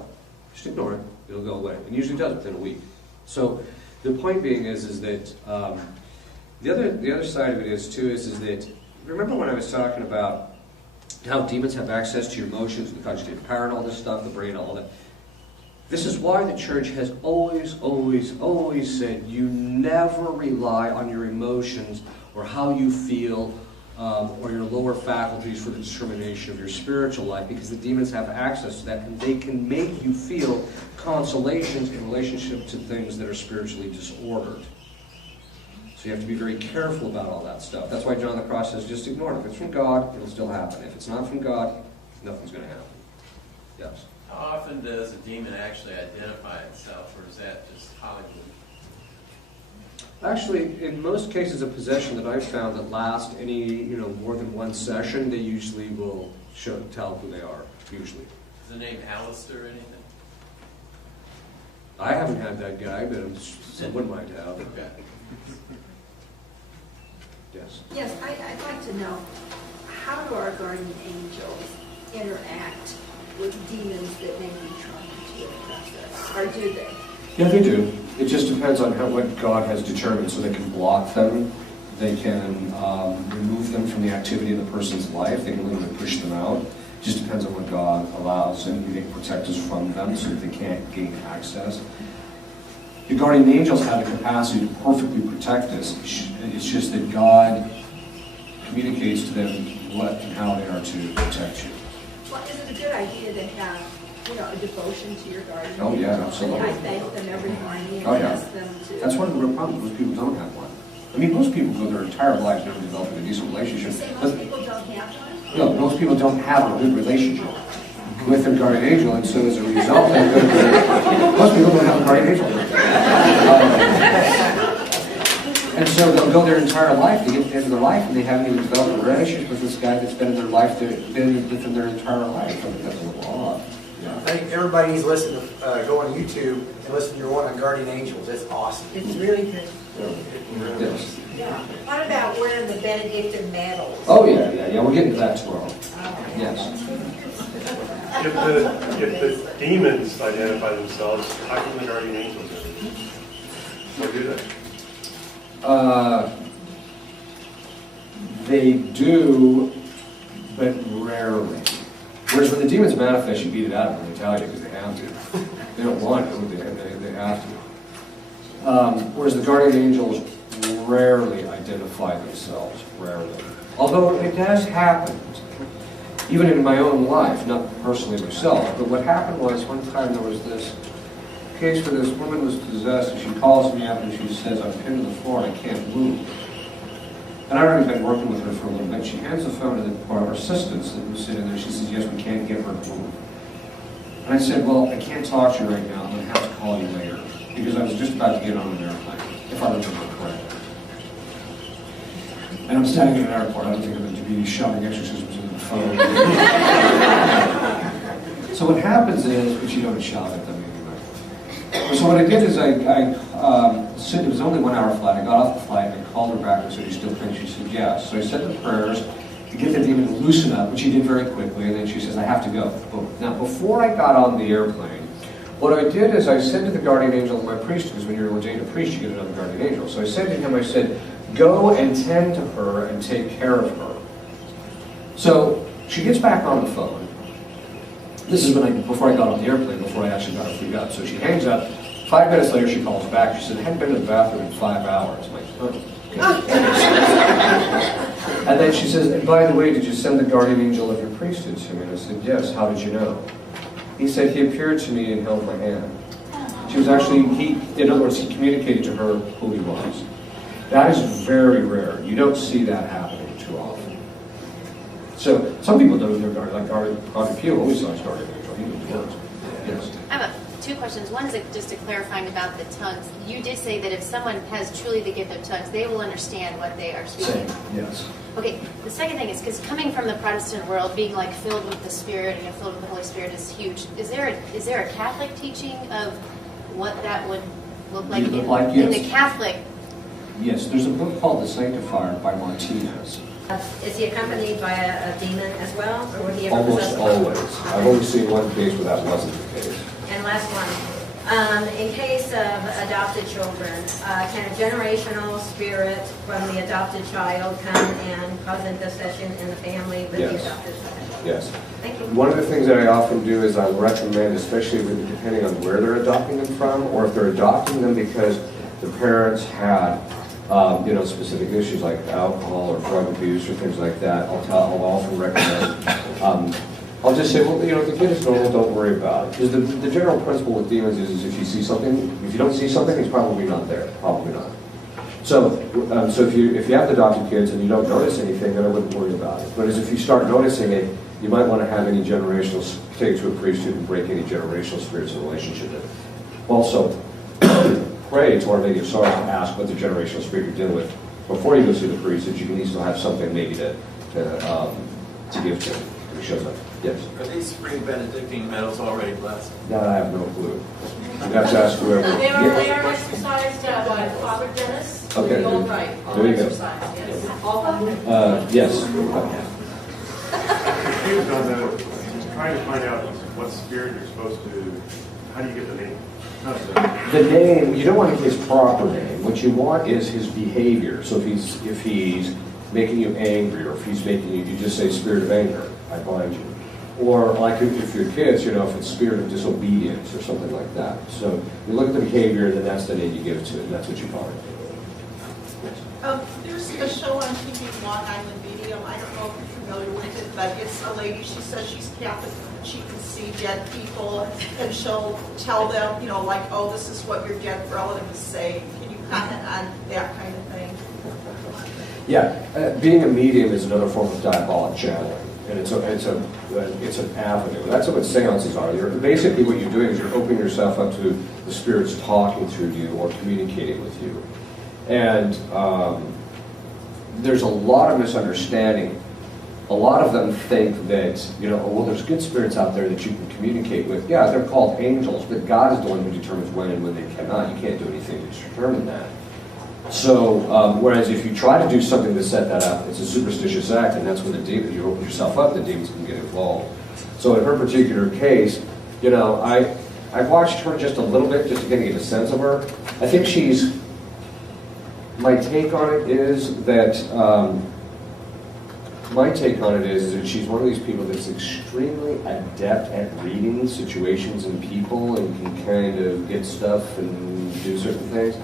Just ignore it. It'll go away. And usually does within a week. So the point being is that the other side of it is that remember when I was talking about how demons have access to your emotions, the cogitative power and all this stuff, the brain, all that. This is why the church has always, always, always said you never rely on your emotions or how you feel or your lower faculties for the determination of your spiritual life, because the demons have access to that and they can make you feel consolations in relationship to things that are spiritually disordered. So you have to be very careful about all that stuff. That's why John of the Cross says just ignore it. If it's from God, it'll still happen. If it's not from God, nothing's going to happen. Yes? How often does a demon actually identify itself, or is that just Hollywood? Actually, in most cases of possession that I've found that last any more than one session, they usually will tell who they are. Usually. Is the name Alistair or anything? I haven't had that guy, but someone might have. Okay. Yes. Yes, I'd like to know, how do our guardian angels interact with demons that may be trying appeal process, or do they? Yeah, they do. It just depends on what God has determined, so they can block them, they can remove them from the activity of the person's life, they can literally push them out. It just depends on what God allows, and they can protect us from them so that they can't gain access. The guardian angels have the capacity to perfectly protect us. It's just that God communicates to them what and how they are to protect you. Well, is it a good idea to have, a devotion to your guardian? Oh, yeah, absolutely. I thank them every morning and Oh, yeah. ask them to. That's one of the real problems. Most people don't have one. I mean, most people go their entire lives never developing a decent relationship. You say But most people don't have one? no, most people don't have a good relationship with their guardian angel, and so as a result, most people don't have a guardian angel. And so they'll go their entire life, they get to the end of their life, and they haven't even developed a relationship with this guy that's been in their life, been within their entire life. I think that's a little odd. I think everybody needs to listen to, go on YouTube and listen to your one on guardian angels. It's awesome. It's really good. Yes. Yeah. What about wearing the Benedictine medals? Oh, yeah, we'll get into that tomorrow. Yes. If the demons identify themselves, how come the guardian angels don't? Or do they? They do, but rarely. Whereas when the demons manifest, you beat it out of them, they tell you because they have to. They don't want to, they have to. Whereas the guardian angels rarely identify themselves, rarely. Although it has happened, even in my own life, not personally myself, but what happened was one time there was this case where this woman was possessed, and she calls me up and she says, I'm pinned to the floor and I can't move. And I'd already been working with her for a little bit. She hands the phone to one of our assistants that was sitting there. She says, yes, we can't get her to move. And I said, well, I can't talk to you right now. I'm going to have to call you later. Because I was just about to get on an airplane, if I remember correctly. And I'm standing in an airport. I don't think I'm going to be shouting exorcisms into the phone. So what happens is, but you don't shout at them anyway. So what I did is it was only 1 hour flight. I got off the flight, I called her back and said, you still think? She said, yes. So I said the prayers to get the demon to loosen up, which he did very quickly, and then she says, I have to go. Now, before I got on the airplane, what I did is I said to the guardian angel of my priest, because when you're ordained a priest, you get another guardian angel. So I said to him, I said, go and tend to her and take care of her. So she gets back on the phone. This is before I got on the airplane, before I actually got her freed up. So she hangs up. 5 minutes later, she calls back. She said, I hadn't been to the bathroom in 5 hours. I'm like, oh, okay. And then she says, and by the way, did you send the guardian angel of your priesthood to me? And I said, yes. How did you know? He said, he appeared to me and held my hand. She was actually, in other words, he communicated to her who he was. That is very rare. You don't see that happening too often. So some people know their guardian, like Father Pio always saw his guardian angel. He knew the words. Yes. I have two questions. One is just a clarifying about the tongues. You did say that if someone has truly the gift of tongues, they will understand what they are speaking. Same, yes. Okay, the second thing is, because coming from the Protestant world, being like filled with the Spirit and filled with the Holy Spirit is huge. Is there a Catholic teaching of what that would look like, in the Catholic? Yes, there's a book called The Sanctifier by Martinez. Is he accompanied by a demon as well, or would he ever Almost possess always. I've only seen one case where that wasn't the case. And last one, in case of adopted children, can a generational spirit from the adopted child come and cause infestation in the family with the adopted child? Yes. Thank you. One of the things that I often do is I recommend, especially depending on where they're adopting them from, or if they're adopting them because the parents had specific issues like alcohol or drug abuse or things like that, I'll often recommend. I'll just say, well, if the kid is normal, don't worry about it. Because the general principle with demons is if you see something, if you don't see something, it's probably not there. Probably not. So if you have adopted kids and you don't notice anything, then I wouldn't worry about it. But as if you start noticing it, you might want to have any generational, take it to a priesthood and break any generational spirits in relationship with it. Also, pray to Our Lady of Sorrows and ask what the generational spirit you're dealing with before you go see the priest, that you can easily have something maybe to give to him when he shows up. Yes? Are these free Benedictine medals already blessed? That I have no clue. You'd have to ask whoever. They are exercised by Father Dennis. Okay. The old rite. There you go. Exercise, yes. Yes. Confused on trying to find out what spirit you're supposed to How do you get the name? The name, you don't want his proper name. What you want is his behavior. So if he's making you angry, or if he's making you just say spirit of anger, I bind you. Or like if your kids, if it's spirit of disobedience or something like that. So you look at the behavior, and then that's the name you give to it, and that's what you call it. There's a show on TV, Long Island Medium. I don't know if you're familiar with it, but it's a lady. She says she's Catholic. She can see dead people, and she'll tell them, like, oh, this is what your dead relative is saying. Can you comment on that kind of thing? Yeah, being a medium is another form of diabolic channeling, and it's an avenue. That's what seances are. Basically, what you're doing is you're opening yourself up to the spirits talking through you or communicating with you. And there's a lot of misunderstanding. A lot of them think that, well, there's good spirits out there that you can communicate with. Yeah, they're called angels, but God is the one who determines when and when they cannot. You can't do anything to determine that. So, whereas if you try to do something to set that up, it's a superstitious act, and that's when you open yourself up, the demons can get involved. So in her particular case, I've watched her just a little bit, just to get a sense of her. I think my take on it is that she's one of these people that's extremely adept at reading situations and people, and can kind of get stuff and do certain things.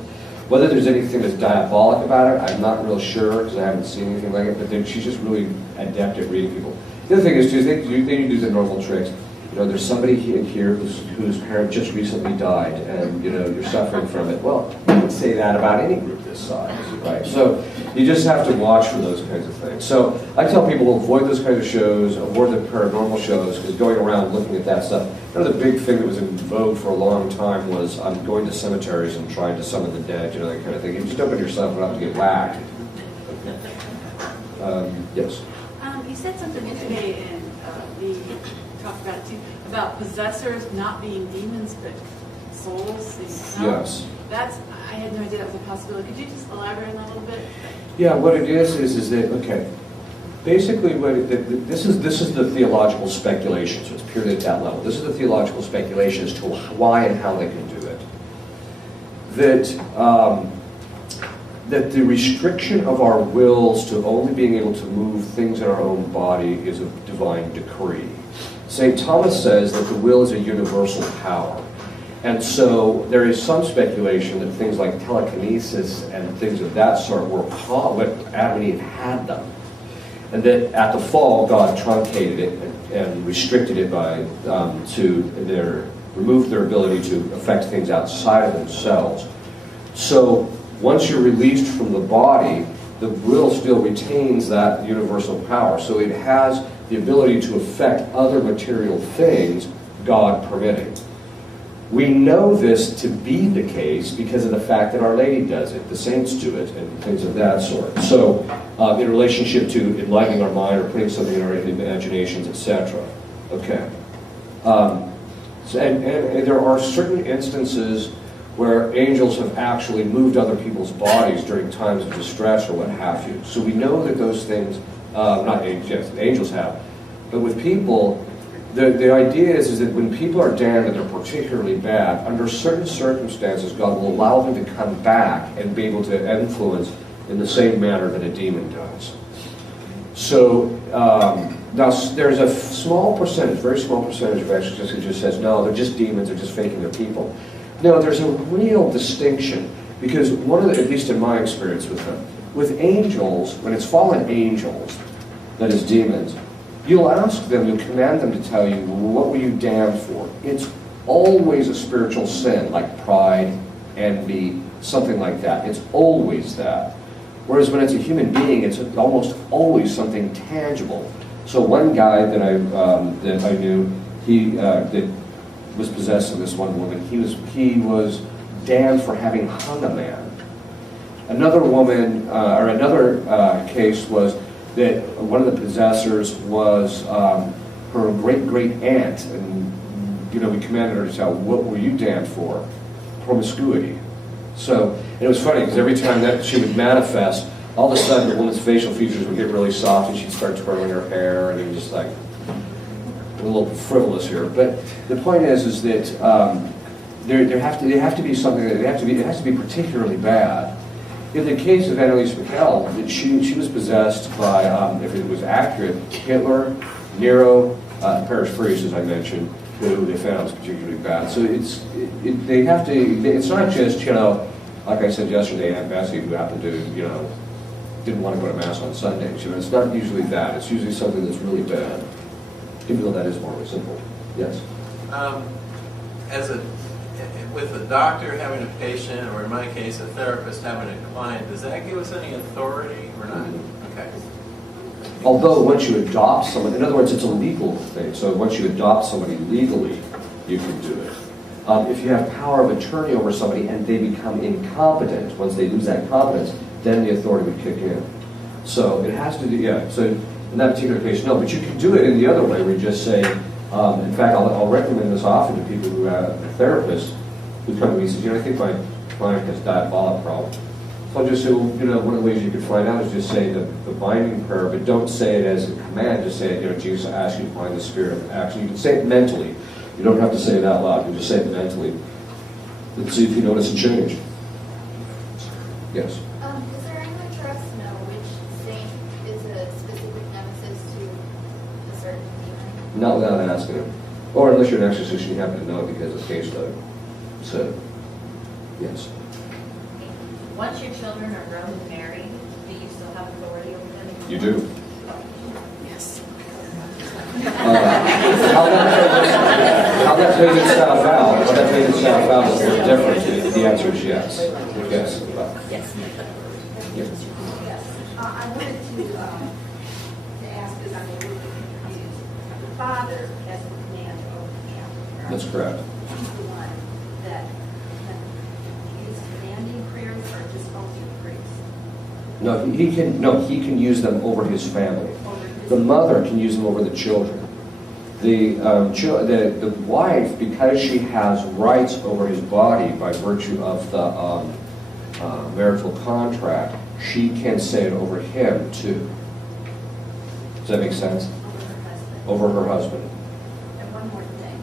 Whether there's anything that's diabolic about it, I'm not real sure, because I haven't seen anything like it, but she's just really adept at reading people. The other thing is, too, they do the normal tricks. There's somebody here whose parent just recently died, and you're suffering from it. Well, you can say that about any group this size, right? So you just have to watch for those kinds of things. So I tell people to avoid those kinds of shows, avoid the paranormal shows, because going around looking at that stuff. The big thing that was in vogue for a long time was going to cemeteries and trying to summon the dead, that kind of thing. You just open yourself up to get whacked. Yes. You said something today, and we talked about it too, about possessors not being demons but souls. Yes. I had no idea that was a possibility. Could you just elaborate on that a little bit? Yeah, what it is that, okay, basically this is the theological speculation, so it's purely at that level. This is the theological speculation as to why and how they can do it. That the restriction of our wills to only being able to move things in our own body is a divine decree. St. Thomas says that the will is a universal power. And so there is some speculation that things like telekinesis and things of that sort were what Adam and Eve had them. And that at the fall, God truncated it and restricted it removed their ability to affect things outside of themselves. So once you're released from the body, the will still retains that universal power. So it has the ability to affect other material things, God permitting. We know this to be the case because of the fact that Our Lady does it, the saints do it, and things of that sort. So in relationship to enlightening our mind or putting something in our imaginations, etc. Okay. And there are certain instances where angels have actually moved other people's bodies during times of distress or what have you. So we know that those things, not angels, yes, angels have, but with people, the idea is that when people are damned and they're particularly bad, under certain circumstances, God will allow them to come back and be able to influence in the same manner that a demon does. So now there's a small percentage, very small percentage of exorcists who just says, no, they're just demons, they're just faking their people. No, there's a real distinction, because at least in my experience with them, with angels, when it's fallen angels, that is demons, you'll ask them, you'll command them to tell you, what were you damned for? It's always a spiritual sin, like pride, envy, something like that. It's always that. Whereas when it's a human being, it's almost always something tangible. So one guy that I knew, that was possessed of this one woman, he was damned for having hung a man. Another woman, or another case was that one of the possessors was her great-great-aunt, and we commanded her to tell, what were you damned for? Promiscuity. So, and it was funny, because every time that she would manifest, all of a sudden the woman's facial features would get really soft, and she'd start twirling her hair, and it was just like, a little frivolous here. But the point is that they have to be something that it has to be particularly bad. In the case of Annalise McKell, she was possessed by, if it was accurate, Hitler, Nero, parish priest, as I mentioned, who they found was particularly bad. So they have to. It's not just, you know, like I said yesterday, Aunt Bessie, who happened to, you know, didn't want to go to mass on Sundays. You know, it's not usually that. It's usually something that's really bad, even though that is more simple. Yes. With a doctor having a patient, or in my case, a therapist having a client, does that give us any authority or not? Okay. Although once you adopt someone, in other words, it's a legal thing. So once you adopt somebody legally, you can do it. If you have power of attorney over somebody and they become incompetent, once they lose that competence, then the authority would kick in. So it has to do, yeah. So in that particular case, no. But you can do it in the other way, where you just say, in fact, I'll recommend this often to people who have a therapist who come to me and says, you know, I think my client has diabolic problem. So I'll just say, well, you know, one of the ways you can find out is just say the binding prayer, but don't say it as a command. Just say it, you know, Jesus, I ask you to find the spirit of action. You can say it mentally. You don't have to say it out loud. You can just say it mentally. Let's see if you notice a change. Yes. Is there any way for us to know which saint is a specific nemesis to a certain demon? Not without asking him. Or unless you're an exorcist, you happen to know it because of case load. So, yes. Once your children are grown and married, do you still have authority over them? You do. Yes. How that plays itself out, is very different. The answer is yes. Yes. Yes. Yes. I wanted to ask, because I'm a little bit confused. The father has a command over the Catholic. That's correct. He's the one that is commanding prayers, or just only the priest? No, he can use them over his family. The mother can use them over the children. The wife, because she has rights over his body by virtue of the marital contract, she can say it over him too. Does that make sense? Over her husband. Over her husband. And one more thing.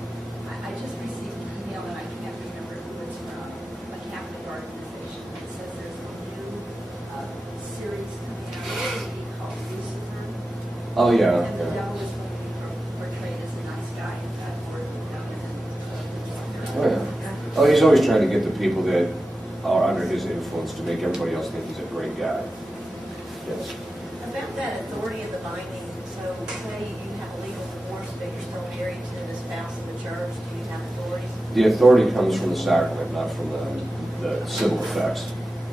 I just received an email, and I can't remember who it's from, a Catholic organization that says there's a new series coming out. It's going to be called Lucifer. Oh, yeah. And the devil is going to be portrayed as a nice guy, in fact, more than Oh, yeah. Oh, he's always trying to get the people that are under his influence to make everybody else think he's a great guy. Yes. About that authority of the binding, so say you have a legal divorce, but you're still married to the spouse of the church, do you have authority? The authority comes from the sacrament, not from the civil effects.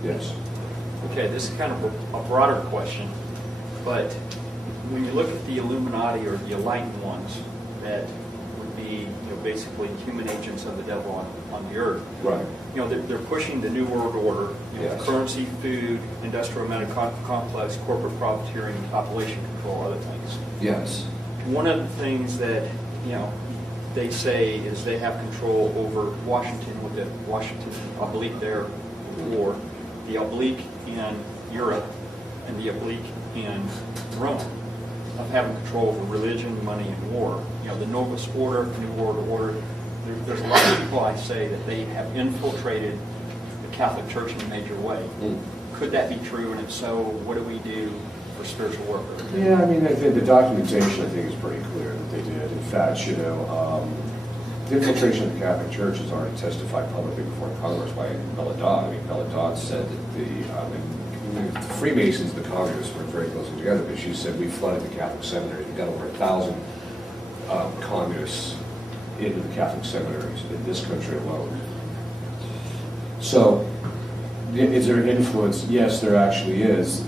Yes. Okay, this is kind of a broader question, but when you look at the Illuminati or the enlightened ones that would be, basically human agents of the devil on the earth. Right. They're pushing the New World Order, Yes. currency, food, industrial complex, corporate profiteering, population control, other things. Yes. One of the things that, they say is they have control over Washington with the Washington oblique there war, the oblique in Europe, and the oblique in Rome, of having control over religion, money, and war. The Novus Order, New World Order, there's a lot of people, I say, that they have infiltrated the Catholic Church in a major way. Could that be true? And if so, what do we do for spiritual warfare? Yeah, I mean, the documentation, I think, is pretty clear that they did. In fact, the infiltration of the Catholic Church has already testified publicly before Congress by Belladonna. I mean, Belladonna said that the Freemasons, the communists, worked very closely together, but she said, we flooded the Catholic seminary. We've got over 1,000 communists into the Catholic seminaries in this country alone. So, is there influence? Yes, there actually is.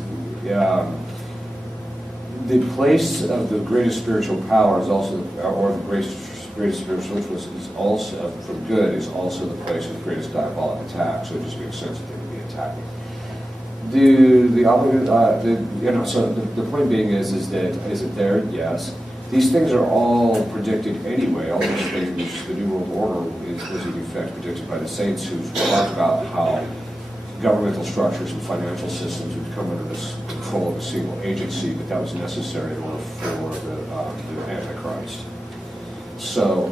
The place of the greatest spiritual power is also, or the greatest spiritual influence is also, from good, is also the place of the greatest diabolic attack. So it just makes sense that they would be attacking. So the point being is it there? Yes. These things are all predicted anyway. All these things, the New World Order was in fact predicted by the saints who talked about how governmental structures and financial systems would come under this control of a single agency, but that was necessary in order for the Antichrist. So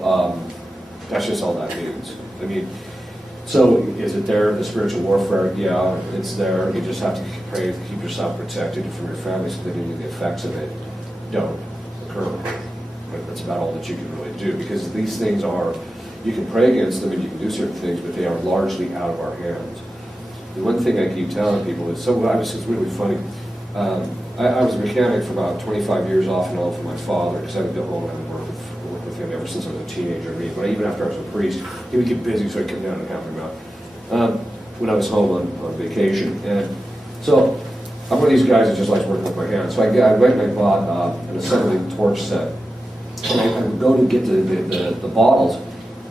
that's just all that means. I mean, So is it there, the spiritual warfare? Yeah, it's there. You just have to pray to keep yourself protected from your family so that any of the effects of it don't occur. But that's about all that you can really do, because these things are, you can pray against them and you can do certain things, but they are largely out of our hands. The one thing I keep telling people is, it's really funny. I was a mechanic for about 25 years off and on for my father, because I would go home and I would work with him ever since I was a teenager. But even after I was a priest, he would get busy, so I'd come down and help him out when I was home on vacation. And so I'm one of these guys that just likes working with my hands. So I went and I bought an assembly torch set. And I would go to get the bottles,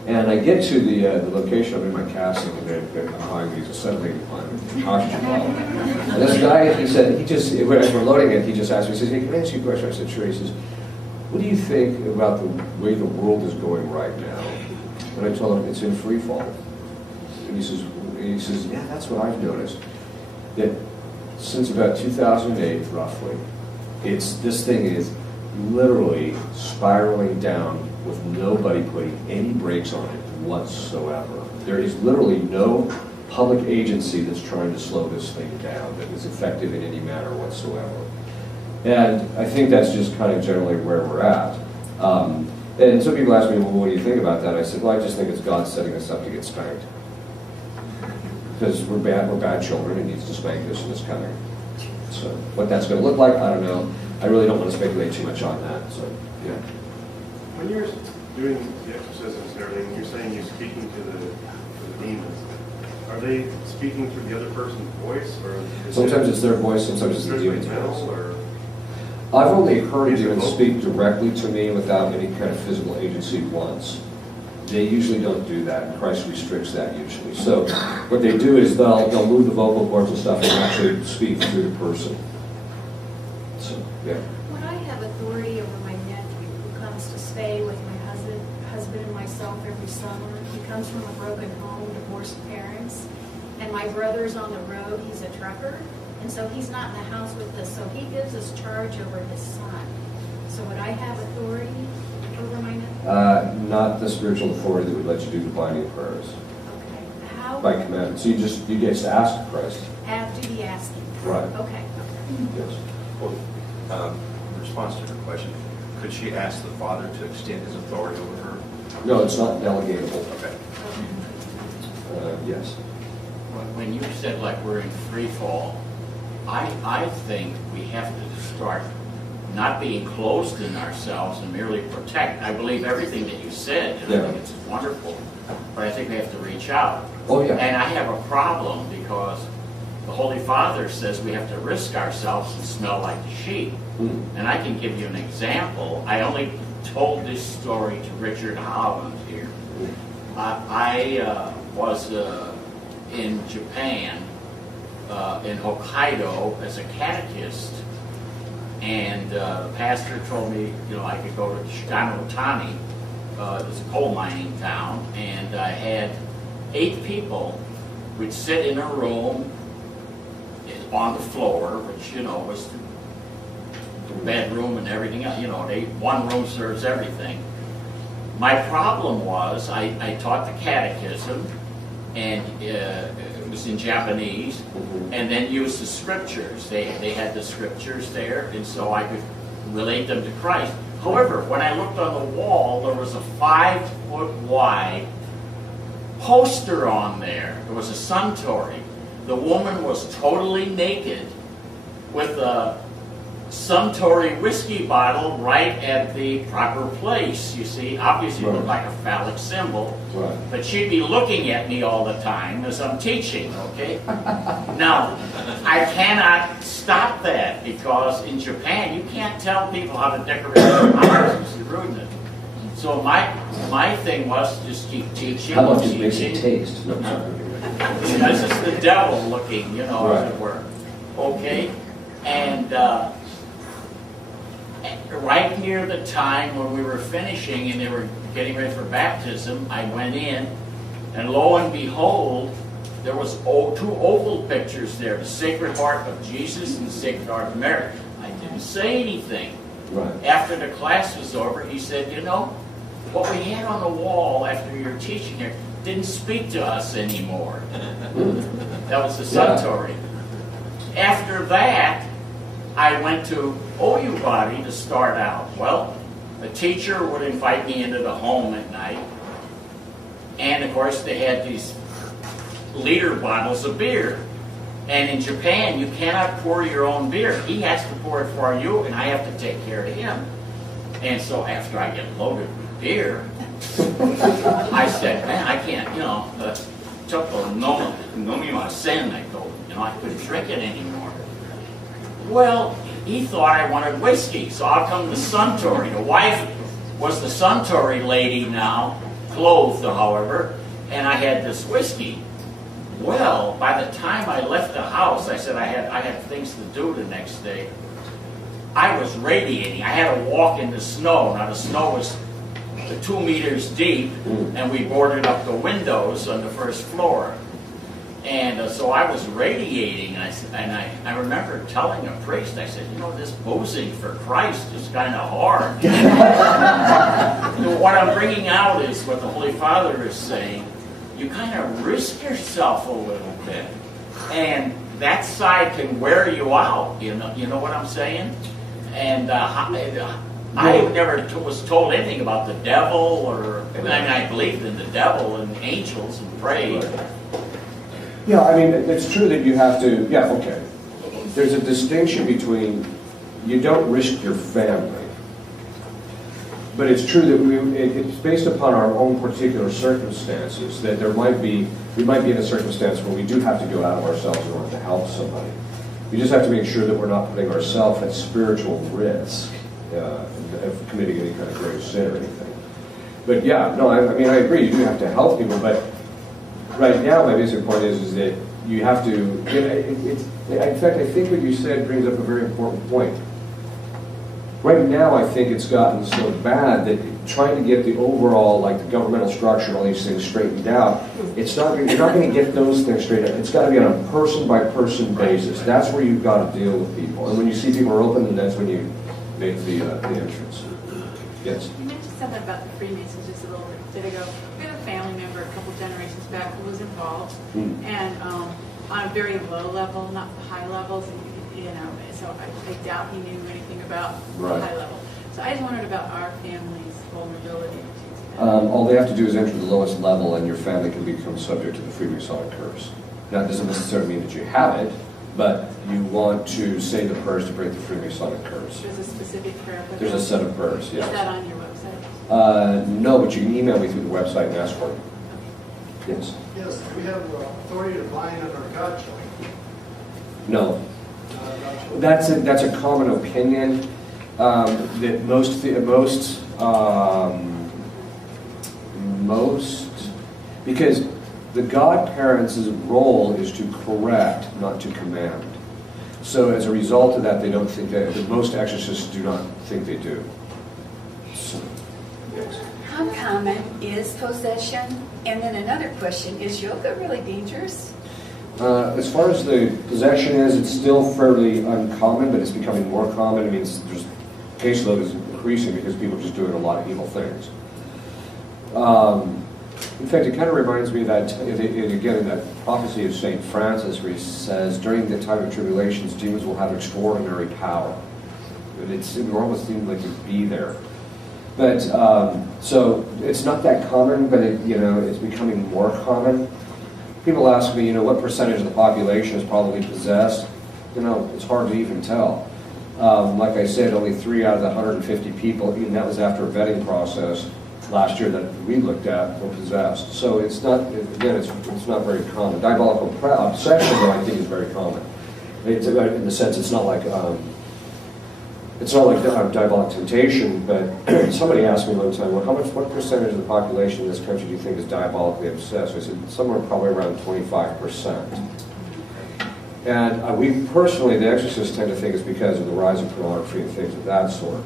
and I get to the location. I'm in my casting, and then behind me is assembling an oxygen bottle. And this guy, as we're loading it, he just asked me, he says, "Hey, can I ask you a question?" I said, "Sure." He says, "What do you think about the way the world is going right now?" And I told him, "It's in free fall." And he says, "Yeah, that's what I've noticed. That since about 2008, roughly, this thing is literally spiraling down with nobody putting any brakes on it whatsoever. There is literally no public agency that's trying to slow this thing down that is effective in any manner whatsoever." And I think that's just kind of generally where we're at. And some people ask me, "Well, what do you think about that?" I said, "Well, I just think it's God setting us up to get spanked. Because we're bad children, and needs to spank us, and it's coming." So what that's going to look like, I don't know. I really don't want to speculate too much on that. So, yeah. When you're doing the exorcisms and everything, you're saying you're speaking to the demons. Are they speaking through the other person's voice, or sometimes it's their voice, sometimes it's the demon's voice. Or I've only heard demons speak directly to me without any kind of physical agency once. They usually don't do that, and Christ restricts that usually. So what they do is they'll move the vocal cords and stuff and actually speak through the person. So, yeah. When I have authority over my nephew who comes to stay with my husband and myself every summer, he comes from a broken home, divorced parents, and my brother's on the road, he's a trucker, and so he's not in the house with us, so he gives us charge over his son. So would I have authority over my nephew? Not the spiritual authority that would let you do the binding prayers. Okay. How? By commandment. So you just ask Christ. Have to be asking. Right. Okay. Yes. Well, in response to her question, could she ask the father to extend his authority over her? No, it's not delegatable. Okay. Yes. When you said like we're in free fall, I think we have to start not being closed in ourselves and merely protect. I believe everything that you said, and I think it's wonderful, but I think we have to reach out. Oh, yeah. And I have a problem because the Holy Father says we have to risk ourselves and smell like the sheep. And I can give you an example. I only told this story to Richard Holland here. I was in Japan, in Hokkaido, as a catechist, and the pastor told me, I could go to Shiganotani, it's a coal mining town, and I had 8 people. We'd sit in a room on the floor, which, was the bedroom and everything else. One room serves everything. My problem was I taught the catechism, and it was in Japanese, and then used the scriptures. They had the scriptures there, and so I could relate them to Christ. However, when I looked on the wall, there was a 5-foot wide poster on there. It was a suntory. The woman was totally naked with a Suntory whiskey bottle right at the proper place. You see, obviously it looked like a phallic symbol, but she'd be looking at me all the time as I'm teaching, okay? Now, I cannot stop that because in Japan you can't tell people how to decorate their houses. It's rudeness. So my thing was to just keep teaching. How about just makes it taste? No, This is the devil looking, as it were. Okay? And right near the time when we were finishing and they were getting ready for baptism, I went in, and lo and behold, there was 2 oval pictures there, the Sacred Heart of Jesus and the Sacred Heart of Mary. I didn't say anything. Right. After the class was over, he said, what we had on the wall after your teaching here didn't speak to us anymore. That was the Suntory. After that, I went to OU Body to start out. Well, the teacher would invite me into the home at night. And of course, they had these liter bottles of beer. And in Japan, you cannot pour your own beer. He has to pour it for you, and I have to take care of him. And so after I get loaded with beer, I said, man, I can't, I couldn't drink it anymore. Well, he thought I wanted whiskey, so I'll come to Suntory. The wife was the Suntory lady now, clothed, however, and I had this whiskey. Well, by the time I left the house, I said I had things to do the next day. I was radiating. I had to walk in the snow. Now the snow was 2 meters deep, and we boarded up the windows on the first floor. And so I was radiating, and I remember telling a priest, I said, this boozing for Christ is kind of hard. What I'm bringing out is what the Holy Father is saying. You kind of risk yourself a little bit, and that side can wear you out. You know what I'm saying? And I never was told anything about the devil, I believed in the devil and angels and prayed. Yeah, I mean, it's true that you have to, okay. There's a distinction between, you don't risk your family. But it's true that it's based upon our own particular circumstances, that we might be in a circumstance where we do have to go out of ourselves in order to help somebody. We just have to make sure that we're not putting ourselves at spiritual risk of committing any kind of grave sin or anything. But yeah, no, I mean, I agree, you do have to help people, but right now, my basic point is that you have to, in fact, I think what you said brings up a very important point. Right now, I think it's gotten so bad that trying to get the overall, like the governmental structure and all these things straightened out, you're not going to get those things straightened out. It's got to be on a person-by-person basis. That's where you've got to deal with people. And when you see people are open, then that's when you make the entrance. Yes? You mentioned something about the Freemasons just a little bit ago. We had a family member a couple generations back who was involved, and on a very low level, not high levels, so I doubt he knew anything about high level. So I just wondered about our family's vulnerability. All they have to do is enter the lowest level, and your family can become subject to the Freemasonic curse. Now, it doesn't necessarily mean that you have it, but you want to say the prayers to break the Freemasonic curse. There's a specific prayer for There's a set of prayers, yes. Is that on your website? No, but you can email me through the website and ask for it. Yes? Yes, we have authority to bind under God choice. No. That's a common opinion that because the godparents' role is to correct, not to command. So as a result of that, they don't think that most exorcists do not think they do. So, yes. How common is possession? And then another question, is yoga really dangerous? As far as the possession is, it's still fairly uncommon, but it's becoming more common. It means there's caseload is increasing because people are just doing a lot of evil things. In fact, it kind of reminds me of that, again, in that prophecy of St. Francis, where he says, during the time of tribulations, demons will have extraordinary power. And it almost seems like it'd be there. But, so it's not that common, but it's becoming more common. People ask me, what percentage of the population is probably possessed? It's hard to even tell. Like I said, only 3 out of the 150 people, and that was after a vetting process last year that we looked at, were possessed. So it's not, again, it's not very common. Diabolical obsession, though, I think, is very common. It's in the sense it's not like diabolic temptation, but somebody asked me one time, what percentage of the population in this country do you think is diabolically obsessed? I said, somewhere probably around 25%. And we personally, the exorcists tend to think it's because of the rise of pornography and things of that sort.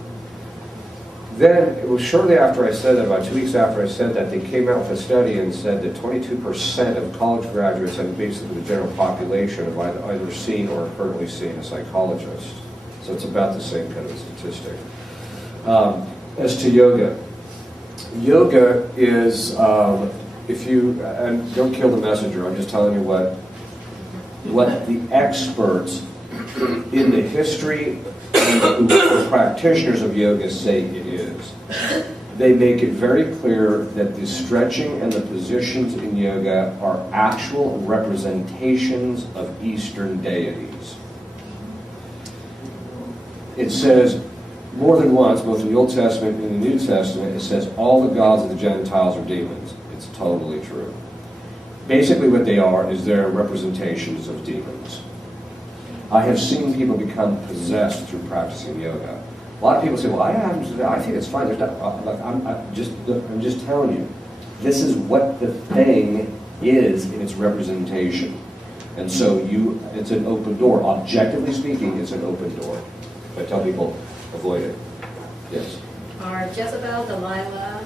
Then, it was shortly after I said that, about 2 weeks after I said that, they came out with a study and said that 22% of college graduates and basically the general population have either seen or currently seen a psychologist. So it's about the same kind of a statistic. As to yoga, Yoga is, if you, and don't kill the messenger, I'm just telling you what the experts in the history and the practitioners of yoga say it is. They make it very clear that the stretching and the positions in yoga are actual representations of Eastern deities. It says more than once, both in the Old Testament and the New Testament, it says all the gods of the Gentiles are demons. It's totally true. Basically what they are is they're representations of demons. I have seen people become possessed through practicing yoga. A lot of people say, well, I think it's fine. There's not, like, I'm just telling you, this is what the thing is in its representation. And so it's an open door. Objectively speaking, it's an open door. I tell people, avoid it. Yes? Are Jezebel, Delilah,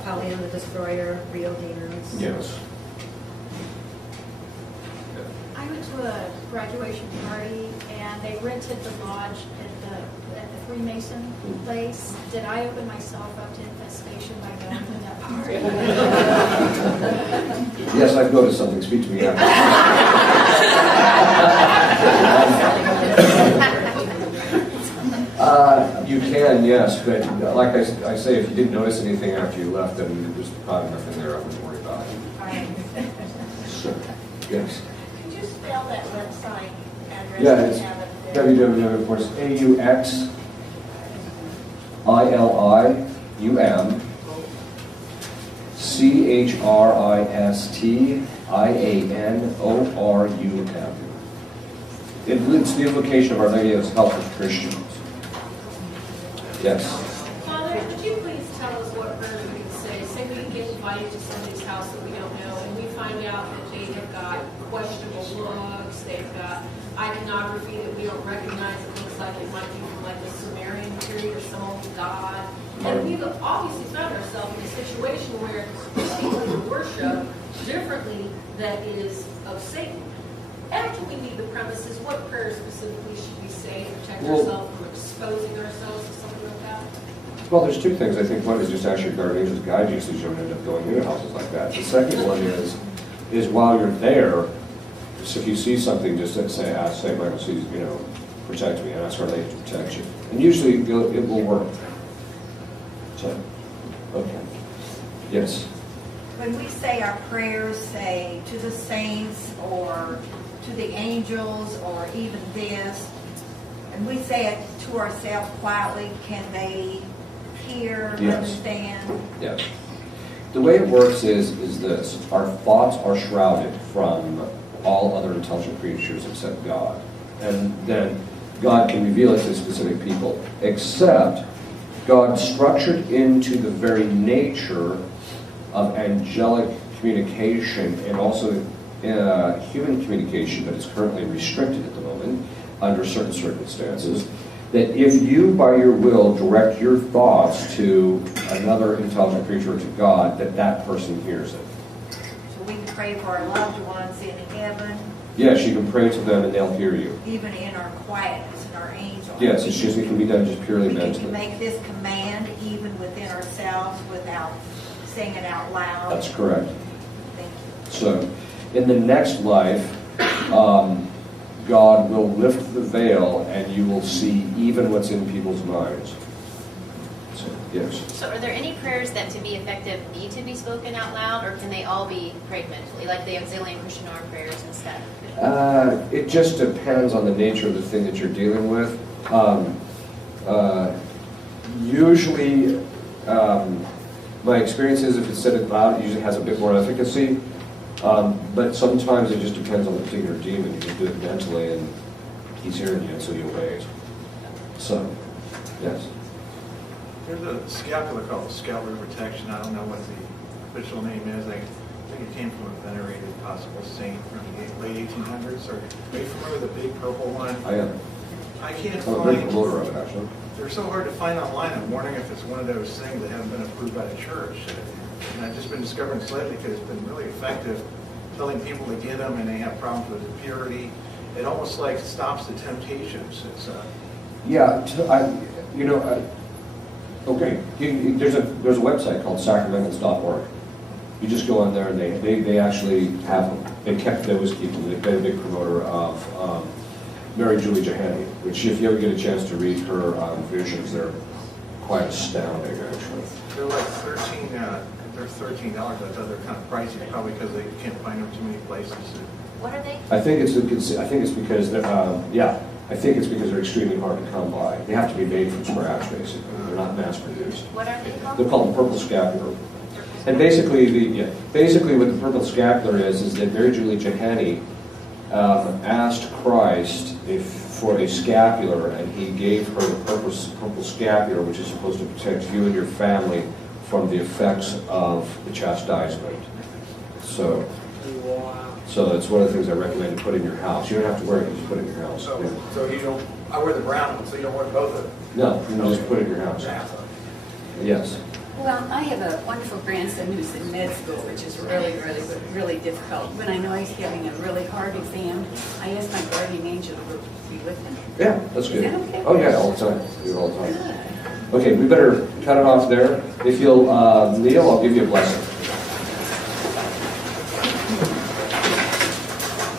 Apollyon the Destroyer real demons? Yes. I went to a graduation party and they rented the lodge at the Freemason place. Did I open myself up to infestation by going to that party? Yes, I've noticed something. Speak to me after. You can, yes, but like I say, if you didn't notice anything after you left, then there's probably nothing there I wouldn't worry about. So, yes. Could you spell that website address? Yeah, it's www.AUXILISTIANORUM. It's the implication of Our Lady of Help of Christians. Yes. Father, could you please tell us what prayers we can say? Say we get invited to somebody's house that we don't know, and we find out that they have got questionable books, they've got iconography that we don't recognize. It looks like it might be from like the Sumerian period or some old god. And we've obviously found ourselves in a situation where people who worship differently that is of Satan. After we leave the premises, what prayers specifically should we say to protect ourselves from exposing ourselves to something like that? Well, there's two things. I think one is just ask your guardian angels guide you so you don't end up going into houses like that. The second one is while you're there, so if you see something, just say, Michael, please, protect me, and ask Our Lady to protect you. And usually it will work. So, okay. Yes. When we say our prayers, say to the saints or to the angels or even this, and we say it to ourselves quietly, can they hear, Yes. understand? Yes. The way it works is this. Our thoughts are shrouded from all other intelligent creatures except God. And then God can reveal it to specific people, except God structured into the very nature of angelic communication and also human communication, but it's currently restricted at the moment under certain circumstances, that if you, by your will, direct your thoughts to another intelligent creature or to God, that person hears it. So we can pray for our loved ones in heaven, Yes, you can pray to them and they'll hear you. even in our quietness and our angels. Yes, it can be done just purely We can mentally. make this command even within ourselves without saying it out loud. That's correct. Thank you. So, in the next life, God will lift the veil and you will see even what's in people's minds. So, yes. So are there any prayers that, to be effective, need to be spoken out loud, or can they all be prayed mentally, like the auxiliary Christian arm prayers and stuff? It just depends on the nature of the thing that you're dealing with. Usually, my experience is if it's said it loud, it usually has a bit more efficacy. But sometimes it just depends on the particular demon. You can do it mentally and he's hearing you, and so you obey it. So, yes. There's a scapular called scapular protection. I don't know what the official name is. I think it came from a venerated possible saint from the late 1800s. Are you familiar with the big purple one? I am. I can't I'm a big find. promoter of it, actually. They're so hard to find online. I'm wondering if it's one of those things that haven't been approved by the church. And I've just been discovering this lately because it's been really effective telling people to get them and they have problems with purity. It almost like stops the temptations. It's Okay, there's a website called sacramentals.org. You just go on there and they actually have, they kept those people. They've been a big promoter of Mary Julie Jahani, which if you ever get a chance to read her visions, they're quite astounding, actually. They're like they're $13. I thought they're kind of pricey, probably because they can't find them too many places. What are they? I think it's because they're, I think it's because they're extremely hard to come by. They have to be made from scratch, basically. They're not mass produced. What are they called? They're called the purple scapular. And basically, basically what the purple scapular is that Mary Julie Jahani asked Christ for a scapular, and he gave her the purple scapular, which is supposed to protect you and your family from the effects of the chastisement. So that's one of the things I recommend to put in your house. You don't have to wear it, you just put it in your house. So, so you don't, I wear the brown one, so you don't wear both of them? No, you just put it in your house. Yes. Well, I have a wonderful grandson who's in med school, which is really difficult. When I know he's having a really hard exam, I ask my guardian angel to be with him. Yeah, that's good. Is that okay? Oh, yeah, all the time. Do it all the time. Okay, we better cut it off there. If you'll kneel, I'll give you a blessing.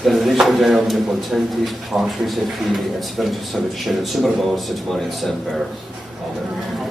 Benediction Dei omnipotentis, Patris et Filii et Spiritus Sancti, et super Bonis et semper. Amen.